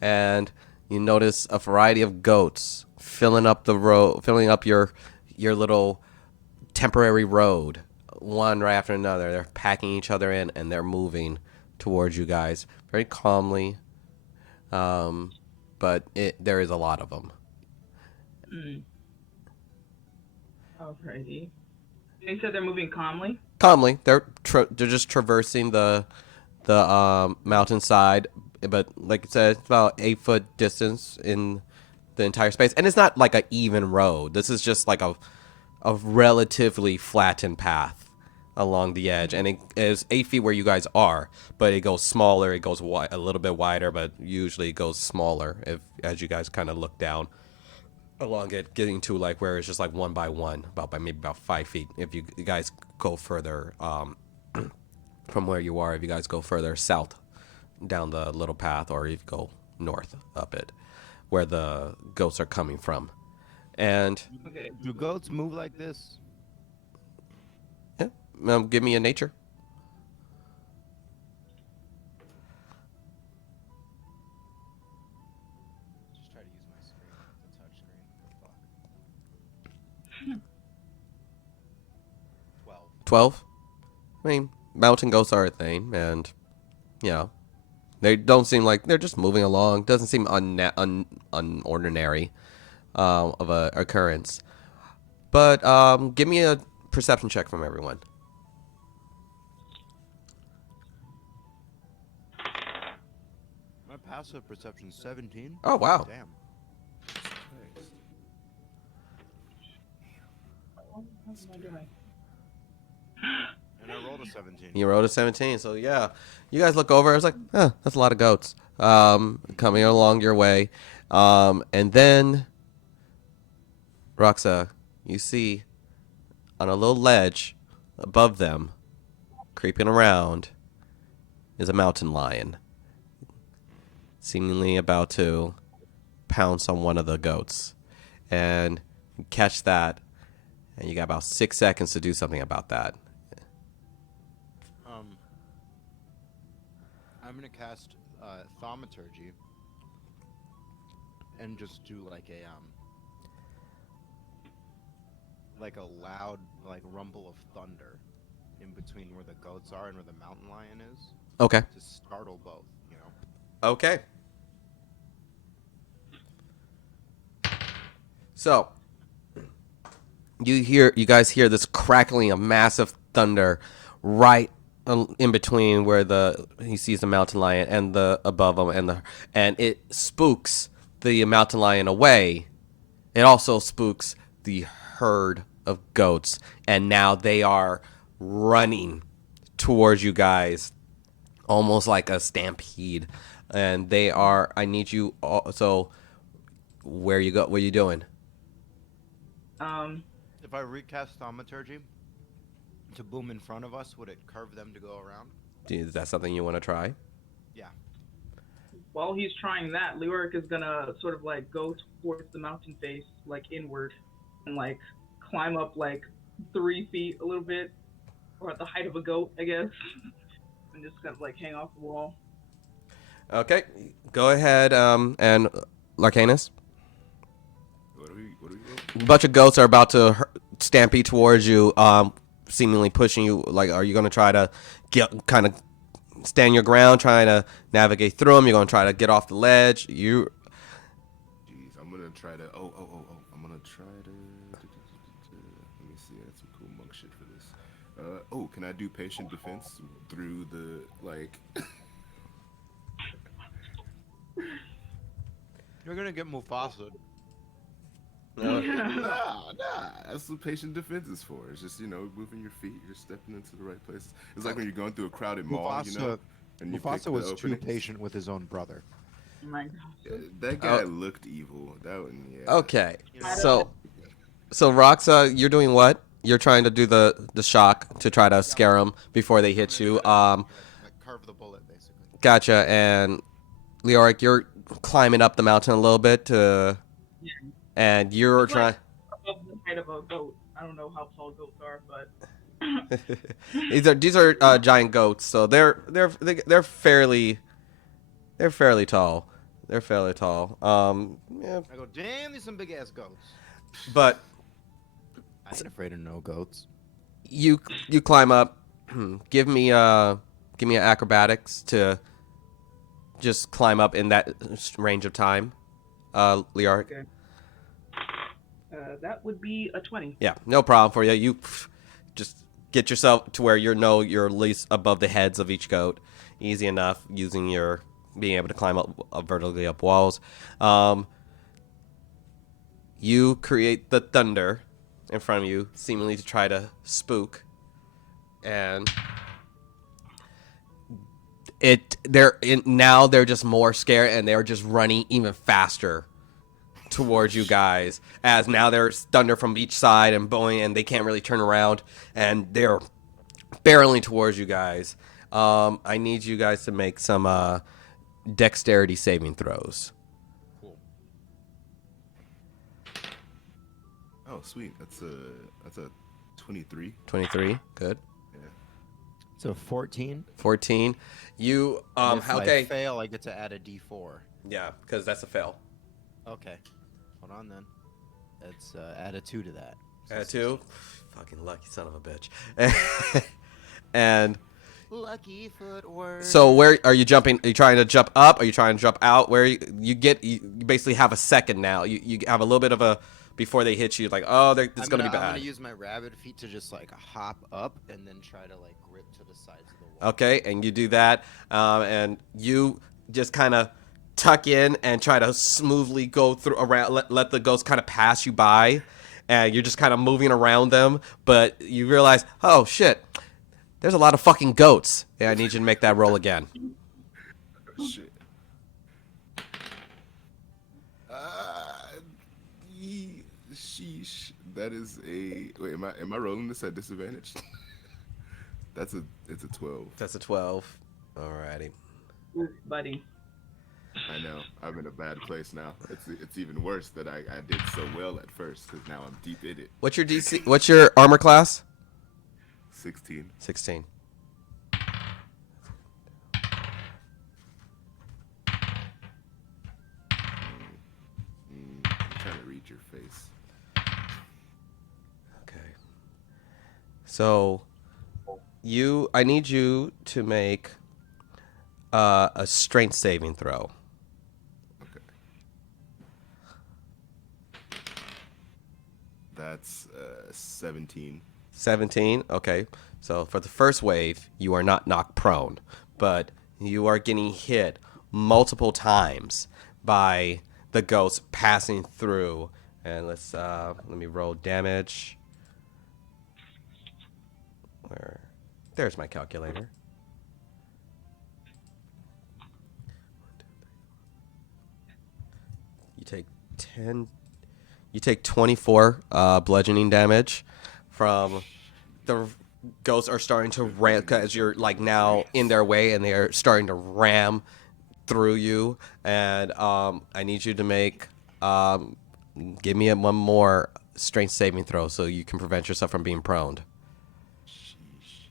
and you notice a variety of goats filling up the road, filling up your little temporary road, one right after another. They're packing each other in, and they're moving towards you guys very calmly. But there is a lot of them. Alrighty. They said they're moving calmly. Calmly, they're just traversing the mountainside, but like I said, it's about 8-foot distance in the entire space, and it's not like an even road. This is just like a relatively flattened path along the edge, and it is 8 feet where you guys are, but it goes smaller. It goes a little bit wider, but usually it goes smaller as you guys kind of look down along it, getting to like where it's just like one by one, maybe about 5 feet. If you guys go further from where you are, if you guys go further south down the little path, or if you go north up it, where the goats are coming from. And Okay. Do goats move like this? yeah, give me a nature. Just try to use my screen, the touch screen. Fuck. 12. 12. I mean, mountain goats are a thing, and they don't seem like they're just moving along. Doesn't seem unordinary of a occurrence. But give me a perception check from everyone. My passive perception 17. Oh wow! Damn. What am I doing? And I rolled a 17. You rolled a 17, so yeah. You guys look over. It's like, that's a lot of goats coming along your way, and then Roxa, you see on a little ledge above them, creeping around, is a mountain lion, seemingly about to pounce on one of the goats. And you catch that, and you got about 6 seconds to do something about that. I'm gonna cast Thaumaturgy and just do like a loud rumble of thunder in between where the goats are and where the mountain lion is Okay. to startle both, Okay. So, you guys hear this crackling of massive thunder right in between where he sees the mountain lion and the above him, and it spooks the mountain lion away. It also spooks the herd of goats, and now they are running towards you guys almost like a stampede. And they are, I need you all, so where you go, what are you doing? If I recast Thaumaturgy to boom in front of us, would it curve them to go around? Is that something you want to try? Yeah. While he's trying that, Lyric is gonna sort of like go towards the mountain face, like inward, and like climb up like 3 feet a little bit, or at the height of a goat, I guess, and just kind of like hang off the wall. Okay, go ahead, and Larcanus. What are we A bunch of goats are about to stampede towards you, seemingly pushing you. Like, are you going to try to stand your ground, trying to navigate through them. You're gonna try to get off the ledge. Jeez, I'm gonna try to. I'm gonna try to. Let me see. I had some cool monk shit for this. Can I do patient defense through the like? You're gonna get Mufasa. Nah. That's what patient defense is for. It's just moving your feet. You're stepping into the right places. It's like when you're going through a crowded mall, and you pick Mufasa the was too openings. patient with his own brother. Oh my God. That guy looked evil. That one, yeah. Okay, Yeah. so Roxa, you're doing what? You're trying to do the shock to try to scare them before they hit you. Like carve the bullet, basically. Gotcha. And Leoric, you're climbing up the mountain a little bit and you're It's trying. Above the height of a goat. I don't know how tall goats are, but these are giant goats, so they're fairly tall. They're fairly tall. Yeah, I go, damn, these some big ass goats. but I ain't afraid of no goats. you climb up. give me an acrobatics to just climb up in that range of time, Leoric. okay. That would be a 20. Yeah, no problem for you. You just get yourself to where you're at least above the heads of each goat. Easy enough using your being able to climb up vertically up walls. You create the thunder in front of you, seemingly to try to spook, and now they're just more scared and they're just running even faster towards you guys, as now there's thunder from each side and blowing, and they can't really turn around, and they're barreling towards you guys. I need you guys to make some dexterity saving throws. Cool. Oh, sweet. That's a 23. 23, good. Yeah. So 14. 14. You If okay? I fail, I get to add a D4. Yeah, because that's a fail. Okay. Hold on then. Let's add a 2 to that. So Add 2. Fucking lucky son of a bitch. And lucky footwork. so where are you jumping? Are you trying to jump up? Are you trying to jump out? Where you basically have a second now. You have a little bit of a before they hit you, like, oh, it's gonna be bad. I'm gonna use my rabbit feet to just like hop up and then try to like grip to the sides of the wall. Okay, and you do that, and you just kind of tuck in and try to smoothly go through around. Let the ghost kind of pass you by, and you're just kind of moving around them. But you realize, oh shit, there's a lot of fucking goats. Yeah, I need you to make that roll again. Oh, shit. Sheesh. That is a wait. Am I rolling this at disadvantage? It's a 12. That's a 12. Alrighty. Ooh, buddy. I know. I'm in a bad place now. It's even worse that I did so well at first because now I'm deep in it. What's your DC? What's your armor class? 16. 16. I'm trying to read your face. Okay. So I need you to make a strength saving throw. Okay. That's 17. 17. Okay. So for the first wave, you are not knocked prone, but you are getting hit multiple times by the ghost passing through. And let me roll damage. There's my calculator. You take 10. You take 24 bludgeoning damage from the ghosts are starting to ram because you're like now in their way and they are starting to ram through you. And I need you to make give me one more strength saving throw so you can prevent yourself from being prone. Sheesh.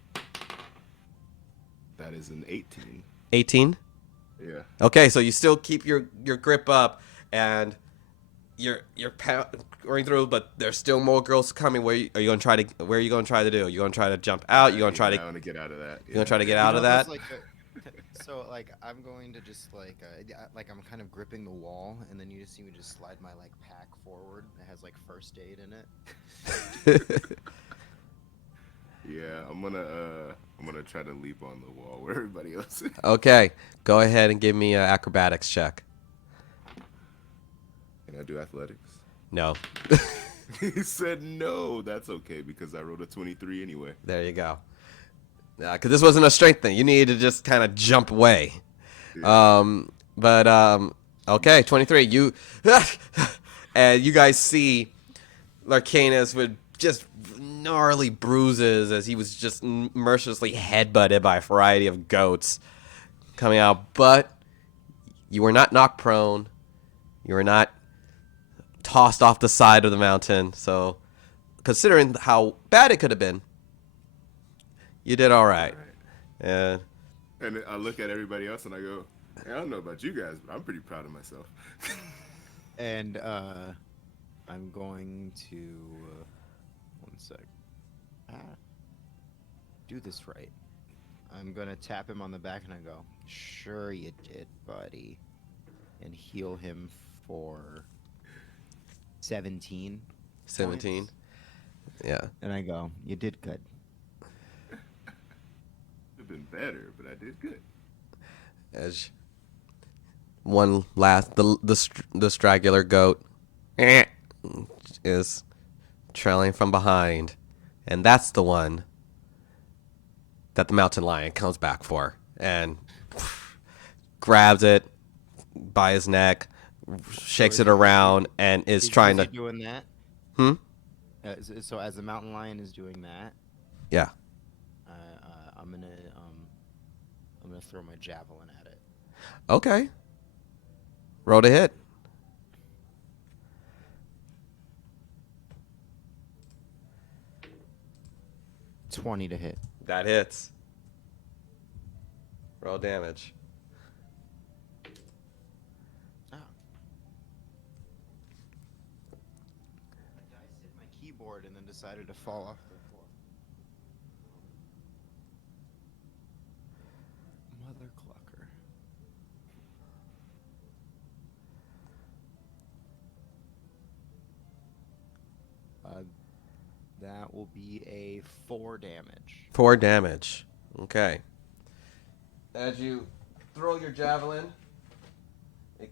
That is an 18. 18. Yeah. Okay, so you still keep your grip up and you're going through, but there's still more girls coming. Where are you going to try to do? You going to try to jump out? You going to try I to want to get out of that. you going to try to get out of that? So like I'm going to just like I'm kind of gripping the wall, and then you just see me just slide my like pack forward. It has like first aid in it. Yeah, I'm gonna try to leap on the wall where everybody else is. Okay, go ahead and give me an acrobatics check. Can I do athletics? No. He said no. That's okay because I rolled a 23 anyway. There you go. Because this wasn't a strength thing. You needed to just kind of jump away. Yeah. Okay, 23. You and you guys see Larcanus with just gnarly bruises as he was just mercilessly headbutted by a variety of goats coming out. But you were not knocked prone. You were not tossed off the side of the mountain. So, considering how bad it could have been, you did all right. And And I look at everybody else and I go, hey, I don't know about you guys, but I'm pretty proud of myself. And I'm going to one sec. Do this right. I'm gonna tap him on the back and I go, "Sure you did, buddy," and heal him for 17. 17. points. Yeah. And I go, "You did good." Could have been better, but I did good. As one last, the straggler goat is trailing from behind, and that's the one that the mountain lion comes back for and grabs it by his neck, shakes is it he- around, and is trying he to. doing that. Hmm? So as the mountain lion is doing that, Yeah. I'm gonna throw my javelin at it. Okay. Roll to hit. $20 to hit. That hits. Roll damage. Oh. My dice hit my keyboard and then decided to fall off the floor. Mother clucker. That will be a 4 damage. 4 damage. Okay. As you throw your javelin, it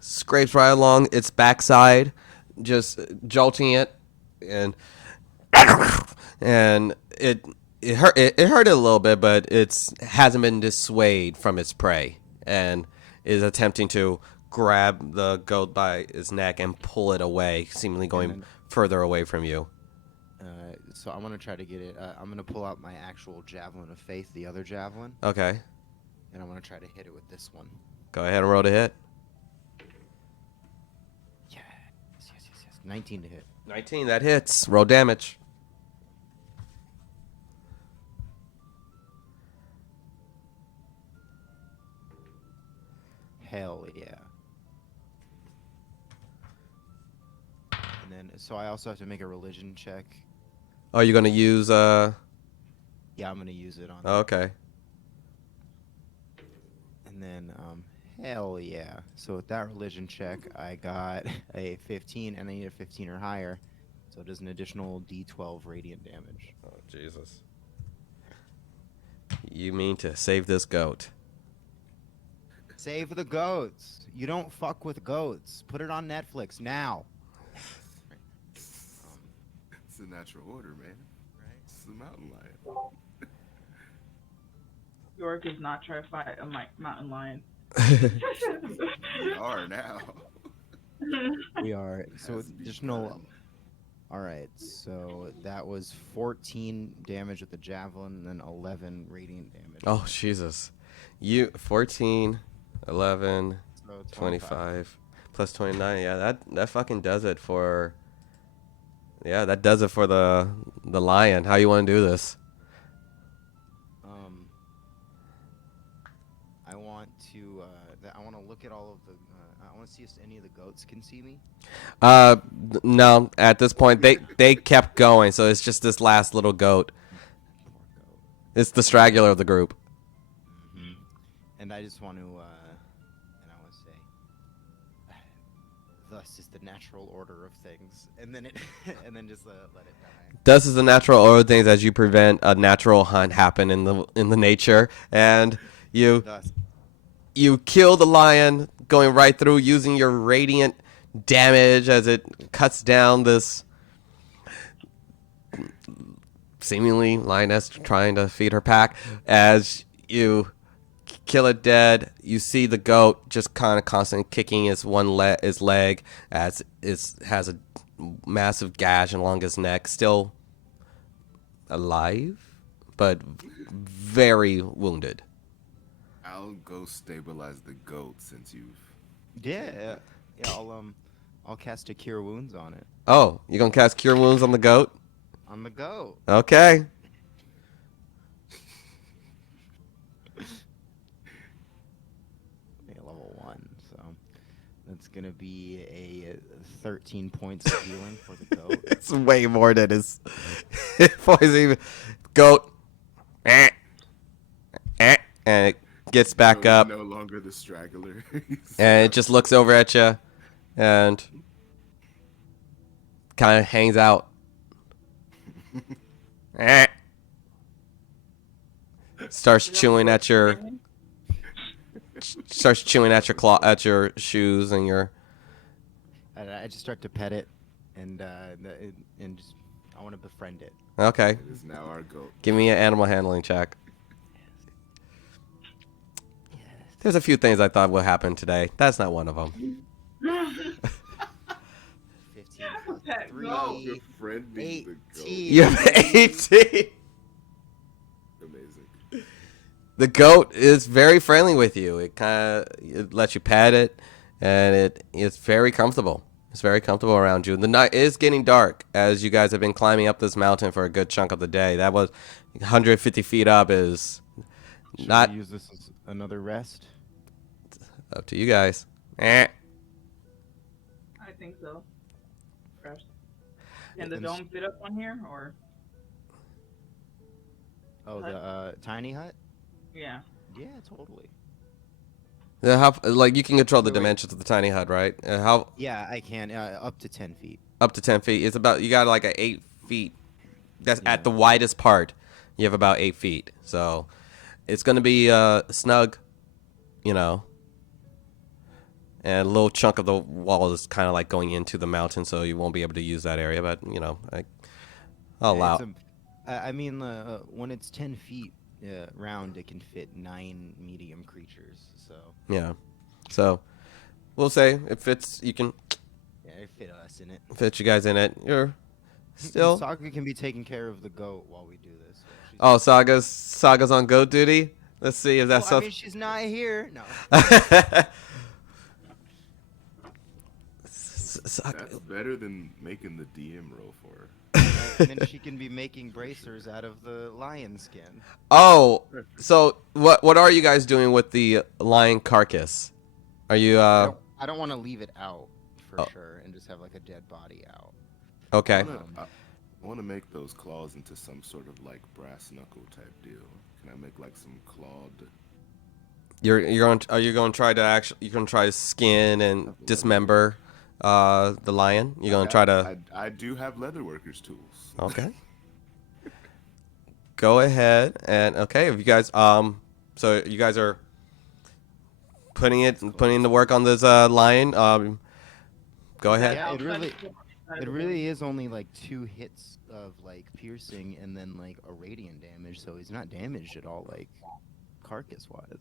scrapes right along its backside, just jolting it, and it hurt it hurt it a little bit, but it's hasn't been dissuaded from its prey, and is attempting to grab the goat by its neck and pull it away, seemingly going then- further away from you. So I'm gonna try to get it. I'm gonna pull out my actual javelin of faith, the other javelin, Okay, and I'm gonna try to hit it with this one. go ahead and roll to hit. Yes. 19 to hit. 19, that hits. Roll damage. Hell yeah. And then, so I also have to make a religion check. Oh, you're gonna use Yeah, I'm gonna use it on. Okay. And then, hell yeah. So with that religion check, I got a 15, and I need a 15 or higher. So it does an additional D12 radiant damage. Oh Jesus. You mean to save this goat? Save the goats. You don't fuck with goats. Put it on Netflix now. It's the natural order, man. Right. It's the mountain lion. York is not trying to fight a mountain lion. We are now. We are. So Has to be there's no. done. All right. So that was 14 damage with the javelin, and then 11 radiant damage. Oh Jesus. You 14, 11, So 25 plus 29. Yeah, that fucking does it for. Yeah, that does it for the lion. How you want to do this? I want to. I want to look at all of the. I want to see if any of the goats can see me. No. At this point, they kept going, so it's just this last little goat. Poor goat. It's the straggler of the group. Hmm. And I just want to, and I want to say, thus is the natural order of things, and then and then just let it die. Thus is the natural order of things as you prevent a natural hunt happen in the nature, and you Thus, you kill the lion, going right through using your radiant damage as it cuts down this seemingly lioness trying to feed her pack. As you kill it dead, you see the goat just kind of constantly kicking his leg as it has a massive gash along his neck, still alive, but very wounded. I'll go stabilize the goat since you've. yeah. I'll cast a cure wounds on it. Oh, you gonna cast Cure Wounds on the goat? On the goat. Okay. Yeah, level 1, so that's gonna be a 13 points of healing for the goat. It's way more than his poison. Goat. And it gets back up. No longer the straggler. And it just looks over at you and kind of hangs out. Starts chewing at your claw, at your shoes and your. And I just start to pet it, and just I want to befriend it. Okay, It is now our goat. give me an animal handling check. There's a few things I thought would happen today. That's not one of them. 15. Pet Oh, goat. befriending the goat. 18. You have 18. Amazing. The goat is very friendly with you. It lets you pet it, and it's very comfortable. It's very comfortable around you. The night is getting dark as you guys have been climbing up this mountain for a good chunk of the day. That was 150 feet up is Should not we use this as another rest? up to you guys. Eh. I think so. Fresh. Can the And dome fit up on here, or Oh, the tiny hut? yeah? Yeah, totally. Yeah, like you can control the Wait, wait. dimensions of the tiny hut, right? How Yeah, I can. Up to 10 feet. up to 10 feet? It's about you got like a 8 feet. That's Yeah. at the widest part. You have about 8 feet, so it's gonna be snug, you know. And a little chunk of the wall is kind of like going into the mountain, so you won't be able to use that area. But you know, I'll allow. I mean, when it's 10 feet round, it can fit 9 medium creatures. So Yeah. So we'll say it fits. You can yeah, it fit us in it. fit you guys in it. You're still. Saga can be taking care of the goat while we do this. So she's- Oh, Saga's on goat duty. Let's see if that's Well, I something. mean, she's not here. No. That's better than making the DM roll for her. And then she can be making bracers out of the lion skin. Oh, so what are you guys doing with the lion carcass? Are you I don't want to leave it out for Oh. sure and just have like a dead body out. okay? I want to make those claws into some sort of like brass knuckle type deal. Can I make like some clawed? Are you going to try to skin and dismember the lion? You're going to try to. I do have leatherworkers tools. Okay. Go ahead and okay. If you guys so you guys are putting the work on this lion. Go ahead. Yeah, Outside really- of the- It really is only like 2 hits of like piercing and then like a radiant damage, so he's not damaged at all, like carcass wise.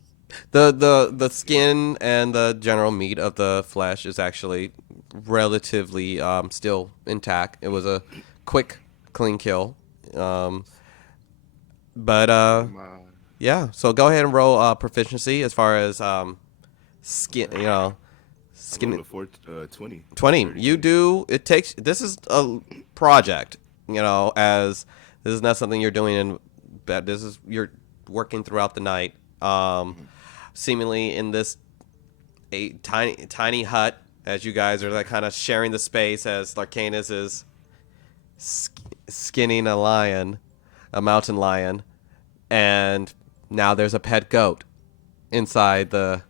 The skin and the general meat of the flesh is actually relatively still intact. It was a quick, clean kill. But yeah. So go ahead and roll proficiency as far as skin. You know, skin. 20. 20. 30. You do. It takes. This is a project. You know, as this is not something you're doing in bed. This is you're working throughout the night. Seemingly in this a tiny hut, as you guys are like kind of sharing the space as Larcanus is skinning a mountain lion, and now there's a pet goat. inside the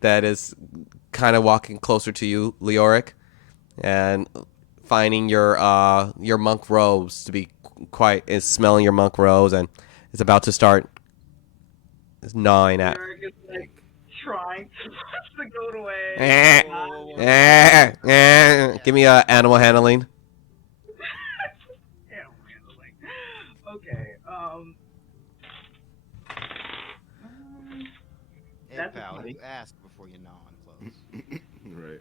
that is kind of walking closer to you, Leoric, and finding your monk robes to be is smelling your monk robes and is about to start gnawing at. Eric is like trying to push the goat away. Eh, Whoa. Give me animal handling. Yeah, like, okay. Hey, That's pal, funny. you ask before you gnaw on clothes. Right.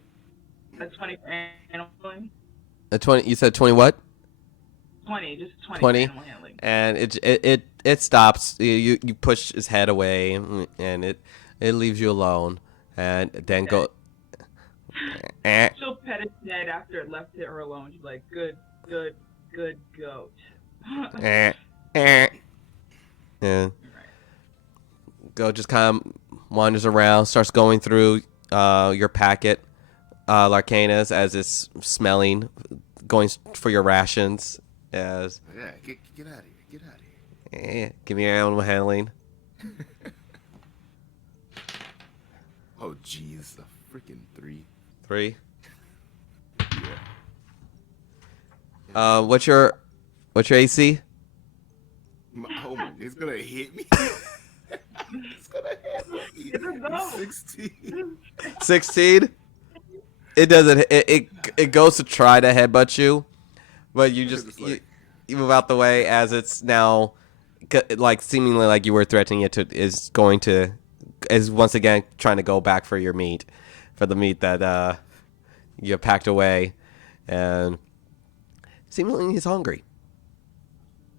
That's 20 for animal handling. 20. You said 20 what? 20, just 20, 20? for animal handling. And it stops. You push his head away, and it leaves you alone. And then go. Eh, She'll pet its head after it left her alone. She's like, good goat. eh, eh. And go just kind of wanders around, starts going through your packet, Larcanus, as it's smelling, going for your rations. As Yeah, get out of here. Get out of here. give me your animal handling. Oh, jeez, a freaking 3. 3. Yeah. What's your AC? Oh, it's gonna hit me. It's gonna hit me. It's a goat. 16. 16. It doesn't. It goes to try to headbutt you, but you just It's like- you move out the way as it's now like seemingly like you were threatening it to is once again trying to go back for your meat, for the meat that you packed away, and seemingly he's hungry.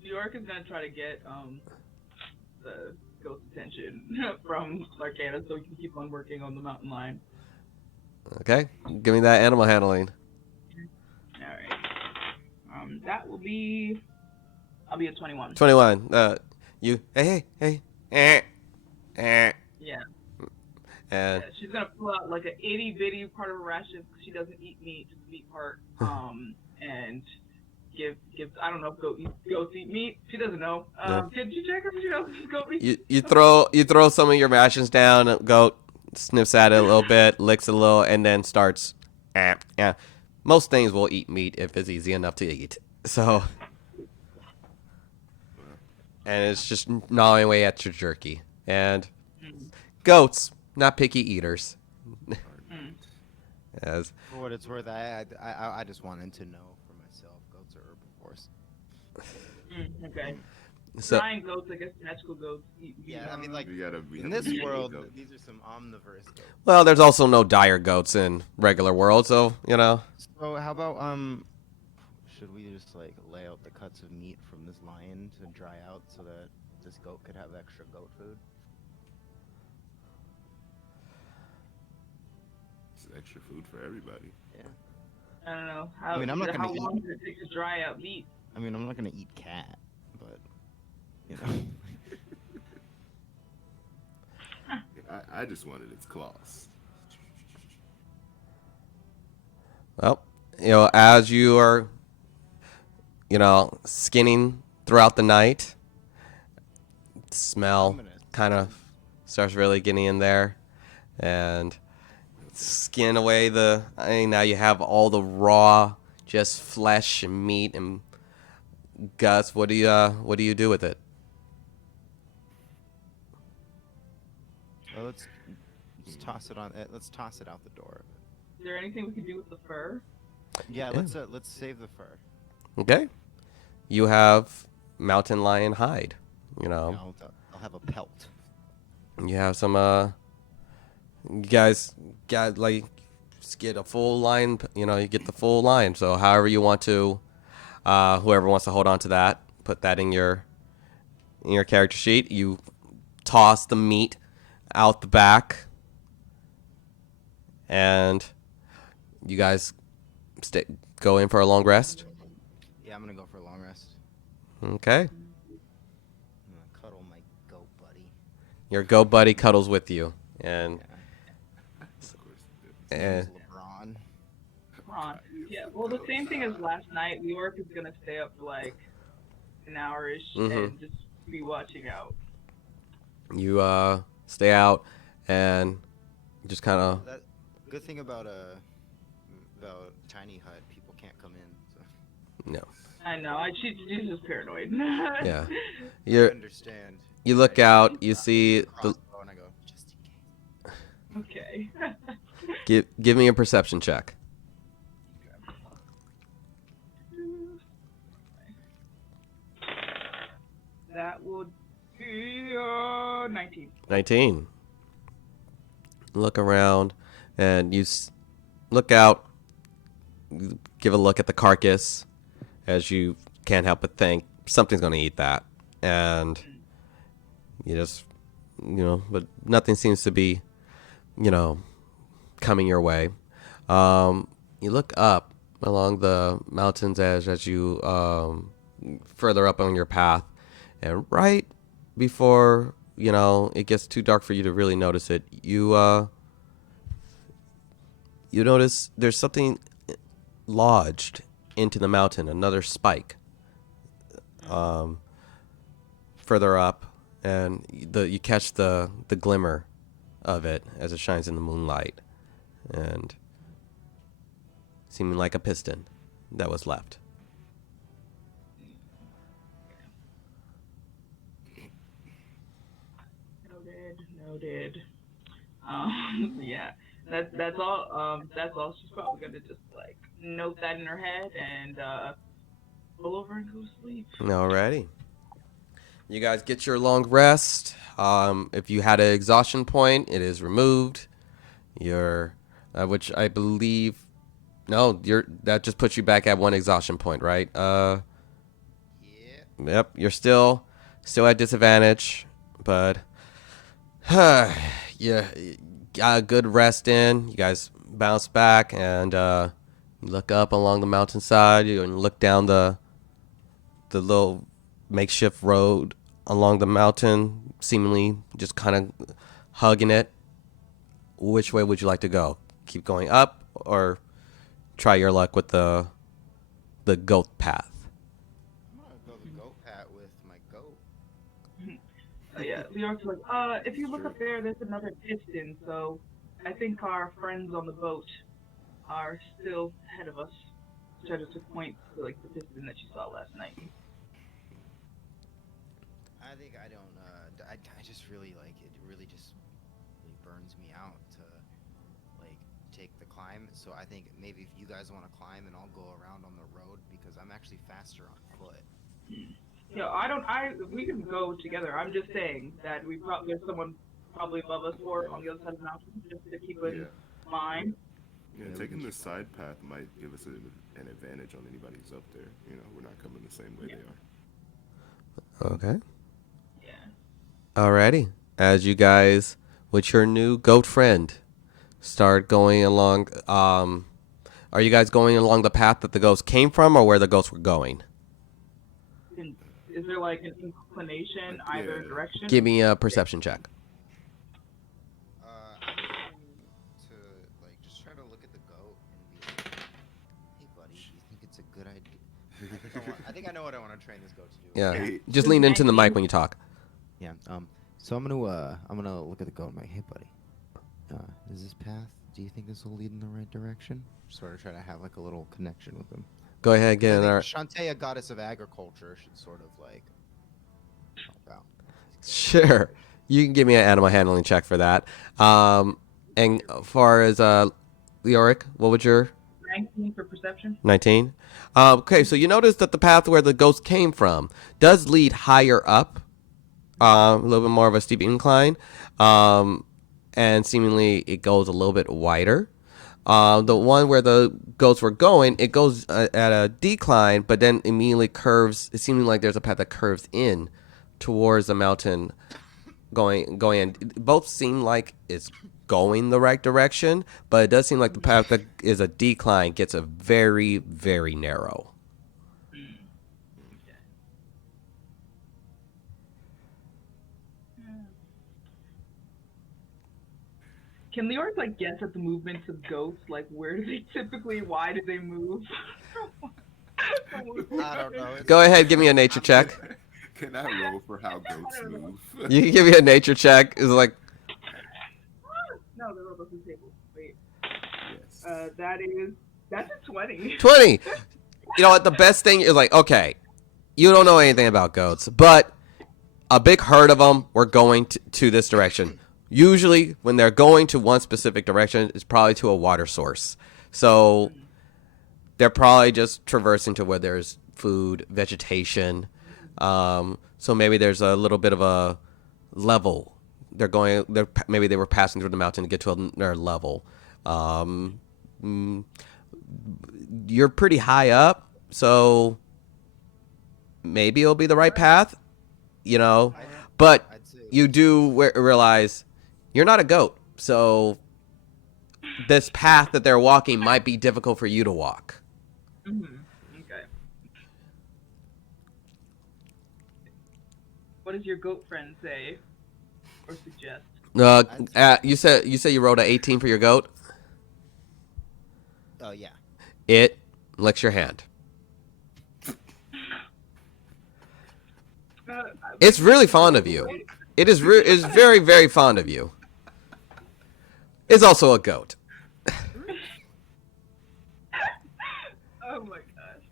New York is gonna try to get the goat's attention from Larcana so we can keep on working on the mountain lion. Okay, give me that animal handling. Alright. That will be I'll be at 21. 21. You hey. Yeah. And Yeah, she's gonna pull out like an itty bitty part of her ration because she doesn't eat meat, just the meat part. And give I don't know if goats eat meat. She doesn't know. Yeah. Did you check if she knows goat meat? you throw some of your rations down. Goat sniffs at it a little bit, licks it a little, and then starts. Yeah. Most things will eat meat if it's easy enough to eat. So, and it's just gnawing away at your jerky. And goats, not picky eaters. As For what it's worth, I just wanted to know for myself. Goats are herbivores. Okay. so, Giant goats, I guess magical goats eat meat. Yeah, I mean, like, You gotta be in this world, these are some omnivorous goats. well, there's also no dire goats in regular world, so you know. So how about should we just like lay out the cuts of meat from this lion to dry out so that this goat could have extra goat food? It's extra food for everybody. I don't know. How, I mean, I'm not gonna how eat- long does it take to dry out meat? I mean, I'm not gonna eat cat, but you know. I just wanted its claws. Well, as you are, skinning throughout the night, smell kind of starts really getting in there, and skin away now you have all the raw, just flesh and meat and guts. What do you do with it? Well, let's toss it on. Let's toss it out the door. Is there anything we can do with the fur? Yeah, Yeah. let's save the fur. Okay, you have mountain lion hide. I'll have a pelt. You have some you guys got like just get a full line, you get the full line. So however you want to, whoever wants to hold on to that, put that in your character sheet. You toss the meat out the back, and you guys go in for a long rest. Yeah, I'm gonna go for a long rest. Okay, I'm gonna cuddle my goat buddy. your goat buddy cuddles with you, and Of course. His Eh. name's LeBron. Ron. Yeah, well, the same thing as last night. New York is gonna stay up for like an hour-ish Mhm. and just be watching out. you stay out and just kind of That good thing about tiny hut, people can't come in. So no. I know. She's just paranoid. Yeah. I You understand. you look out, you see the Crossbow, and I go just in case. Okay. give me a perception check. That would be 19. 19. Look around and look out, give a look at the carcass as you can't help but think something's going to eat that. And you just, but nothing seems to be, coming your way. You look up along the mountain's edge as you further up on your path, and right before it gets too dark for you to really notice it, you notice there's something lodged into the mountain, another spike further up, and you catch the glimmer of it as it shines in the moonlight, and seeming like a piston that was left. Noted. Yeah, that's all. That's all. She's probably gonna just like note that in her head and roll over and go to sleep. Alrighty. You guys get your long rest. If you had an exhaustion point, it is removed. Which I believe, no, that just puts you back at one exhaustion point, right? Yeah. Yep. You're still at disadvantage, but yeah, you got a good rest in. You guys bounce back and you look up along the mountainside. You look down the little makeshift road along the mountain, seemingly just kind of hugging it. Which way would you like to go? Keep going up or try your luck with the goat path? I'm gonna go the goat pat with my goat. Yeah, Leon's like, if you look up there, there's another piston. So I think our friends on the boat are still ahead of us. Try to point to like the piston that you saw last night. I think I don't. I just really like it. Really just really burns me out to like take the climb. So I think maybe if you guys want to climb, and I'll go around on the road because I'm actually faster on foot. Yeah, we can go together. I'm just saying that there's someone probably above us or on the other side of the mountain, just to keep in mind. Yeah, taking the side path might give us an advantage on anybody who's up there. We're not coming the same way they are. Okay. Yeah. Alrighty. As you guys, with your new goat friend, start going along, are you guys going along the path that the ghosts came from or where the ghosts were going? Is there like an inclination either direction? Give me a perception check. I'm going to like just try to look at the goat and be like, "Hey, buddy, do you think it's a good idea?" I think I know what I want to train this goat to do. Yeah. Hey. Just lean into the mic when you talk. Yeah. So I'm gonna look at the goat and be like, "Hey, buddy, is this path? Do you think this will lead in the right direction?" Sort of try to have like a little connection with him. Go ahead, get in there. Shantae, goddess of agriculture, should sort of like help out. Sure. You can give me an animal handling check for that. And as far as Leoric, what would your 19 for perception. 19? Okay, so you notice that the path where the ghost came from does lead higher up, a little bit more of a steep incline, and seemingly it goes a little bit wider. The one where the goats were going, it goes at a decline, but then immediately curves. It seems like there's a path that curves in towards the mountain, going in. Both seem like it's going the right direction, but it does seem like the path that is a decline gets a very, very narrow. Can Leoric like guess at the movements of goats? Like where do they typically? Why do they move? I don't know. Go ahead, give me a nature check. Can I roll for how goats move? You can give me a nature check. It's like No, they're above the table. Wait. Yes. That's a 20. 20. You know what? The best thing is like, okay, you don't know anything about goats, but a big herd of them were going to this direction. Usually, when they're going to one specific direction, it's probably to a water source. So they're probably just traversing to where there's food, vegetation. So maybe there's a little bit of a level. Maybe they were passing through the mountain to get to another level. Mm, you're pretty high up, so maybe it'll be the right path, you know. But I'd say you do realize you're not a goat, so this path that they're walking might be difficult for you to walk. Okay. What does your goat friend say or suggest? You said you rolled an 18 for your goat. Oh yeah. It licks your hand. It's really fond of you. It is is very, very fond of you. It's also a goat. Oh my gosh.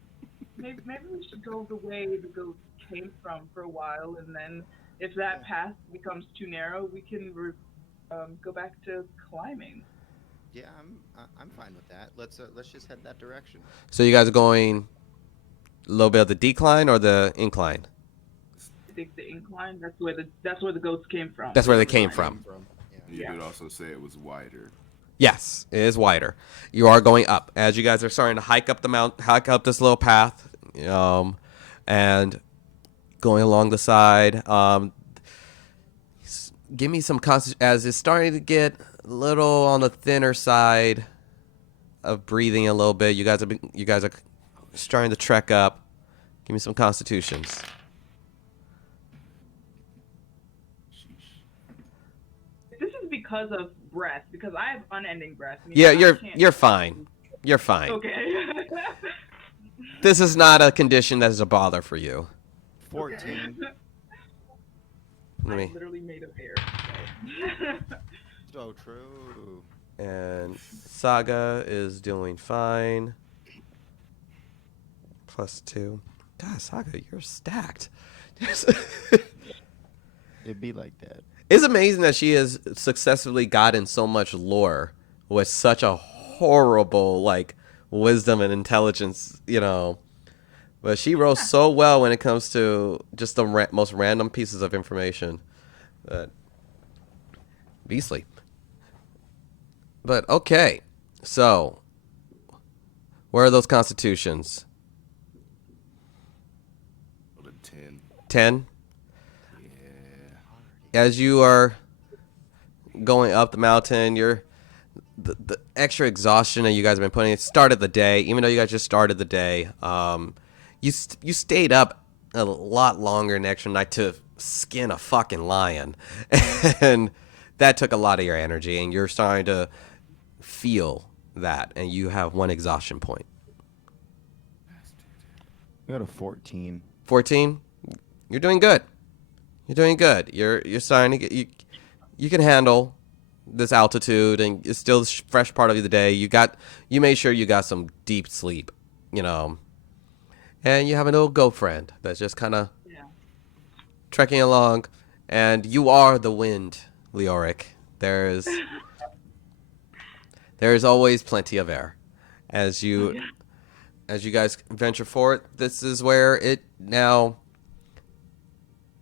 Maybe we should go the way the goat came from for a while, and then if that path becomes too narrow, we can go back to climbing. Yeah, I'm fine with that. Let's just head that direction. So you guys are going a little bit of the decline or the incline? I think the incline. That's where the goats came from. That's where they Where came we from. Yeah. You could also say it was wider. Yes, it is wider. You are going up as you guys are starting to hike up hike up this little path, and going along the side. Give me some as it's starting to get a little on the thinner side of breathing a little bit. You guys are starting to trek up. Give me some constitutions. This is because of breath, because I have unending breath. Yeah, I can't- you're fine. You're fine. Okay. This is not a condition that is a bother for you. 14. Let me. I'm literally made of air. So true. And Saga is doing fine. +2. God, Saga, you're stacked. It'd be like that. It's amazing that she has successfully gotten so much lore with such a horrible wisdom and intelligence, But she rolls so well when it comes to just the most random pieces of information. But beastly. But okay, so where are those constitutions? Well, a 10. 10. Yeah. As you are going up the mountain, the extra exhaustion that you guys have been putting. It started the day, even though you guys just started the day. You stayed up a lot longer an extra night to skin a fucking lion, and that took a lot of your energy. And you're starting to feel that, and you have one exhaustion point. We got a 14. 14. You're doing good. You're doing good. You're starting to get you can handle this altitude, and it's still a fresh part of the day. You made sure you got some deep sleep, and you have an old goat friend that's just kind of trekking along, and you are the wind, Leoric. There's always plenty of air as you guys venture forward. This is where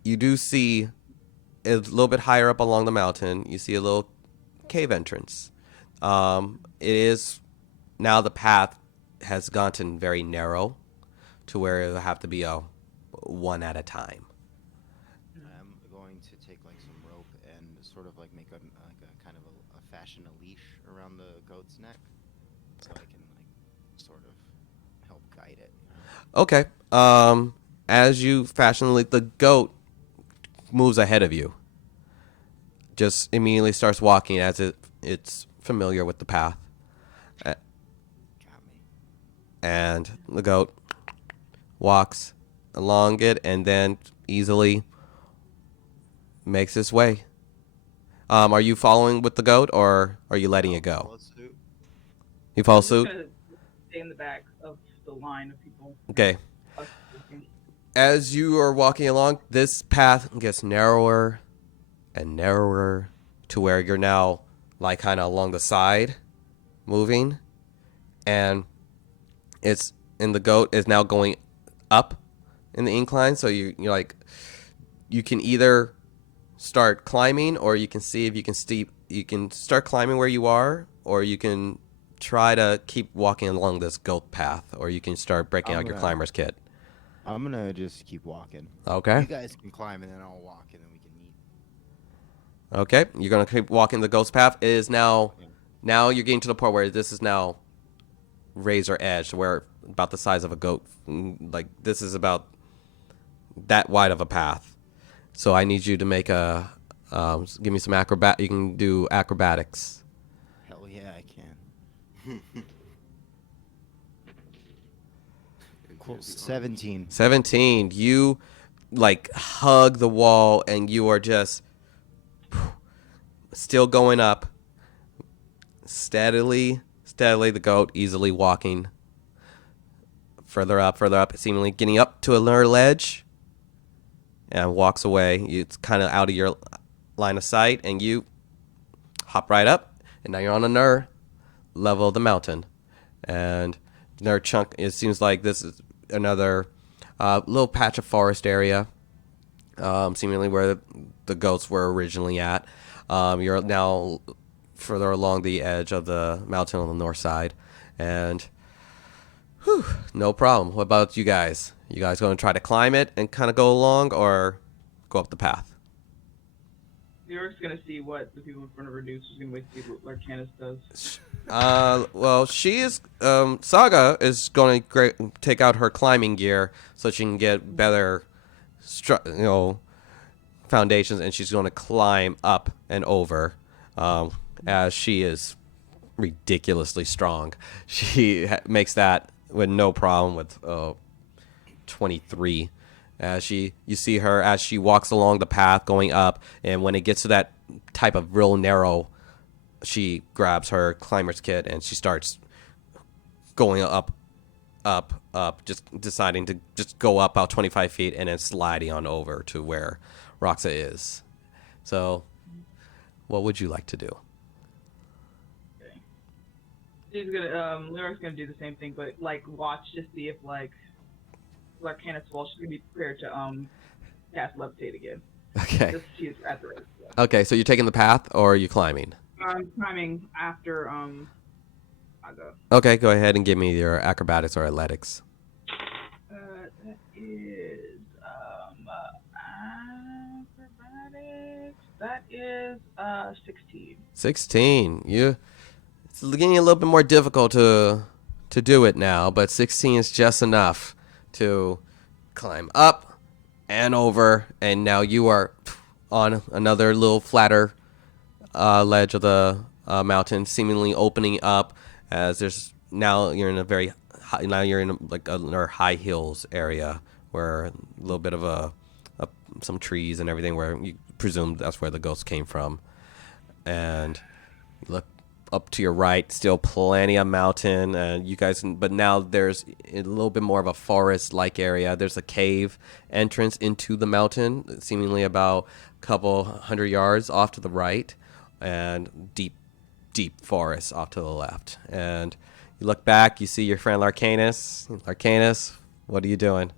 you do see a little bit higher up along the mountain. You see a little cave entrance. It is now the path has gotten very narrow to where it'll have to be one at a time. I'm going to take some rope and sort of make a kind of a fashion a leash around the goat's neck, so I can sort of help guide it. Okay. As you fashion the goat moves ahead of you. Just immediately starts walking as it's familiar with the path. Got me. And the goat walks along it and then easily makes its way. Are you following with the goat, or are you letting it go? Follow suit. You follow I'm just suit? gonna stay in the back of the line of people. Okay. Us walking. As you are walking along, this path gets narrower and narrower to where you're now like kind of along the side moving, and the goat is now going up in the incline, so you're like, you can either start climbing, or you can see if you can start climbing where you are, or you can try to keep walking along this goat path, or you can start breaking I'm out your gonna- climber's kit. I'm gonna just keep walking. Okay. You guys can climb and then I'll walk and then we can eat. Okay, you're gonna keep walking the ghost path. It is now Yeah. you're getting to the point where this is now razor edge, where about the size of a goat. Like, this is about that wide of a path. So I need you to make a give me some acrobat. You can do acrobatics. Hell yeah, I can. Cool. 17. 17. You like hug the wall, and you are just still going up steadily. The goat easily walking further up, seemingly getting up to another ledge, and walks away. It's kind of out of your line of sight, and you hop right up, and now you're on another level of the mountain, and another chunk. It seems like this is another little patch of forest area, seemingly where the goats were originally at. You're now further along the edge of the mountain on the north side, and no problem. What about you guys? You guys going to try to climb it and kind of go along, or go up the path? New York's gonna see what the people in front of her do. She's gonna wait to see what Larcanis does. Well, she is. Saga is going to take out her climbing gear so she can get better, foundations, and she's going to climb up and over. As she is ridiculously strong, she makes that with no problem with 23. You see her as she walks along the path going up, and when it gets to that type of real narrow, she grabs her climber's kit and she starts going up, just deciding to just go up about 25 feet and then sliding on over to where Roxa is. So, what would you like to do? Okay. She's gonna Lyra's gonna do the same thing, but like watch to see if like Larcanis falls. She's gonna be prepared to cast levitate again. Okay. Just she's at the ready. Okay, so you're taking the path, or are you climbing? I'm climbing after I go. Okay, go ahead and give me your acrobatics or athletics. That is acrobatics. That is 16. 16. It's getting a little bit more difficult to do it now, but 16 is just enough to climb up and over, and now you are on another little flatter ledge of the mountain, seemingly opening up as you're in a very high, now you're in like another high hills area where a little bit of some trees and everything, where you presume that's where the ghost came from. And you look up to your right, still plenty of mountain, and you guys but now there's a little bit more of a forest-like area. There's a cave entrance into the mountain, seemingly about a couple 100 yards off to the right, and deep forest off to the left. And you look back, you see your friend Larcanis. Larcanis, what are you doing?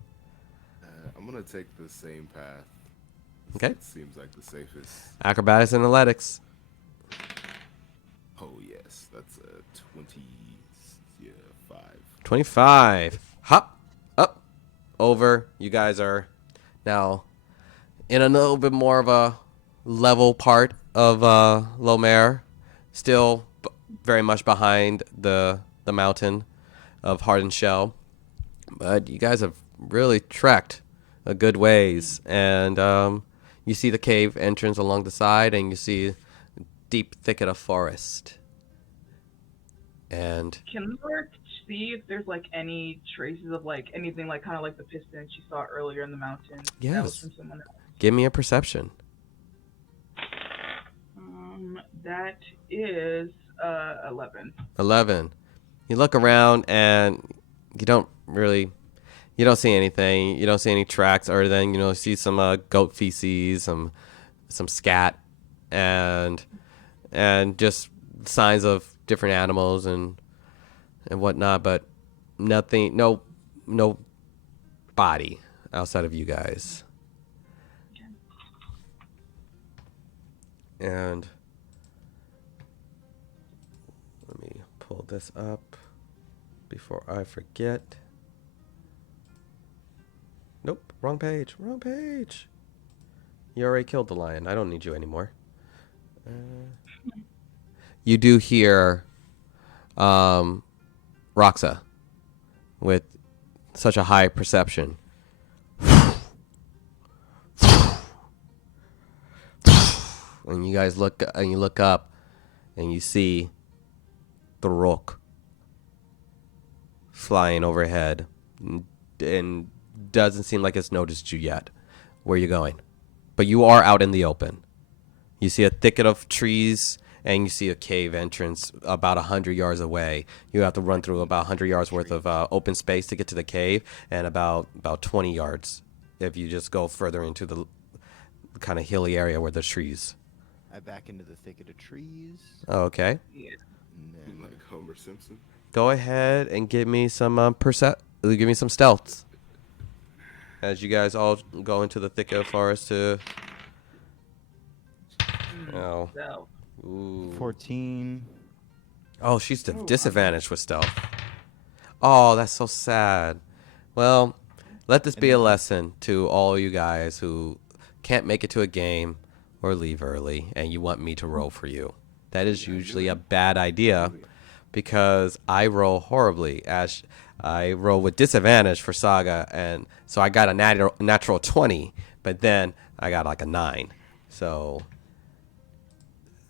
I'm gonna take the same path. Okay. It seems like the safest. Acrobatics and athletics. Oh yes, that's a 25. 25. Hop, up, over. You guys are now in a little bit more of a level part of Lomér, still very much behind the mountain of Hardened Shell. But you guys have really trekked a good ways, and you see the cave entrance along the side, and you see a deep thicket of forest. And Can Lyra see if there's like any traces of like anything like kind of like the piston she saw earlier in the mountain? That was Yes. from someone else. give me a perception. That is 11. 11. You look around and you don't really, you don't see anything. You don't see any tracks other than, see some goat feces, some scat, and just signs of different animals and whatnot, but nothing, no body outside of you guys. And let me pull this up before I forget. Nope, wrong page. You already killed the lion. I don't need you anymore. You do hear Roxa with such a high perception. And you guys look up and you see the rook flying overhead and doesn't seem like it's noticed you yet. Where you going? But you are out in the open. You see a thicket of trees and you see a cave entrance about 100 yards away. You have to run through about 100 yards worth of open space to get to the cave, and about 20 yards if you just go further into the kind of hilly area where there's trees. I back into the thicket of trees. Okay. Yeah. And then Like Homer Simpson. Go ahead and give me some give me some stealth. As you guys all go into the thicket of forest to. Oh. So, Ooh. 14. Oh, she's disadvantaged with stealth. Oh, that's so sad. Well, let this be a lesson to all you guys who can't make it to a game or leave early and you want me to roll for you. That is usually a bad idea because I roll horribly. As I roll with disadvantage for Saga, and so I got a natural 20, but then I got like a 9. So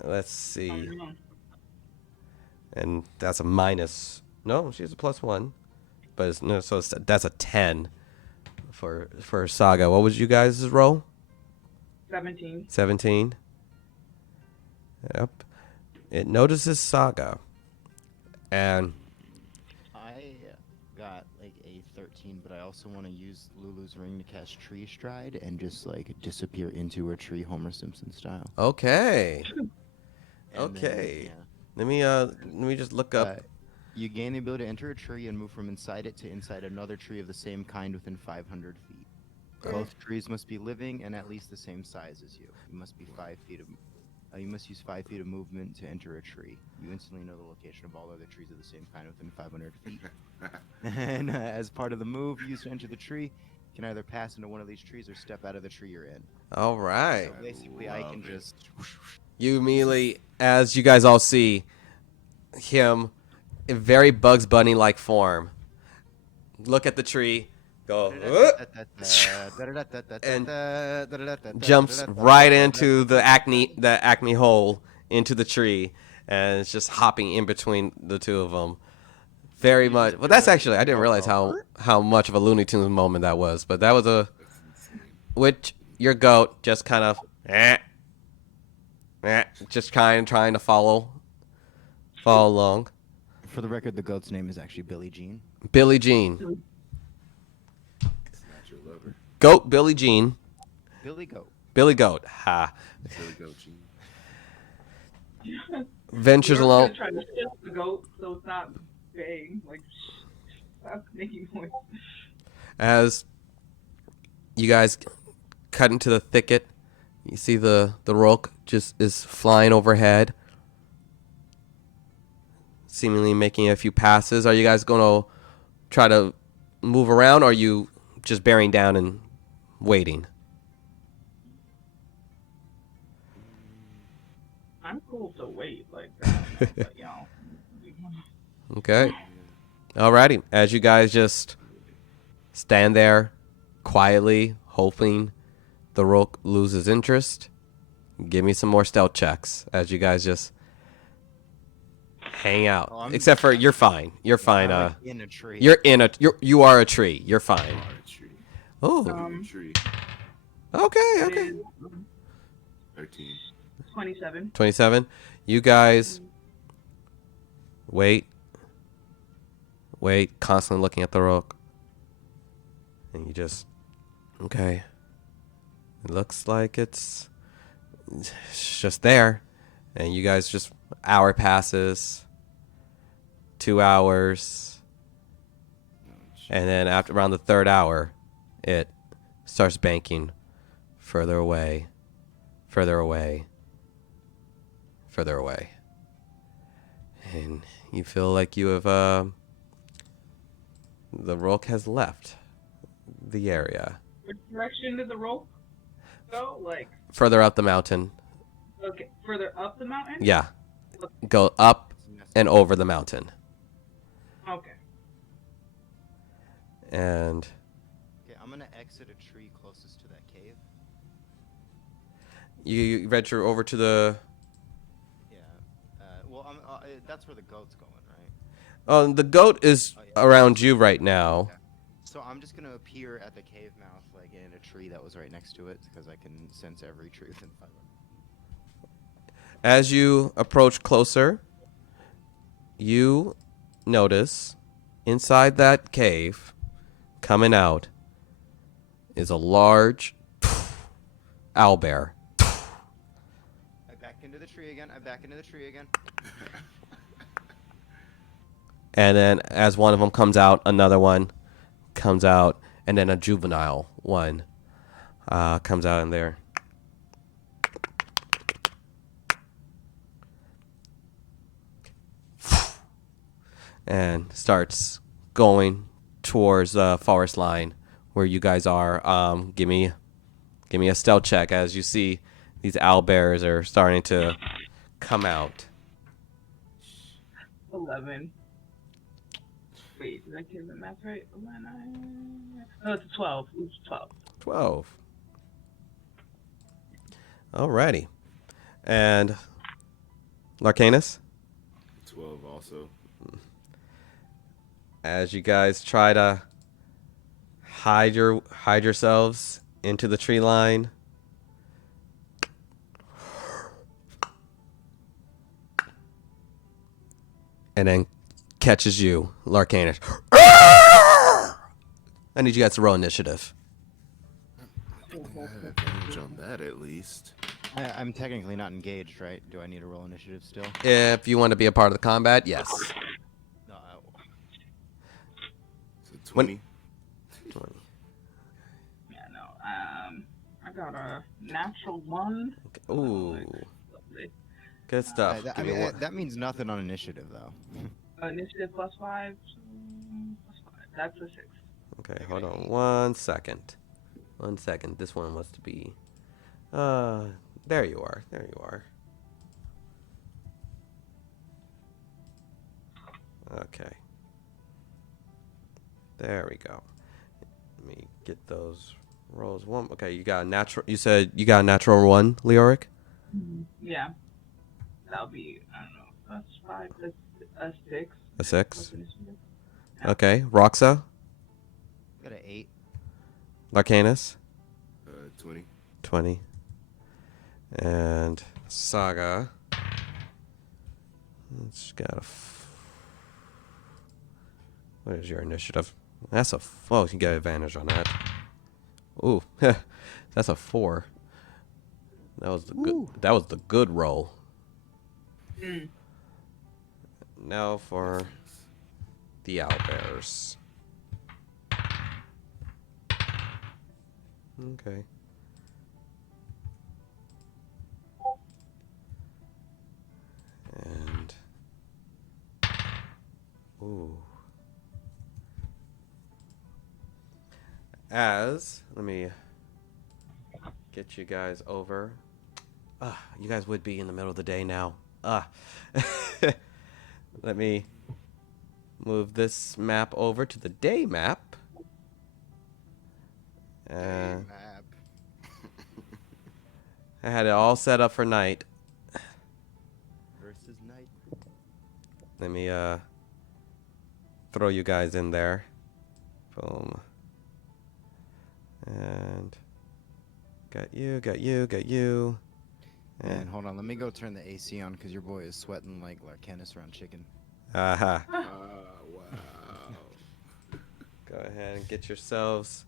let's see. And that's a minus. No, she has a +1. But that's a 10 for Saga. What was you guys' roll? 17. 17. Yep. It notices Saga. And I got like a 13, but I also want to use Lulu's ring to cast Tree Stride and just like disappear into a tree, Homer Simpson style. okay. And Okay. Then, Let me just look up. you gain the ability to enter a tree and move from inside it to inside another tree of the same kind within 500 feet. Both trees must be living and at least the same size as you. You must be 5 feet of. You must use 5 feet of movement to enter a tree. You instantly know the location of all other trees of the same kind within 500 feet. And as part of the move used to enter the tree, you can either pass into one of these trees or step out of the tree you're in. All right. So basically, I can just. You immediately, as you guys all see, him in very Bugs Bunny-like form, look at the tree, go, and jumps right into the acme hole into the tree, and it's just hopping in between the two of them. Very much. Well, that's actually, I didn't realize how much of a Looney Tunes moment that was, but that was which your goat just kind of, just trying to follow along. For the record, the goat's name is actually Billie Jean. Billie Jean. Not your lover. Goat Billie Jean. Billy Goat. Billy Goat. Ha. Billy Goat Jean. Ventures We're along. gonna try to shift the goat so it's not vague. Like, stop making noise. As you guys cut into the thicket, you see the rook just is flying overhead, seemingly making a few passes. Are you guys going to try to move around, or are you just bearing down and waiting? I'm cool to wait like that. But, you know, Okay. Alrighty. As you guys just stand there quietly, hoping the rook loses interest, give me some more stealth checks as you guys just hang out. Oh, Except for you're fine. You're fine. I'm, like, in a tree. You are a tree. You're fine. Hard tree. Oh. Tree. Okay. it Okay. is 13. 27. 27. You guys wait, constantly looking at the rock. And you just, okay. It looks like it's just there. And you guys just, hour passes, 2 hours. And then after around the third hour, it starts banking further away, further away, further away. And you feel like you have, the rock has left the area. Which direction did the rope go? Like, Further up the mountain. okay, further up the mountain? Yeah. Go up and over the mountain. Okay. And Okay, I'm gonna exit a tree closest to that cave. you venture over to the... Yeah. Well, that's where the goat's going, right? The goat is around you right now. Okay. So I'm just gonna appear at the cave mouth, like in a tree that was right next to it, because I can sense every tree within 500. As you approach closer, you notice inside that cave, coming out, is a large owlbear. I back into the tree again. And then as one of them comes out, another one comes out, and then a juvenile one comes out in there. And starts going towards the forest line where you guys are. Give me a stealth check as you see these owlbears are starting to come out. 11. Wait, did I get the math right? 11. No, it's a 12. It was 12. 12. Alrighty. And Larcanus? 12 also. As you guys try to hide yourselves into the tree line. And then catches you, Larcanus. I need you guys to roll initiative. I think I have advantage on that at least. I'm technically not engaged, right? Do I need to roll initiative still? If you want to be a part of the combat, yes. No. So 20. 20. Yeah, no. I got a natural 1. Ooh, Lovely. good stuff. Give me one. That means nothing on initiative, though. Initiative +5. So +5. That's a 6. Okay, hold on 1 second. 1 second. This one wants to be... there you are. There you are. Okay. There we go. Let me get those rolls. One. Okay, you got a natural... You said you got a natural 1, Leoric? Yeah. That'll be, I don't know, +5. That's a 6. A 6? Plus initiative. Okay. Roxa? Got an 8. Larcanus? 20. 20. And Saga. It's got a... What is your initiative? That's a... Oh, you can get advantage on that. Ooh. That's a 4. That was the good... That was the good roll. Mm. Now for the owlbears. Okay. And ooh. Let me get you guys over. You guys would be in the middle of the day now. Let me move this map over to the day map. Map. I had it all set up for night. Versus night. Let me throw you guys in there. Boom. And got you. And hold on, let me go turn the AC on because your boy is sweating like Larcanis around chicken. Aha. Wow. Go ahead and get yourselves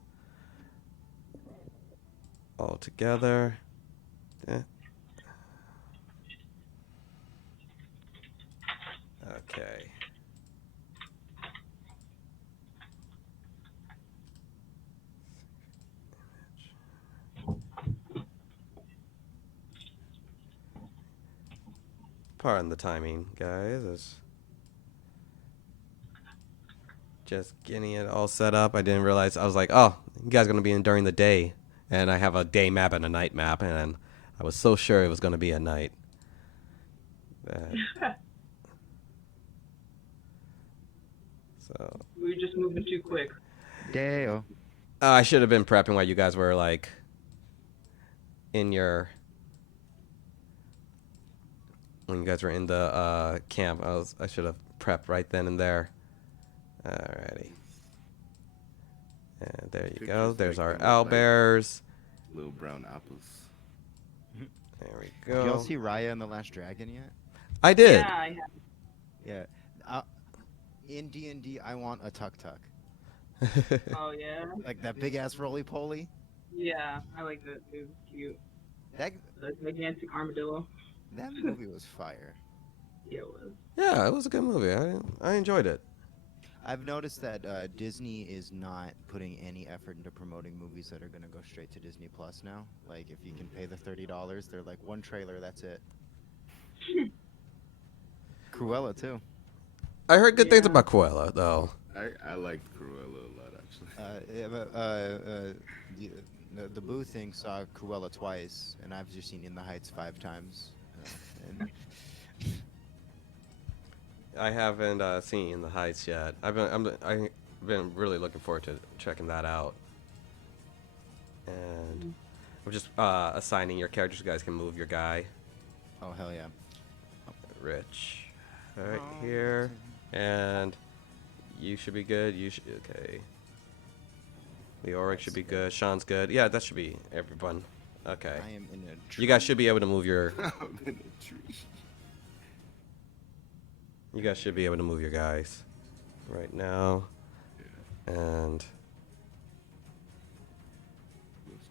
all together. Yeah. Okay. Pardon the timing, guys. It's just getting it all set up. I didn't realize. I was like, oh, you guys are going to be in during the day. And I have a day map and a night map. And I was so sure it was going to be a night. So We were just moving too quick. Dale. I should have been prepping while you guys were like in your when you guys were in the camp. I should have prepped right then and there. Alrighty. And there you go. Pictures There's like our they look like owlbears. Little brown apples. There we Did y'all go. see Raya and the Last Dragon yet? I did. Yeah, I have. Yeah. In D&D, I want a tuk-tuk. Oh yeah. Like that big-ass roly-poly. Yeah, I like that too. Cute. That The gigantic armadillo. that movie was fire. Yeah, it was. Yeah, it was a good movie. I enjoyed it. I've noticed that Disney is not putting any effort into promoting movies that are going to go straight to Disney Plus now. Like, if you can pay the $30, they're like, one trailer, that's it. Cruella, too. I heard good things Yeah. about Cruella, though. I liked Cruella a lot, actually. The Boo thing saw Cruella twice, and I've just seen In the Heights 5 times. And I haven't seen The Heights yet. I've been really looking forward to checking that out. And I'm just assigning your characters. You guys can move your guy, oh, hell yeah. Rich, right here, and you should be good. You should okay. Leoric should be good. Sean's good. Yeah, that should be everyone. Okay. I am in a tree. You guys should be able to move your. I'm in a tree. You guys should be able to move your guys right now, and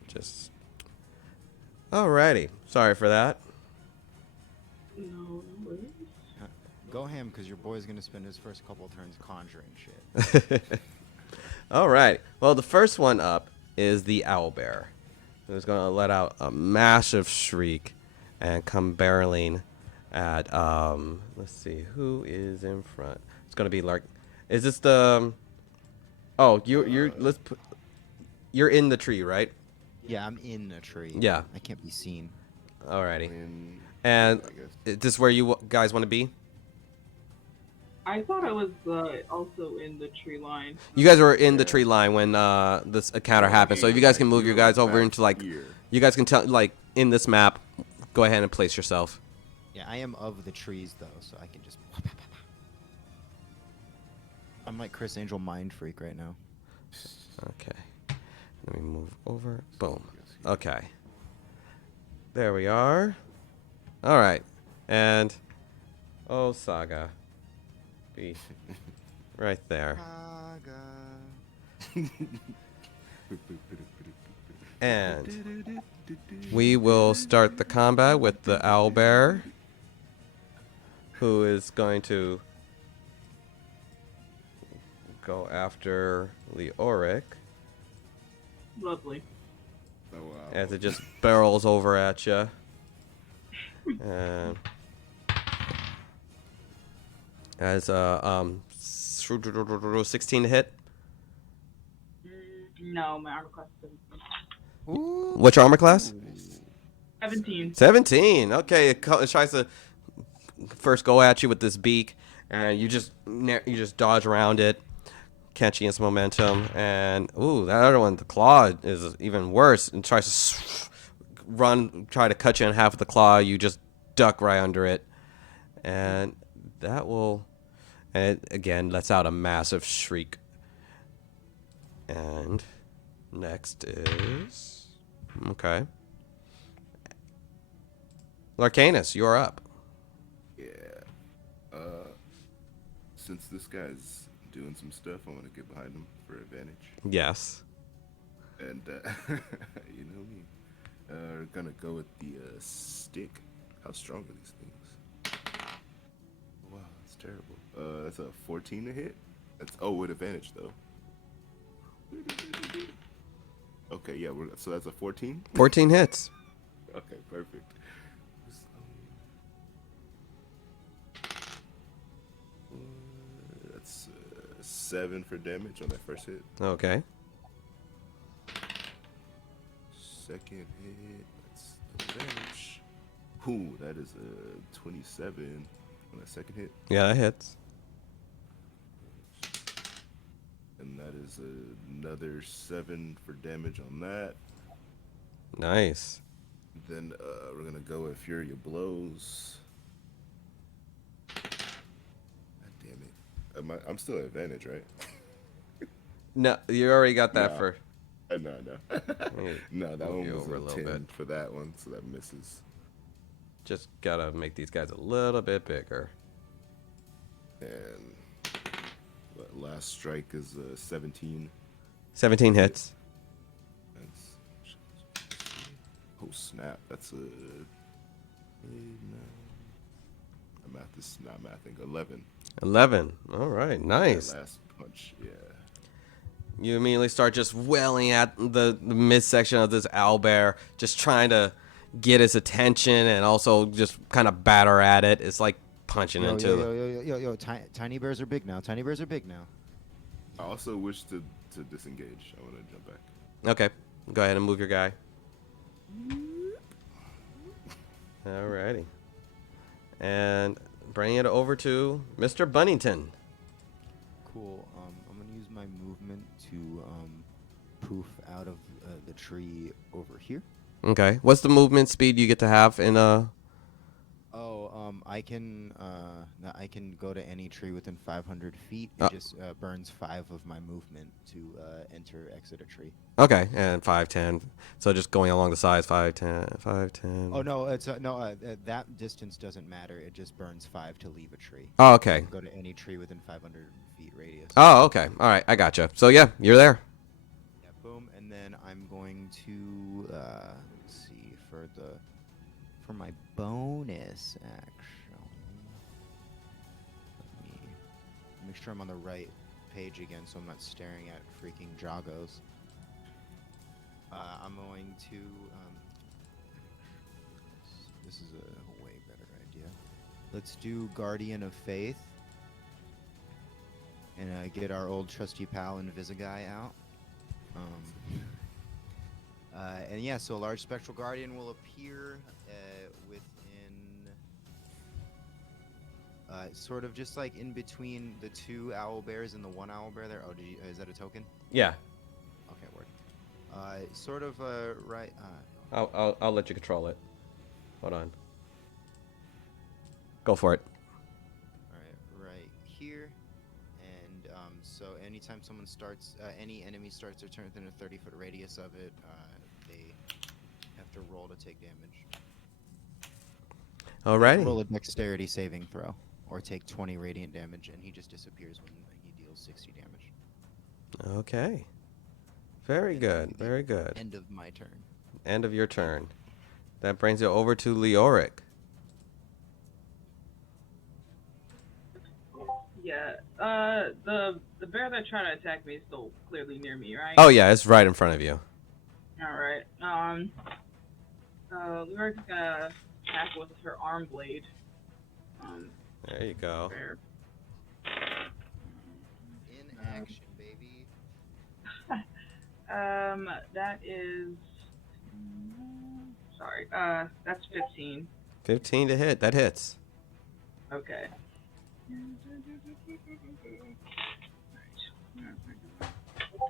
just. Alrighty. Sorry for that. No worries. Go ham, because your boy's going to spend his first couple turns conjuring shit. All right. Well, the first one up is the owlbear, who's going to let out a massive shriek and come barreling at let's see who is in front. It's going to be like, is this the? Oh, you're in the tree, right? Yeah, I'm in a tree. Yeah. I can't be seen. Alrighty. And And I guess. is this where you guys want to be? I thought I was also in the tree line. You guys were in the Yeah. tree line when this encounter happened. So if you guys can move your guys over into like, you guys can tell like in this map, go ahead and place yourself. Yeah, I am of the trees, though, so I can just... I'm like Chris Angel Mind Freak right now. Okay. Let me move over. Boom. Okay. There we are. All right. And oh, Saga. Be right there. And we will start the combat with the owlbear, who is going to go after Leoric Lovely. Oh, wow. as it just barrels over at you. And as 16 to hit. No, my armor class is What's your armor class? 17. 17. Okay, it tries to first go at you with this beak, and you just dodge around it, catching its momentum, and that other one, the claw, is even worse, and tries to try to cut you in half with the claw. You just duck right under it, and that will, and it again lets out a massive shriek. And next is okay. Larcanus, you're up. Yeah. Since this guy's doing some stuff, I want to get behind him for advantage. Yes. And you know me. We're gonna go with the stick. How strong are these things? Wow, that's terrible. That's a 14 to hit. That's with advantage though. Okay, yeah, so that's a 14. 14 hits. Okay, perfect. That's 7 for damage on that first hit. Okay. Second hit, that's the damage. Ooh, that is a 27 on that second hit. Yeah, that hits. And that is another 7 for damage on that. Nice. Then we're gonna go with Fury of Blows. God damn it! I'm still at advantage, right? No, you already got that No. for. No. No, that Move one you was over a a little 10 bit. for that one, so that misses. Just gotta make these guys a little bit bigger. And last strike is 17. 17 hits. Oh snap! That's a. My math is not mathing. 11. 11. All right, nice. That last punch, yeah. You immediately start just wailing at the midsection of this owlbear, just trying to get his attention and also just kind of batter at it. It's like punching into. Yo. Tiny bears are big now. Tiny bears are big now. I also wish to disengage. I want to jump back. Okay, go ahead and move your guy. Alrighty. And bring it over to Mr. Bunnington. Cool. I'm gonna use my movement to poof out of the tree over here. Okay. What's the movement speed you get to have in I can go to any tree within 500 feet. It just burns 5 of my movement to exit a tree. Okay, and 5, 10. So just going along the sides, 5, 10, 5, 10. Oh no, it's that distance doesn't matter. It just burns 5 to leave a tree. Oh, okay. Go to any tree within 500 feet radius. Oh, okay. All right, I gotcha. So yeah, you're there. Yeah, boom, and then I'm going to let's see for my bonus action. Let me make sure I'm on the right page again, so I'm not staring at freaking joggos. I'm going to. This is a way better idea. Let's do Guardian of Faith, and get our old trusty pal Invisigai out. And yeah, so a large spectral guardian will appear within, sort of just like in between the 2 owl bears and the 1 owl bear there. Oh, is that a token? Yeah. Okay, word. Sort of right. I'll let you control it. Hold on. Go for it. All right here, and so anytime someone starts, any enemy starts their turn within a 30-foot radius of it, they have to roll to take damage. Alrighty. Roll a dexterity saving throw, or take 20 radiant damage, and he just disappears when he deals 60 damage. Okay. Very good. Very good. End of my turn. End of your turn. That brings you over to Leoric. Yeah. The bear that's trying to attack me is still clearly near me, right? Oh yeah, it's right in front of you. All right. Lurik's gonna attack with her arm blade. There you go. Bear. In action, baby. That is. Sorry. That's 15. 15 to hit. That hits. Okay.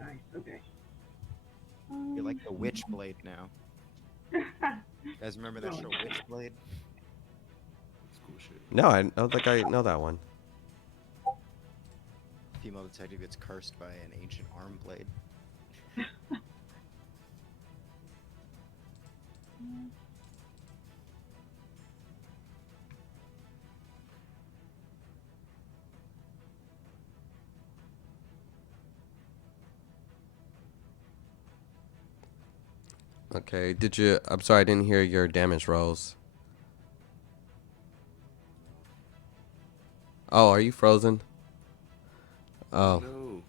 Nice. Okay. You're like the Witchblade now. You guys remember that show Witchblade? That's cool shit. No, I don't think I know that one. Female detective gets cursed by an ancient arm blade. Okay. Did you? I'm sorry, I didn't hear your damage rolls. Oh, are you frozen? Oh, No.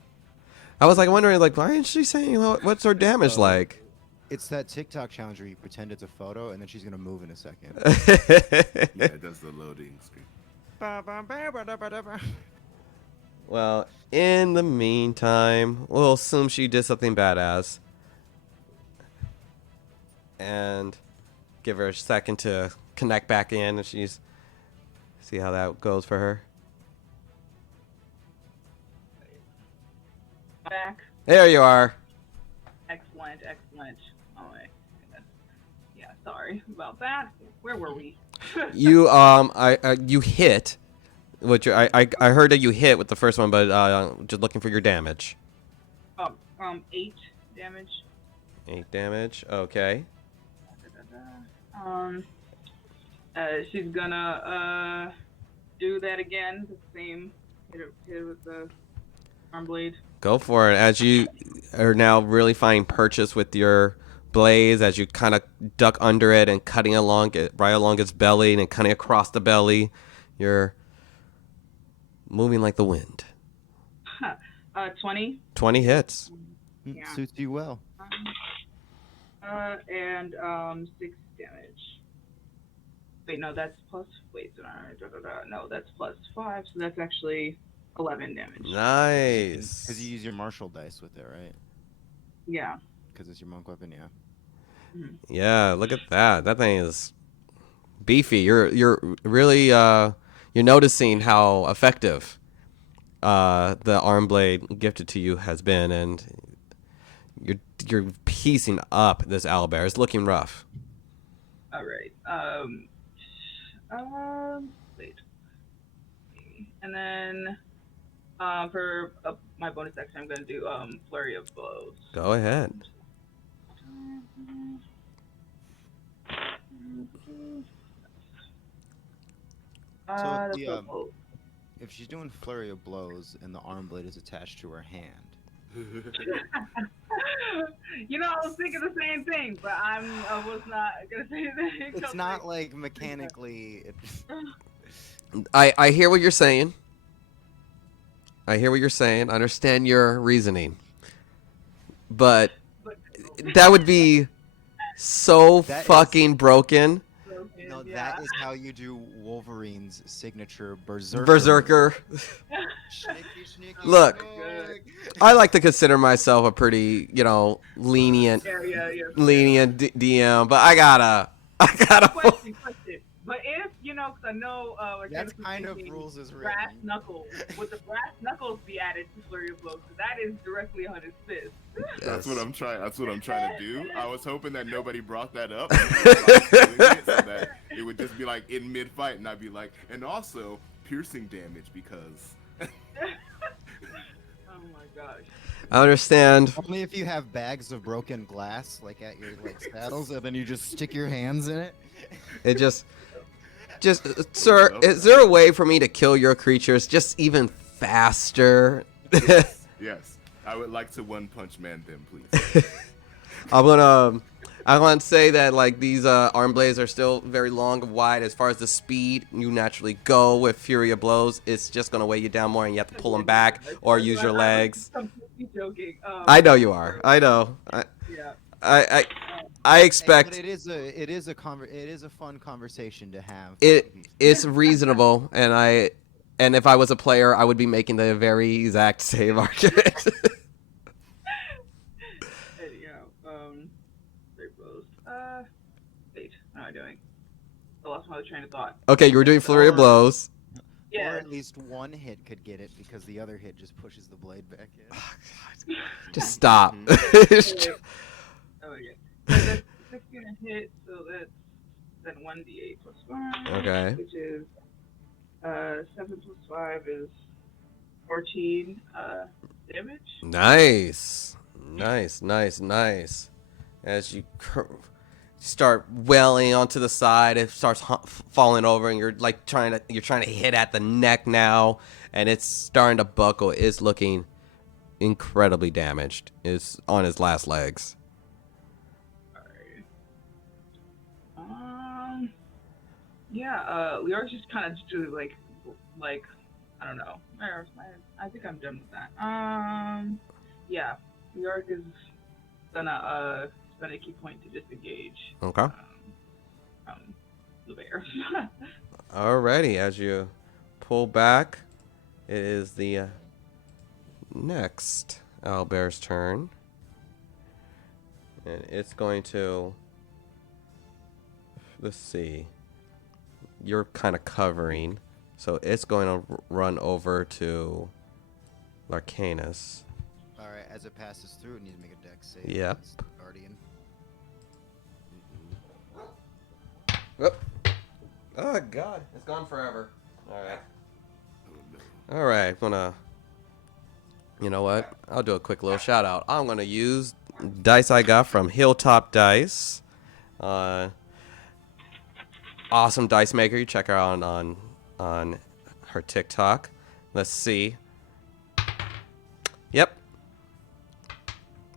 I was like wondering, like, why isn't she saying what's her damage like? It's that TikTok challenge where you pretend it's a photo and then she's gonna move in a second. Yeah, it does the loading screen. Well, in the meantime, we'll assume she did something badass. And give her a second to connect back in, and she's see how that goes for her. Back. There you are. Excellent. Oh my goodness. Yeah, sorry about that. Where were we? You you hit. I heard that you hit with the first one, but just looking for your damage. 8 damage. 8 damage. Okay. She's gonna do that again. The same hit with the arm blade. Go for it. As you are now really finding purchase with your blades, as you kind of duck under it and cutting along it, right along its belly and cutting across the belly, you're moving like the wind. 20. 20 hits. Yeah. Suits you well. And 6 damage. Wait, no, that's plus. Wait, no, that's plus 5. So that's actually 11 damage. Nice. Because you use your martial dice with it, right? Yeah. Because it's your monk weapon, yeah. Yeah, look at that. That thing is beefy. You're really you're noticing how effective the arm blade gifted to you has been, and you're piecing up this owlbear. It's looking rough. All right. Wait. And then for my bonus action, I'm gonna do flurry of blows. Go ahead. So That's a blow. if she's doing flurry of blows and the arm blade is attached to her hand, You know, I was thinking the same thing, but I was not gonna say anything. it's not like mechanically. I hear what you're saying. I understand your reasoning. But that would be so That is- fucking broken. No, Yeah. that is how you do Wolverine's signature berserker. Berserker. Sneaky, sneaky, Look. sneak. I like to consider myself a pretty, lenient Yeah. DM, but I gotta. Question. But if, because I know, like, That's Dennis was kind of thinking rules is brass written. knuckles. Would the brass knuckles be added to flurry of blows? 'Cause that is directly on his fist. That's what I'm trying. That's what I'm trying to do. I was hoping that nobody brought that up, so that it would just be like in mid-fight, and I'd be like, and also piercing damage because. Oh my gosh. I understand. Only if you have bags of broken glass, like at your saddles, and then you just stick your hands in it. It just, sir, is there a way for me to kill your creatures just even faster? Yes, I would like to one punch man them, please. I want to say that like these arm blades are still very long and wide. As far as the speed you naturally go with Fury of Blows, it's just gonna weigh you down more, and you have to pull them back or use your legs. I'm completely joking. I know you are. I know. Yeah. I expect But it is a fun conversation to have. it's reasonable, and if I was a player, I would be making the very exact same argument. Very close. Wait, what am I doing? I lost my other train of thought. Okay, you were doing Flurry of Blows. Or Yeah. at least one hit could get it because the other hit just pushes the blade back in. Just stop. Oh, yeah. So that's 16 a hit, so that's then 1d8 plus 5. Okay. Which is 7 plus 5 is 14 damage. Nice. As you start welling onto the side, it starts falling over, and you're like trying to hit at the neck now, and it's starting to buckle. It's looking incredibly damaged. It's on his last legs. Alright. Yeah, Leor's just kind of do like I don't know. I think I'm done with that. Yeah, Leor is gonna spend a key point to disengage Okay. from the bear. Alrighty, as you pull back, it is the next owlbear's turn. And it's going to, let's see, you're kind of covering. So it's going to run over to Larcanus. All right, as it passes through, it needs to make a dex save. Yep. It's the Guardian. Oh, God. It's gone forever. Alright. Oh, no. Alright, gonna, you know what? I'll do a quick little shout out. I'm gonna use dice I got from Hilltop Dice. Awesome dice maker. You check her out on her TikTok. Let's see. Yep.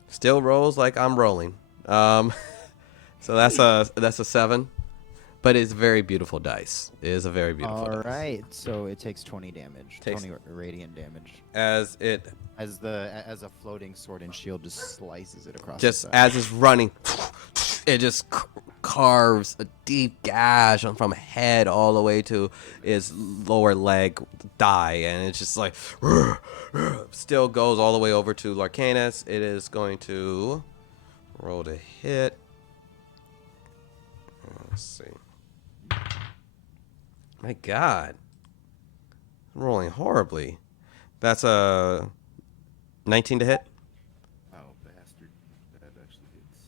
Still rolls like I'm rolling. So that's a 7. But it's very beautiful dice. It is a very beautiful All dice. right, so it takes 20 damage. Takes- 20 radiant damage. As it As a floating sword and shield just slices it across. just the side. as it's running, it just carves a deep gash from head all the way to his lower leg thigh, and it's just like still goes all the way over to Larcanus. It is going to roll to hit. Let's see. My God, I'm rolling horribly. That's a 19 to hit. Oh, bastard. That actually hits.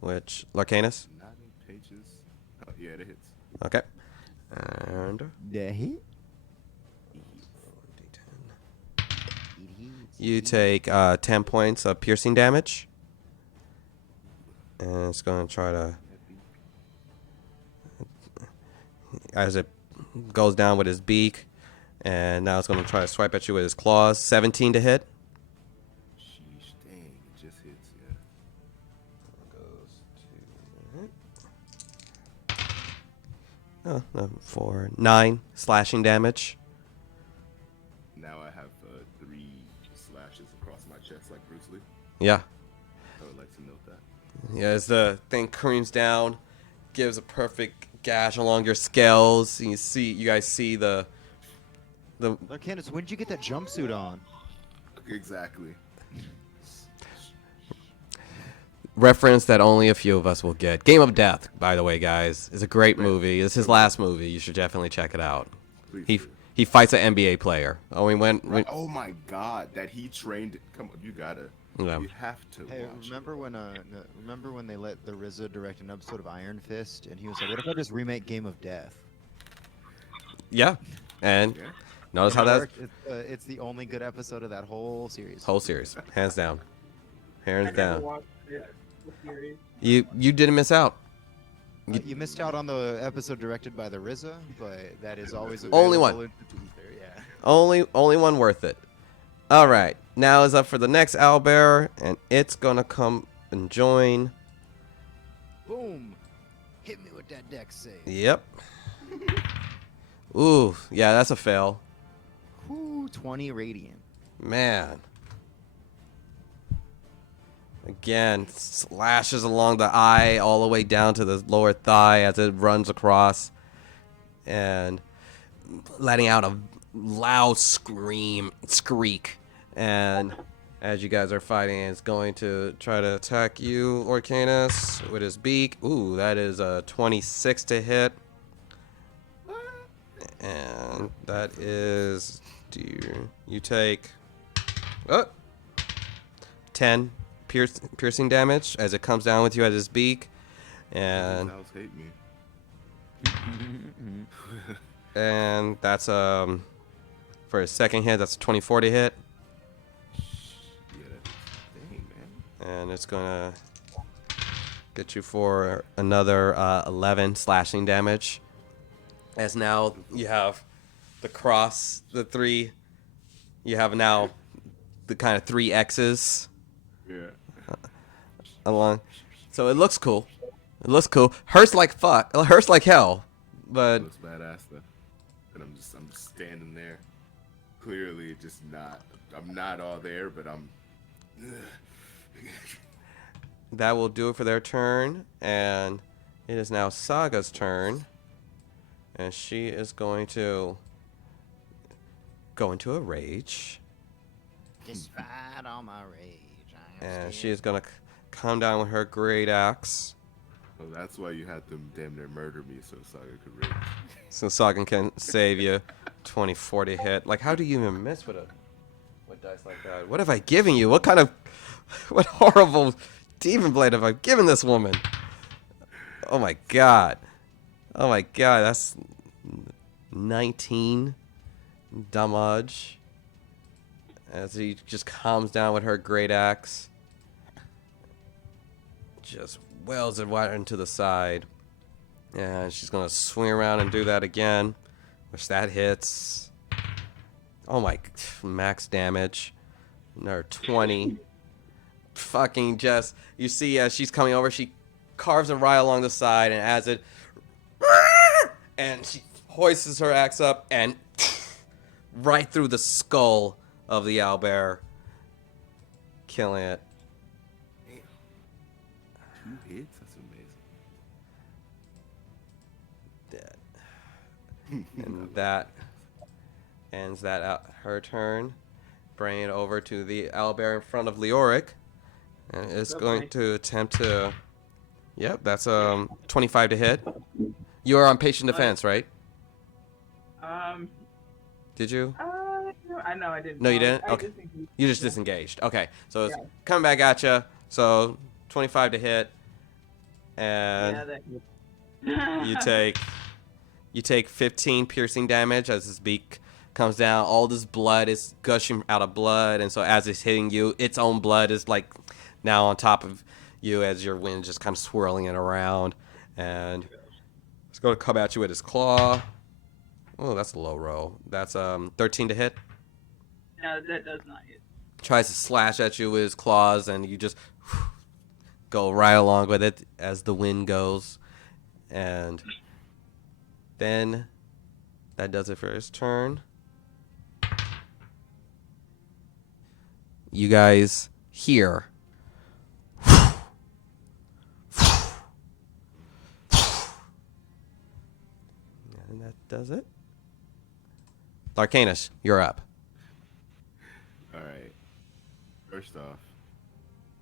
Which Larcanus? 9 pages. Oh, yeah, it hits. Okay. And Yeah, he. you take 10 points of piercing damage. And it's going to try to, as it goes down with his beak, and now it's going to try to swipe at you with his claws. 17 to hit. Sheesh, dang, it just hits, yeah. Oh, no, for 9 slashing damage. Now I have 3 slashes across my chest like Bruce Lee. Yeah. I would like to note that. Yeah, as the thing creams down, gives a perfect gash along your scales. And you guys see the Look, Candace, when did you get that jumpsuit on? Exactly. reference that only a few of us will get. Game of Death, by the way, guys, is a great movie. It's his last movie. You should definitely check it out. Please do. He fights an NBA player. Oh, we went. Right. Oh my God, that he trained. Come on, you gotta. Yeah. You have to. Hey, watch remember when they let the RZA direct an episode of Iron Fist, and he was like, "What if I just remake Game of Death?" Yeah, and Yeah. notice how And it that's worked. It's the only good episode of that whole series. whole series, hands down, I hands never down. watched the series. You didn't miss out. You missed out on the episode directed by the RZA, but that is always Only available one. in the ether, yeah. Only one worth it. All right, now is up for the next owlbear, and it's gonna come and join. Boom! Hit me with that deck save. Yep. Ooh, yeah, that's a fail. Whoo, 20 radiant. Man. Again, slashes along the eye all the way down to the lower thigh as it runs across, and letting out a loud skreak. And as you guys are fighting, it's going to try to attack you, Orcanus, with his beak. Ooh, that is a 26 to hit. And that is, you take 10 piercing damage as it comes down with you at his beak. And House hate me. and that's for his second hit, that's a 24 to hit. Yeah, dang man. And it's gonna get you for another 11 slashing damage. As now you have the cross, the 3. You have now the kind of 3 X's Yeah. along. So it looks cool. It looks cool. Hurts like fuck. It hurts like hell. It But looks badass though. And I'm just standing there. Clearly just not I'm not all there, but I'm that will do it for their turn. And it is now Saga's turn. And she is going to go into a rage. Despite all my rage, I am And still- she is going to come down with her great axe. So that's why you had them damn near murder me so Saga could rage. So Sagan can save you 24 to hit. Like, how do you even miss with dice like that? What have I given you? What horrible demon blade have I given this woman? Oh my god. Oh my god, that's 19 damage. As he just calms down with her great axe. Just wells it right into the side. And she's going to swing around and do that again. Which that hits. Oh my, max damage. Another 20. Fucking just, you see as she's coming over, she carves it right along the side. And as it, and she hoists her axe up and right through the skull of the owlbear. Killing it. Damn. 2 hits? That's amazing. Dead. And that ends that out her turn. Bringing it over to the owlbear in front of Leoric. And it's going to attempt to... Yep, that's 25 to hit. You are on patient defense, right? Did you? I know I didn't. No, you didn't? I Okay. disengaged. You just disengaged. Okay, so it's Yeah. coming back at you. So 25 to hit. And Yeah, that. you take 15 piercing damage as his beak comes down. All this blood is gushing out of blood, and so as it's hitting you, its own blood is like now on top of you as your wind just kind of swirling it around. And it's going to come at you with his claw. Oh, that's a low roll. That's 13 to hit. No, that does not hit. Tries to slash at you with his claws, and you just go right along with it as the wind goes. And then that does it for his turn. You guys hear. And that does it. Larcanus, you're up. Alright. First off,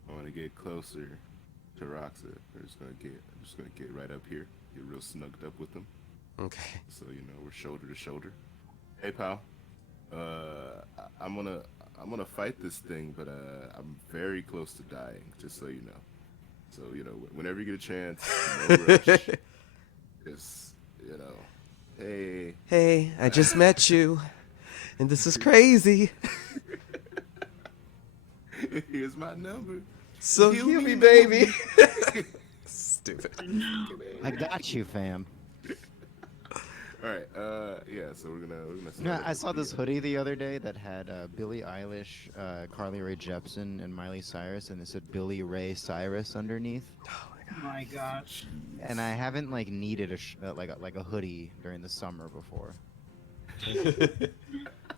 I want to get closer to Roxa. I'm just gonna get right up here, get real snugged up with them. Okay. So we're shoulder to shoulder. Hey pal, I'm gonna fight this thing, but I'm very close to dying. Just so you know. So whenever you get a chance, no rush. Just hey. Hey, I just met you, and this is crazy. Here's my number. So Heal heal me, me, baby. Stupid. I got you, fam. All right. Yeah. So we're gonna. You know, I saw this hoodie the other day that had Billie Eilish, Carly Rae Jepsen, and Miley Cyrus, and it said Billy Ray Cyrus underneath. Oh my gosh. And I haven't needed a hoodie during the summer before.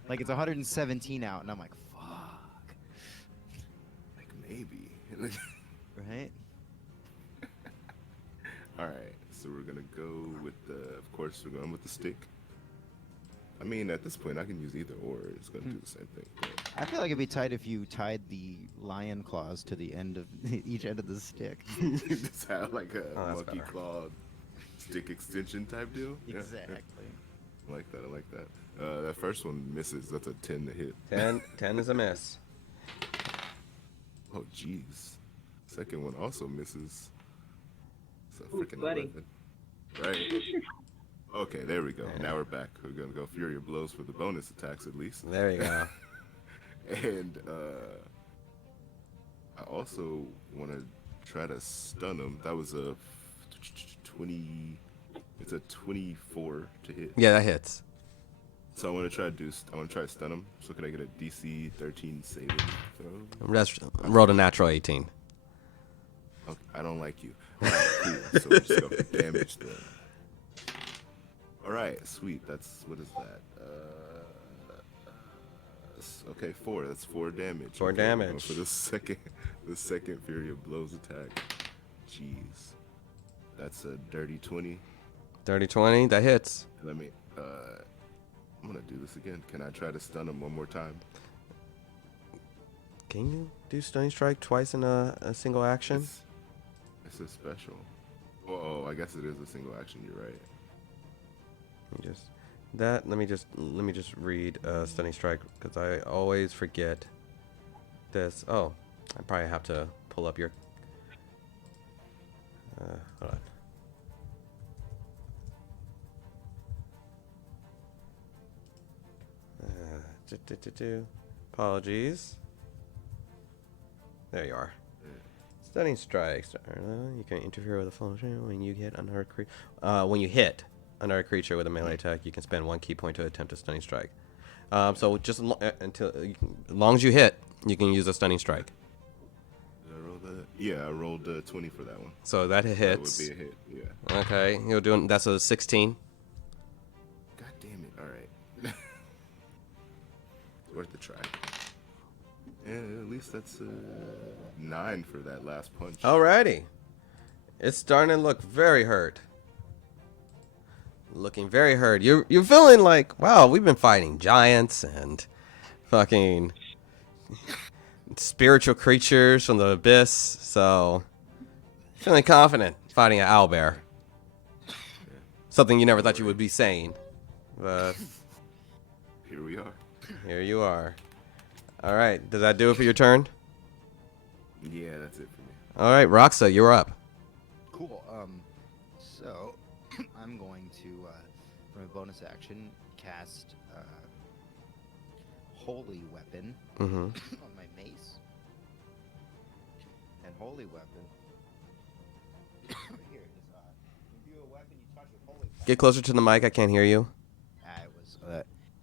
Like it's 117 out, and I'm like, fuck. Like maybe. Right? All right. So we're gonna go with of course, we're going with the stick. I mean, at this point, I can use either or. It's gonna do the same thing. But... I feel like it'd be tight if you tied the lion claws to the end of each end of the stick. Just have like a Oh, that's monkey better. claw stick extension type deal. Yeah, yeah. Exactly. I like that. I like that. That first one misses. That's a 10 to hit. 10 is a miss. Oh, jeez. Second one also misses. It's a Ooh, freaking buddy. 11. Right. Okay, there we go. Now we're back. We're gonna go Fury of Blows for the bonus attacks at least. There you go. And I also want to try to stun him. That was a 20. It's a 24 to hit. Yeah, that hits. So I want to try to stun him. So can I get a DC 13 saving throw? Rolled a natural 18. Okay, I don't like you. All right, cool. So we're just going for damage then. All right, sweet. That's what is that? Okay, 4. That's 4 damage. 4 okay, we're going damage. for the second Fury of Blows attack. Jeez, that's a dirty 20. Dirty 20. That hits. Let me. I'm gonna do this again. Can I try to stun him one more time? Can you do Stunning Strike twice in a single action? It's a special. Oh, I guess it is a single action. You're right. Let me just read Stunning Strike because I always forget this. Oh, I probably have to pull up your. Hold on. Apologies. There you are. Stunning strikes. You can interfere with a function when you hit another creature. When you hit another creature with a melee attack, you can spend 1 key point to attempt a stunning strike. So just as long as you hit, you can use a stunning strike. Did I roll that? Yeah, I rolled 20 for that one. So that hits. That would be a hit. Yeah. Okay, you're doing. That's a 16. God damn it! All right. Worth a try. And at least that's 9 for that last punch. Alrighty. It's starting to look very hurt. Looking very hurt. You're feeling like, wow, we've been fighting giants and fucking spiritual creatures from the abyss, so feeling confident fighting an owlbear. Something you never thought you would be saying. But Here we are. here you are. Alright, does that do it for your turn? Yeah, that's it for me. Alright, Roxa, you're up. Cool. So I'm going to, from a bonus action, cast Holy Weapon Mm-hmm. on my mace. And Holy Weapon. Here it is. You imbue a weapon you touch with holy power. Get closer to the mic, I can't hear you.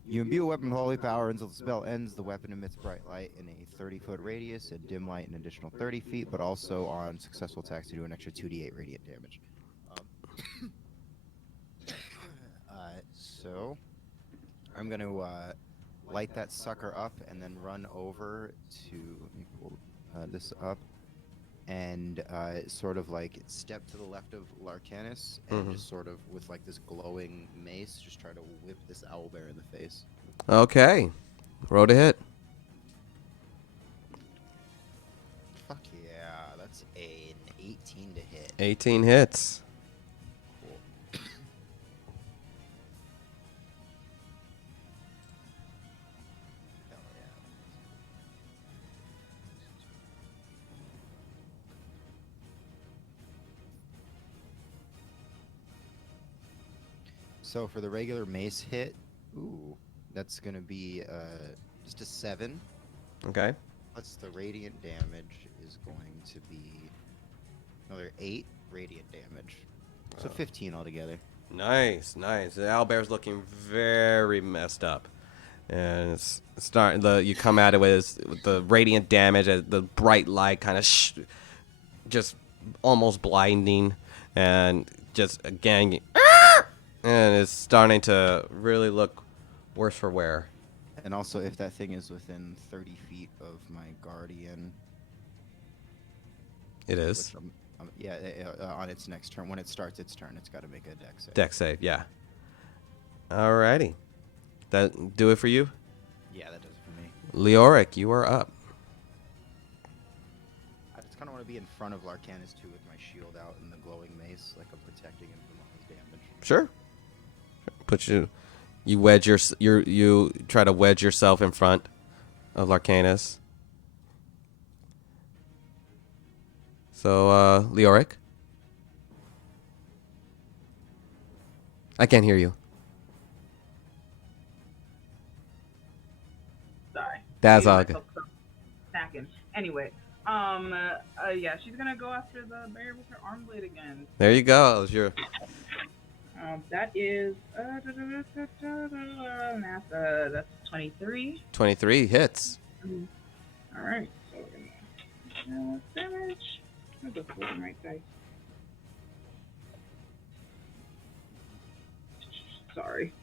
You imbue a weapon with holy power until the spell ends. The weapon emits bright light in a 30-foot radius and dim light an additional 30 feet, but also on successful attacks to do an extra 2d8 radiant damage. So I'm going to light that sucker up and then run over to let me pull this up and sort of like step to the left of Larcanus and just sort of with like this glowing mace just try to whip this owlbear in the face. Okay. Roll to hit. Fuck yeah, that's an 18 to hit. 18 hits. Cool. Hell yeah. So for the regular mace hit, that's gonna be just a 7. Okay. Plus the radiant damage is going to be another 8 radiant damage. So 15 altogether. Nice, nice. The owlbear's looking very messed up. And it's starting you come at it with the radiant damage, the bright light kind of just almost blinding, and just again, and it's starting to really look worse for wear. And also, if that thing is within 30 feet of my guardian, It is. which on its next turn, when it starts its turn, it's got to make a dex save. Dex save, yeah. Alrighty. That do it for you? Yeah, that does it for me. Leoric, you are up. I just kind of want to be in front of Larcanus too, with my shield out and the glowing mace, like I'm protecting him from all his damage. Sure. You wedge you try to wedge yourself in front of Larcanus. So, Leoric? I can't hear you. Sorry. That's Yeah, all I good. felt so snacking. Anyway, yeah, she's gonna go after the bear with her arm blade again. There you go. That is math. That's 23. 23 hits. All right. So damage. I'll just roll the right dice. Sorry.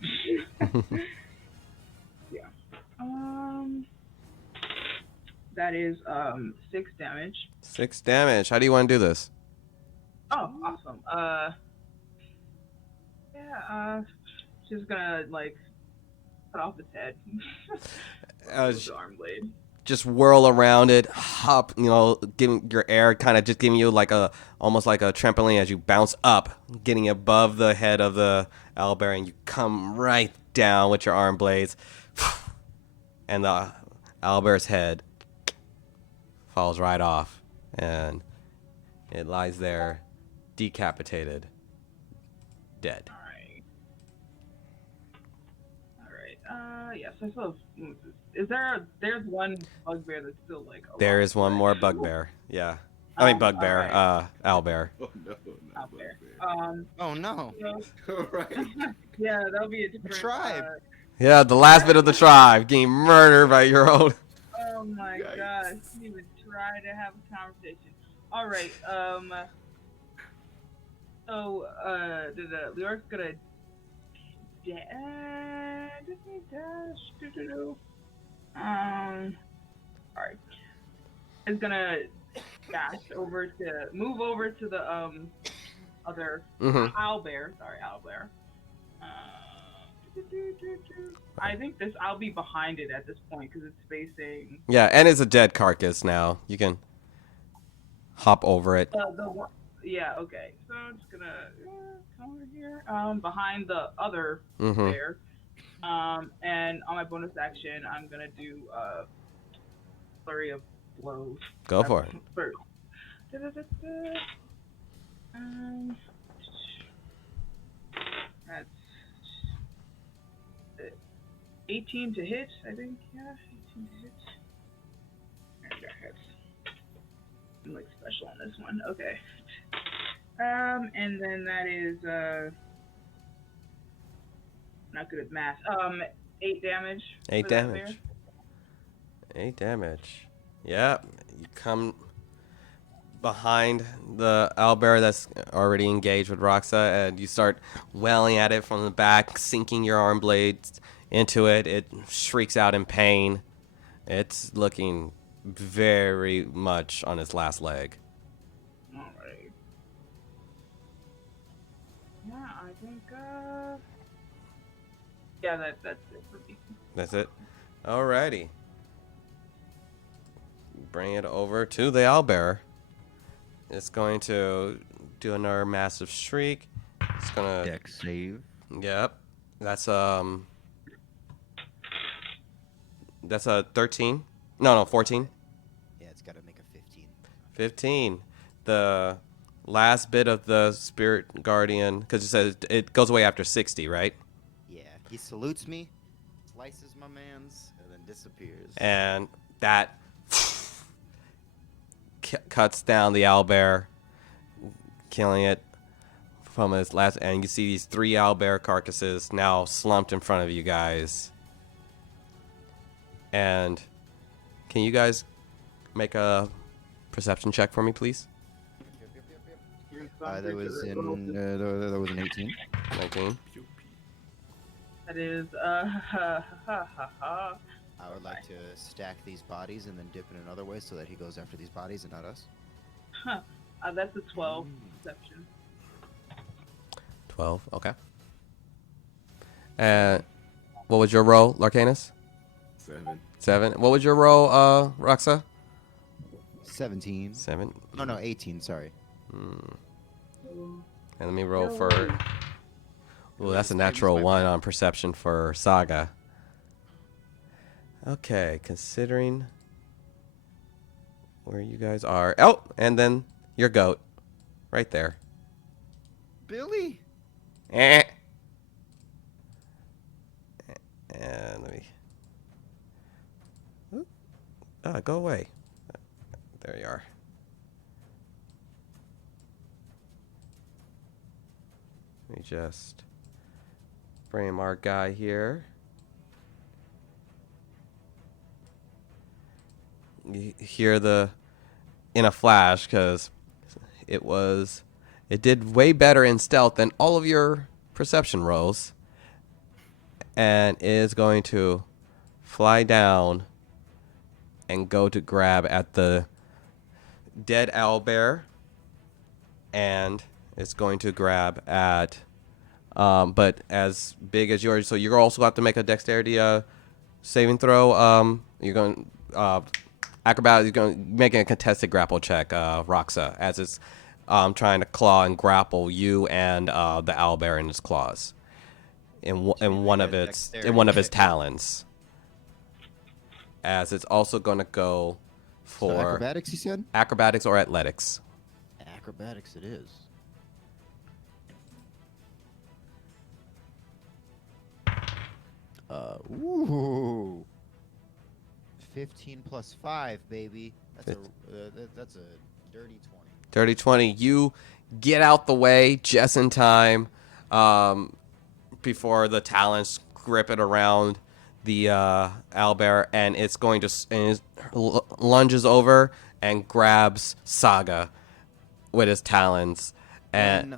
Yeah. That is 6 damage. 6 damage. How do you want to do this? Oh, awesome. Just gonna like cut off its head. With the arm blade. Just whirl around it, hop, giving your air, kind of just giving you like almost like a trampoline as you bounce up, getting above the head of the owlbear, and you come right down with your arm blades, and the owlbear's head falls right off, and it lies there, decapitated, dead. Alright. Yes, I still have. There's one bugbear that's still like alive. There is one more bugbear. Yeah. I mean bugbear, alright. owlbear. Oh no, not Owlbear. bugbear. Oh no. All right. Yeah, that'll be a different tribe. Yeah, the last bit of the tribe getting murdered by your own. Oh my Yikes. gosh, didn't even try to have a conversation. Alright, so, Leor's gonna alright. Is gonna move over to the, other owlbear. Sorry, owlbear. I think I'll be behind it at this point because it's facing. Yeah, and it's a dead carcass now. You can hop over it. Yeah, okay. So I'm just gonna come over here, behind the other Mm-hmm. bear. And on my bonus action, I'm gonna do flurry of blows. Go for it. First. That's 18 to hit, I think. Yeah, 18 to hit. There we go, hits. I'm like special on this one. Okay. And then that is not good at math. 8 damage. 8 for that damage. bear. 8 damage. Yep. You come behind the owlbear that's already engaged with Roxa, and you start wailing at it from the back, sinking your arm blades into it. It shrieks out in pain. It's looking very much on its last leg. Alright. Yeah, I think, yeah, that's it for me. That's it? Alrighty. Bring it over to the owlbear. It's going to do another massive shriek. It's gonna. Dex save. Yep. That's a 13. No, 14. Yeah, it's got to make a 15. 15. The last bit of the spirit guardian, because it says it goes away after 60, right? Yeah, he salutes me, slices my man's, and then disappears. And that cuts down the owlbear, killing it from its last. And you see these 3 owlbear carcasses now slumped in front of you guys. And can you guys make a perception check for me, please? That was an 18. 19. That is, I would like to stack these bodies and then dip in another way so that he goes after these bodies and not us. that's a 12 perception. 12. Okay. And what was your roll, Larcanus? 7. 7. What was your roll, Roxa? 17. 7. Oh, no, 18, sorry. And let me roll for. Well, that's a natural 1 on perception for Saga. Okay, considering where you guys are. Oh, and then your goat, right there. Billy? Eh. And let me. Oop. Go away. There you are. Let me just frame our guy here. You hear in a flash, because it did way better in stealth than all of your perception rolls, and is going to fly down and go to grab at the dead owlbear, and it's going to grab at but as big as yours. So you're also have to make a dexterity saving throw. You're going acrobat. You're going making a contested grapple check, Roxa, as it's trying to claw and grapple you and the owlbear in its claws, in one of its talons. As it's also going to go for So acrobatics, you said? acrobatics or athletics. Acrobatics it is. Ooh. 15 plus 5, baby. That's a dirty 20. Dirty 20. You get out the way just in time before the talons grip it around the owlbear, and it's going to lunges over and grabs Saga with his talons. And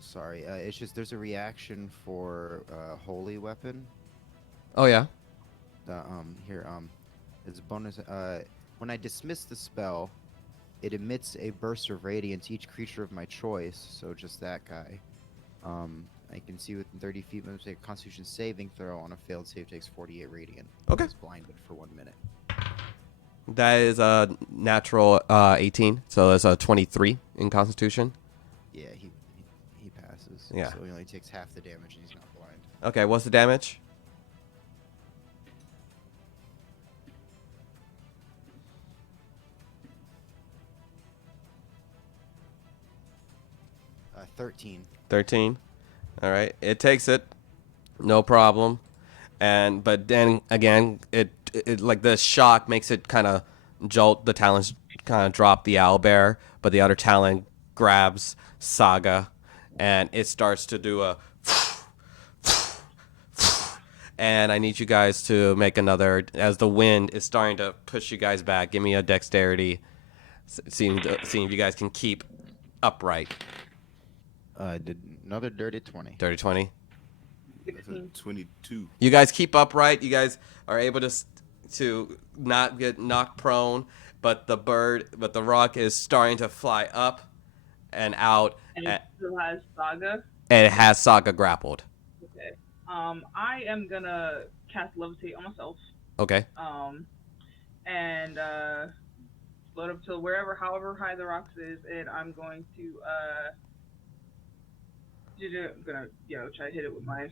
Sorry, it's just there's a reaction for holy weapon. oh yeah, It's a bonus. When I dismiss the spell, it emits a burst of radiance each creature of my choice. So just that guy. I can see within 30 feet. Must make a Constitution saving throw. On a failed save, takes 48 radiant. Okay. It's blinded for 1 minute. that is a natural 18, so that's a 23 in Constitution. Yeah, he passes. Yeah. So he only takes half the damage, and he's not blind. Okay, what's the damage? Uh, 13. 13. All right, it takes it, no problem. But then again, it like the shock makes it kind of jolt. The talons kind of drop the owlbear, but the other talon grabs Saga, and it starts to do a. And I need you guys to make another, as the wind is starting to push you guys back. Give me a dexterity, seeing if you guys can keep upright. Did another dirty 20. Dirty 20. That's a 22. You guys keep upright. You guys are able to not get knocked prone, but the rock is starting to fly up and out, And it still has Saga. and it has Saga grappled. Okay. I am gonna cast Levitate on myself. Okay. And float up to however high the rocks is, and I'm going to try to hit it with my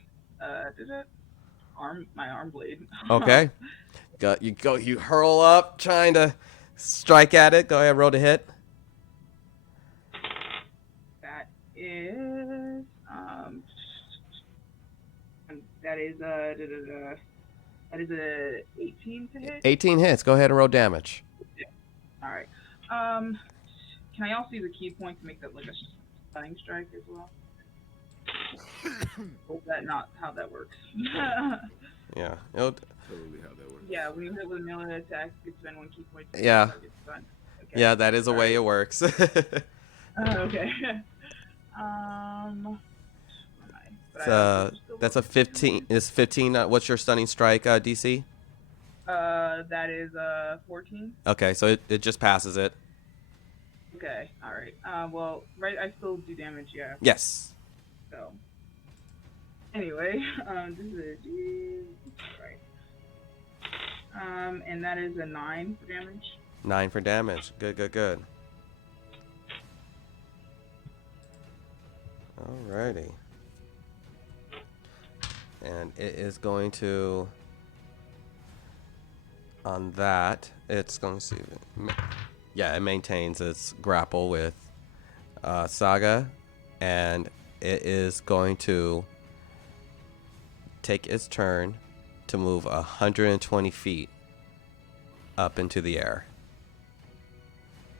arm blade. Okay. You hurl up, trying to strike at it. Go ahead, roll to hit. That is that is a 18 to hit. 18 hits. Go ahead and roll damage. All right. Can I also use a key point to make that like a stunning strike as well? Or is that not how that works? Yeah. Totally how that works. Yeah, when you hit with a melee attack, you can spend 1 key point. To Yeah. target stun. Okay. Yeah, that is the way it works. Okay. That's a 15. Is 15? What's your stunning strike DC? That is 14. Okay, so it just passes it. Okay. All right. Well, right. I still do damage. Yeah. Yes. So. Anyway, this is right. And that is a 9 for damage. 9 for damage. Good. Alrighty. And it is going to, on that, it's going to see. Yeah, it maintains its grapple with Saga, and it is going to take its turn to move 120 feet up into the air.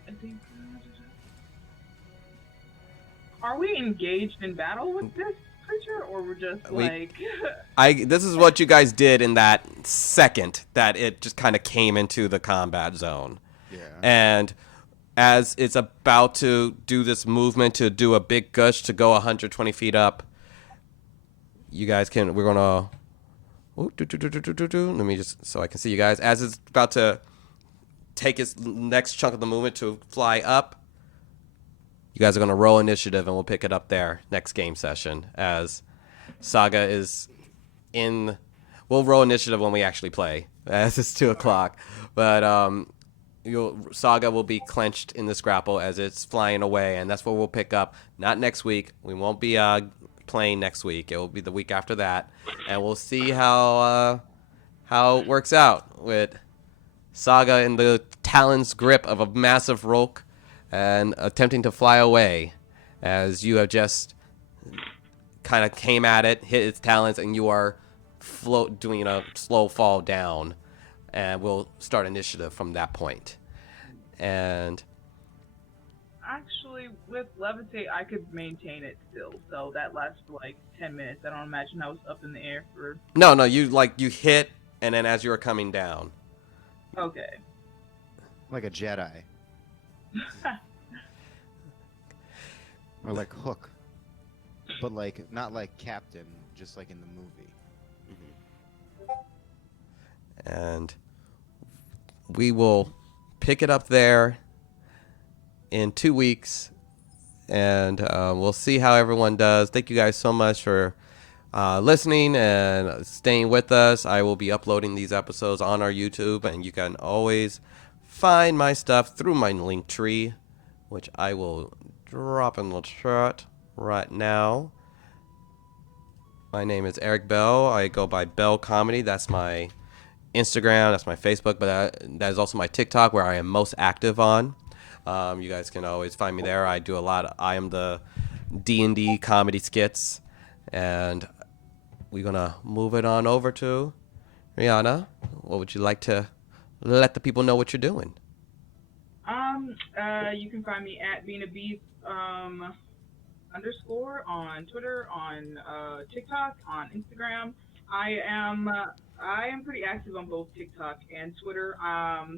I think. Are we engaged in battle with this creature, or we're just like? This is what you guys did in that second that it just kind of came into the combat zone. Yeah. And as it's about to do this movement to do a big gush to go 120 feet up, you guys can. We're gonna. Let me just so I can see you guys as it's about to take its next chunk of the movement to fly up. You guys are gonna roll initiative, and we'll pick it up there next game session as Saga is in. We'll roll initiative when we actually play, as it's 2:00. But Saga will be clenched in this grapple as it's flying away, and that's what we'll pick up. Not next week. We won't be playing next week. It will be the week after that, and we'll see how it works out with Saga in the talon's grip of a massive rock and attempting to fly away, as you have just kind of came at it, hit its talons, and you are doing a slow fall down. And we'll start initiative from that point. And Actually, with levitate, I could maintain it still, so that lasts for like 10 minutes. I don't imagine I was up in the air for. no, you hit, and then as you were coming down. Okay. Like a Jedi. Or like Hook. But like, not like Captain, just like in the movie. And we will pick it up there in 2 weeks, and we'll see how everyone does. Thank you guys so much for listening and staying with us. I will be uploading these episodes on our YouTube, and you can always find my stuff through my link tree, which I will drop in the chat right now. My name is Eric Bell. I go by Bell Comedy. That's my Instagram, that's my Facebook, but that is also my TikTok, where I am most active on. You guys can always find me there. I do a lot. I am the D&D comedy skits, and we're gonna move it on over to Rihanna. What would you like to let the people know what you're doing? You can find me at BeanABeast _ on Twitter, on TikTok, on Instagram. I am pretty active on both TikTok and Twitter. Yeah,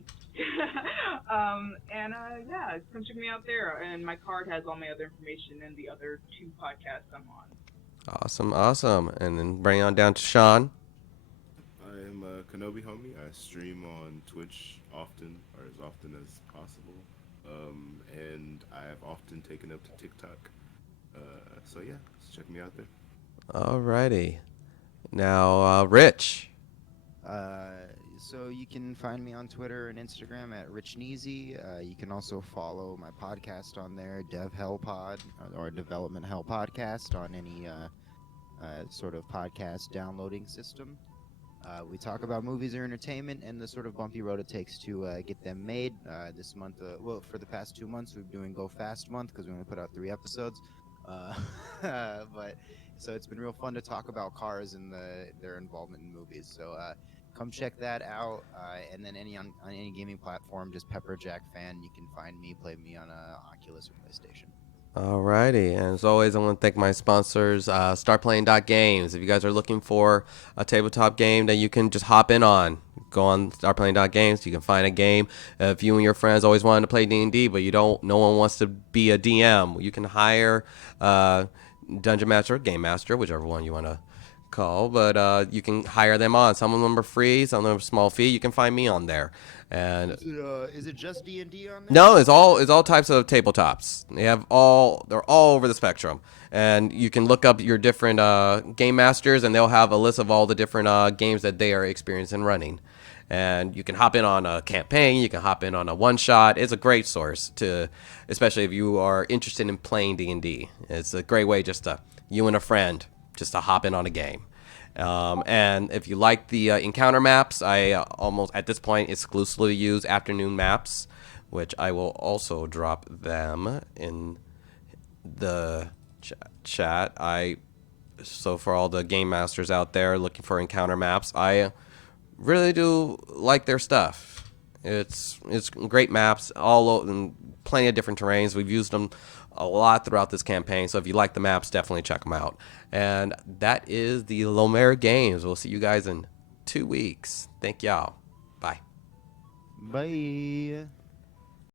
come check me out there. And my card has all my other information and the other 2 podcasts I'm on. Awesome. And then bring on down to Sean. I am Kenobi Homie. I stream on Twitch often, or as often as possible. And I have often taken up to TikTok. So yeah, just check me out there. Alrighty. Now, Rich. So you can find me on Twitter and Instagram at RichNeasy. You can also follow my podcast on there, Dev Hell Pod, or Development Hell Podcast, on any sort of podcast downloading system. We talk about movies or entertainment and the sort of bumpy road it takes to get them made. This month, for the past 2 months, we've been doing Go Fast month because we only put out 3 episodes. But so it's been real fun to talk about cars and their involvement in movies. So come check that out. And then on any gaming platform, just Pepper Jack Fan. You can find me, play me on Oculus or PlayStation. Alrighty, and as always, I want to thank my sponsors, StartPlaying.Games. If you guys are looking for a tabletop game that you can just hop in on, go on StartPlaying.Games. You can find a game. If you and your friends always wanted to play D&D, but no one wants to be a DM, you can hire Dungeon Master, Game Master, whichever one you want to call. But you can hire them on. Some of them are free, some of them are small fee. You can find me on there. And is it just D&D on there? no, it's all types of tabletops. They're all over the spectrum, and you can look up your different game masters, and they'll have a list of all the different games that they are experienced in running. And you can hop in on a campaign, you can hop in on a one shot. It's a great source especially if you are interested in playing D&D. It's a great way just to you and a friend just to hop in on a game. And if you like the encounter maps, I almost at this point exclusively use afternoon maps, which I will also drop them in the chat. So for all the game masters out there looking for encounter maps, I really do like their stuff. It's great maps, and plenty of different terrains. We've used them a lot throughout this campaign, so if you like the maps, definitely check them out. And that is the Lomér Games. We'll see you guys in 2 weeks. Thank y'all. Bye. Bye.